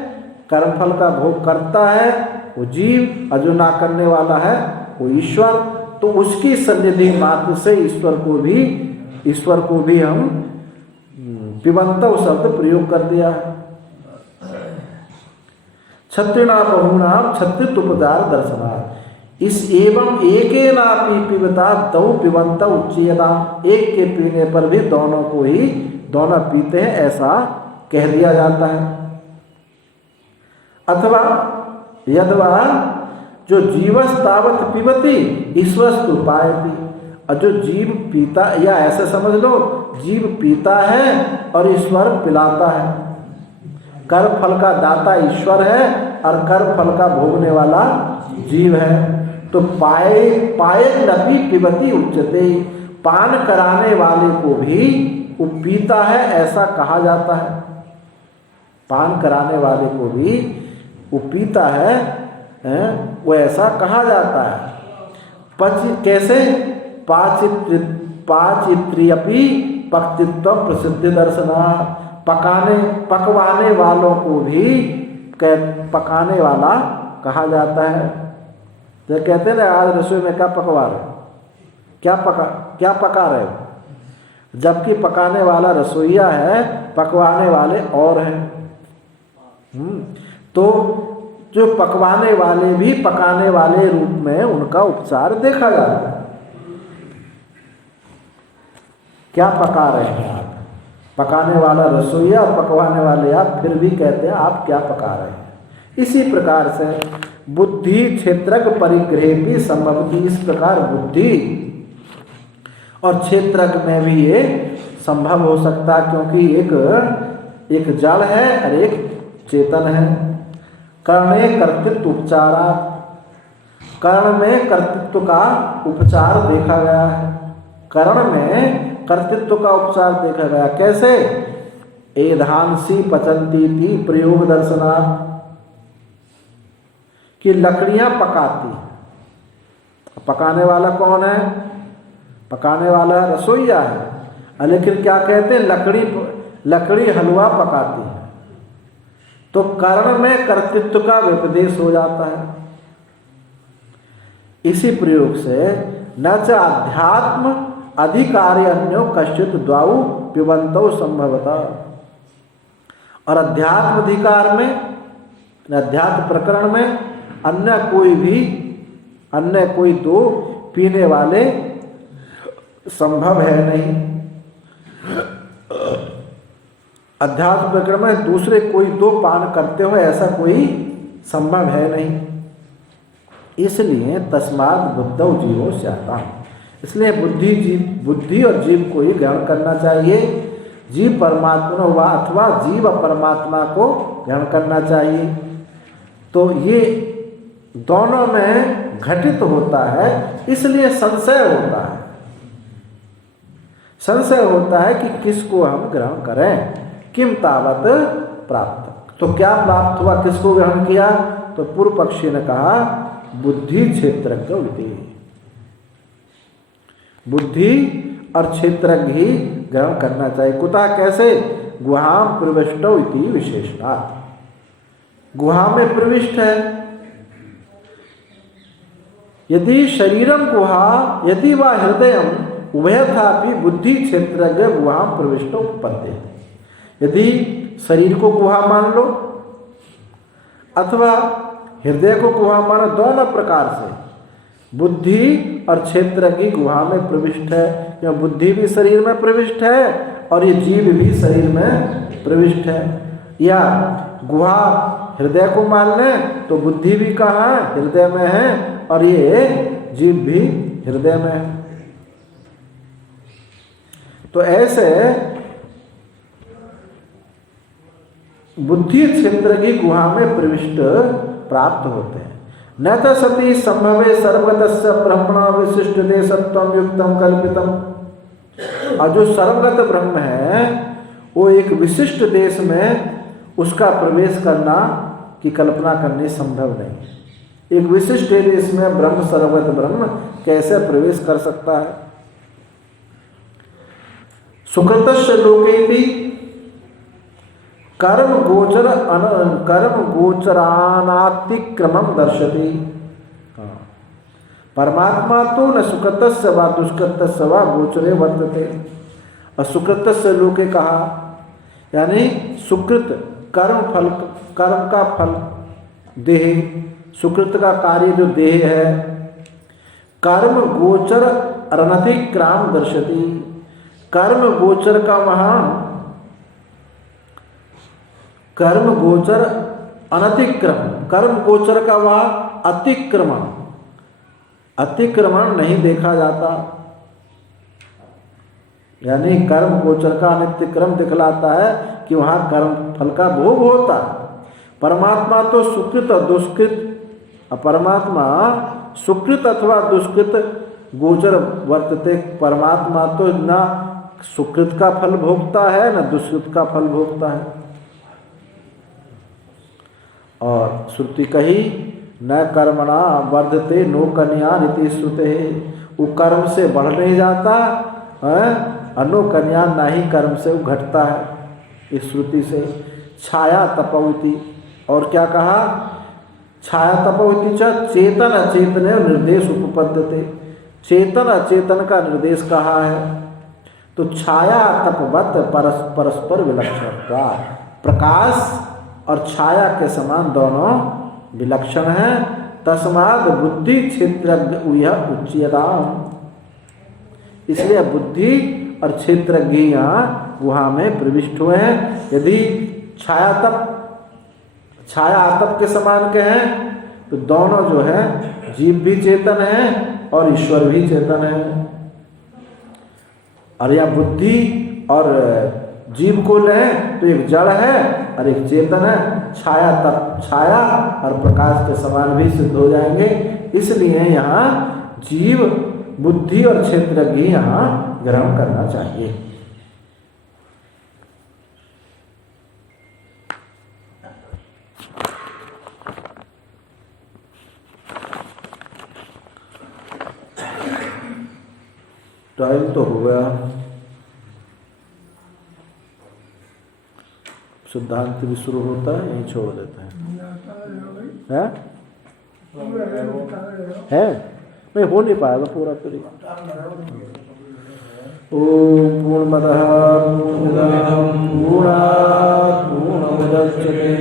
कर्मफल का भोग करता है, वो जीव, और जो ना करने वाला है वो ईश्वर। तो उसकी सन्निधि मात्र से ईश्वर को भी हम पिबंतव शब्द प्रयोग कर दिया है। क्षत्रिणा बहुनाम क्षत्रित्वोपचार दर्शनात्, इस एवं एकेनापि पिबता दौ पिबंत उच्चेता, एक के पीने पर भी दोनों को ही दोनों पीते हैं, ऐसा कह दिया जाता है। अथवा यद्वा जो जीवस तावत पिबती ईश्वरस्तु पायति, और जो जीव पीता, या ऐसे समझ लो जीव पीता है और ईश्वर पिलाता है। कर्म फल का दाता ईश्वर है और कर्म फल का भोगने वाला जीव है। तो पाए नपि पिबती उच्यते, पान कराने वाले को भी वो पीता है ऐसा कहा जाता है। पान कराने वाले को भी वो पीता है, वो ऐसा कहा जाता है। कैसे पाचित्र्यपि पक्तित्व प्रसिद्धि दर्शना, पकवाने वालों को भी पकाने वाला कहा जाता है। तो कहते हैं ना आज रसोई में क्या पकवा रहे हो, क्या पका रहे हो, जबकि पकाने वाला रसोईया है, पकवाने वाले और हैं। तो जो पकवाने वाले भी पकाने वाले रूप में उनका उपचार देखा जाता है। क्या पका रहे हैं आप, पकाने वाला रसोईया, पकवाने वाले आप, फिर भी कहते हैं आप क्या पका रहे हैं। इसी प्रकार से बुद्धि क्षेत्रज्ञ परिग्रह भी संभवती, इस प्रकार बुद्धि और क्षेत्रज्ञ में भी ये संभव हो सकता है, क्योंकि एक जड़ है और एक चेतन है। कर्णे कर्तृत्व उपचारा, कर्ण में कर्तृत्व का उपचार देखा गया है, कर्ण में कर्तृत्व का उपचार देखा गया। कैसे? एधांसी पचंती थी प्रयोग दर्शनार्थ, कि लकड़ियां पकाती। पकाने वाला कौन है? पकाने वाला रसोईया है, लेकिन क्या कहते हैं, लकड़ी हलवा पकाती है। तो कर्ण में कर्तृत्व का व्यपदेश हो जाता है। इसी प्रयोग से न च अध्यात्म अधिकारी अन्यो कश्चित द्वाऊ पिबंतो संभवता, और अध्यात्म अधिकार में, अध्यात्म प्रकरण में अन्य कोई दो पीने वाले संभव है नहीं। अध्यात्म प्रकरण में दूसरे कोई दो पान करते हो ऐसा कोई संभव है नहीं। इसलिए तस्मात् बुद्धौ जीवो स्यात्, इसलिए बुद्धि और जीव को ही ग्रहण करना चाहिए। जीव परमात्मा हुआ अथवा जीव परमात्मा को ग्रहण करना चाहिए। तो ये दोनों में घटित होता है, इसलिए संशय होता है। संशय होता है कि किसको हम ग्रहण करें, किम तावत प्राप्त। तो क्या प्राप्त हुआ, किसको ग्रहण किया? तो पूर्व पक्षी ने कहा बुद्धि क्षेत्रज्ञ विधि, बुद्धि और क्षेत्रज्ञ ही ग्रहण करना चाहिए। कुतः कैसे? गुहाम प्रविष्टो इति विशेषणात्, गुहा में प्रविष्ट है। यदि शरीरम गुहा यदि वा हृदयम उभयथापि बुद्धि क्षेत्रज्ञ गुहाम प्रविष्टो पद्य। यदि शरीर को गुहा मान लो अथवा हृदय को गुहा मानो, दोनों प्रकार से बुद्धि और क्षेत्रज्ञ गुहा में प्रविष्ट है। क्यों? बुद्धि भी शरीर में प्रविष्ट है और ये जीव भी शरीर में प्रविष्ट है। या गुहा हृदय को मान लें तो बुद्धि भी कहाँ है? हृदय में है, और ये जीव भी हृदय में है। तो ऐसे बुद्धि क्षेत्र की गुहा में प्रविष्ट प्राप्त होते हैं। न तो सती संभवे सर्वगतस्य ब्रह्मण विशिष्ट देशत्वं युक्तम कल्पितम, और जो सर्वगत ब्रह्म है वो एक विशिष्ट देश में उसका प्रवेश करना की कल्पना करनी संभव नहीं। एक विशिष्ट देश में ब्रह्म, सर्वगत ब्रह्म कैसे प्रवेश कर सकता है? सुकृतस्य लोकेपि कर्म गोचरानातिक्रमं दर्शति। परमात्मा तो न सुकृतस्य वा दुष्कृतस्य वा गोचरे वर्तते। और सुकृतस्य लोके कहा, यानी सुकृत कर्म का फल देह, सुकृत का कार्य जो देह है, कर्म गोचर अनतिक्राम दर्शति। कर्म गोचर का वहाँ कर्म गोचर अनतिक्रम, कर्म गोचर का वहाँ अतिक्रमण नहीं देखा जाता। यानी कर्म गोचर का अनित्यक्रम दिखलाता है कि वहाँ कर्म फल का भोग होता है। परमात्मा तो सुकृत और दुष्कृत, परमात्मा सुकृत अथवा दुष्कृत गोचर वर्तते। परमात्मा तो न सुकृत का फल भोगता है न दुष्कृत का फल भोगता है। और श्रुति कही न कर्मणा वर्धते नो कन्या नीति श्रुते, वो कर्म से बढ़ नहीं जाता है, अनो कन्या ना ही कर्म से वो घटता है इस श्रुति से। छाया तपवती, और क्या कहा, छाया तपवती च चेतन अचेतन निर्देश उपपद्यते, चेतन अचेतन का निर्देश कहा है। तो छाया तपवत परस्पर विलक्षण का, प्रकाश और छाया के समान दोनों विलक्षण है। तस्माद बुद्धि क्षेत्रज्ञ उच्यता, इसलिए बुद्धि और क्षेत्रज्ञ यहाँ गुहा में प्रविष्ट हुए हैं। यदि छाया आतप के समान के हैं तो दोनों जो है जीव भी चेतन है और ईश्वर भी चेतन है। और या बुद्धि और जीव को लें तो एक जड़ है और एक चेतन है। छाया और प्रकाश के समान भी सिद्ध हो जाएंगे। इसलिए यहाँ जीव, बुद्धि और क्षेत्रज्ञ यहाँ ग्रहण करना चाहिए। टाइम तो हो गया, सिद्धांत भी शुरू होता है, यहीं छोड़ देते हैं। है नहीं, हो नहीं पाएगा पूरा पूरी। ओम पूर्णमदः पूर्णमिदं पूर्णात् पूर्णमुदच्यते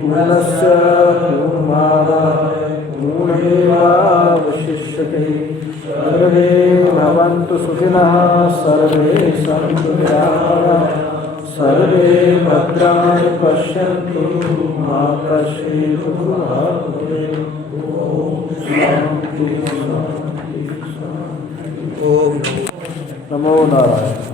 पूर्णस्य पूर्णमादाय पूर्णमेवावशिष्यते। सर्वे भवन्तु सुखिनः, सर्वे सन्तु निरामयाः, सर्वे भद्राणि पश्यन्तु मा कश्चित् दुःखभाग् भवेत्। ओम शांति शांति शांति। ओम नमो नारायण।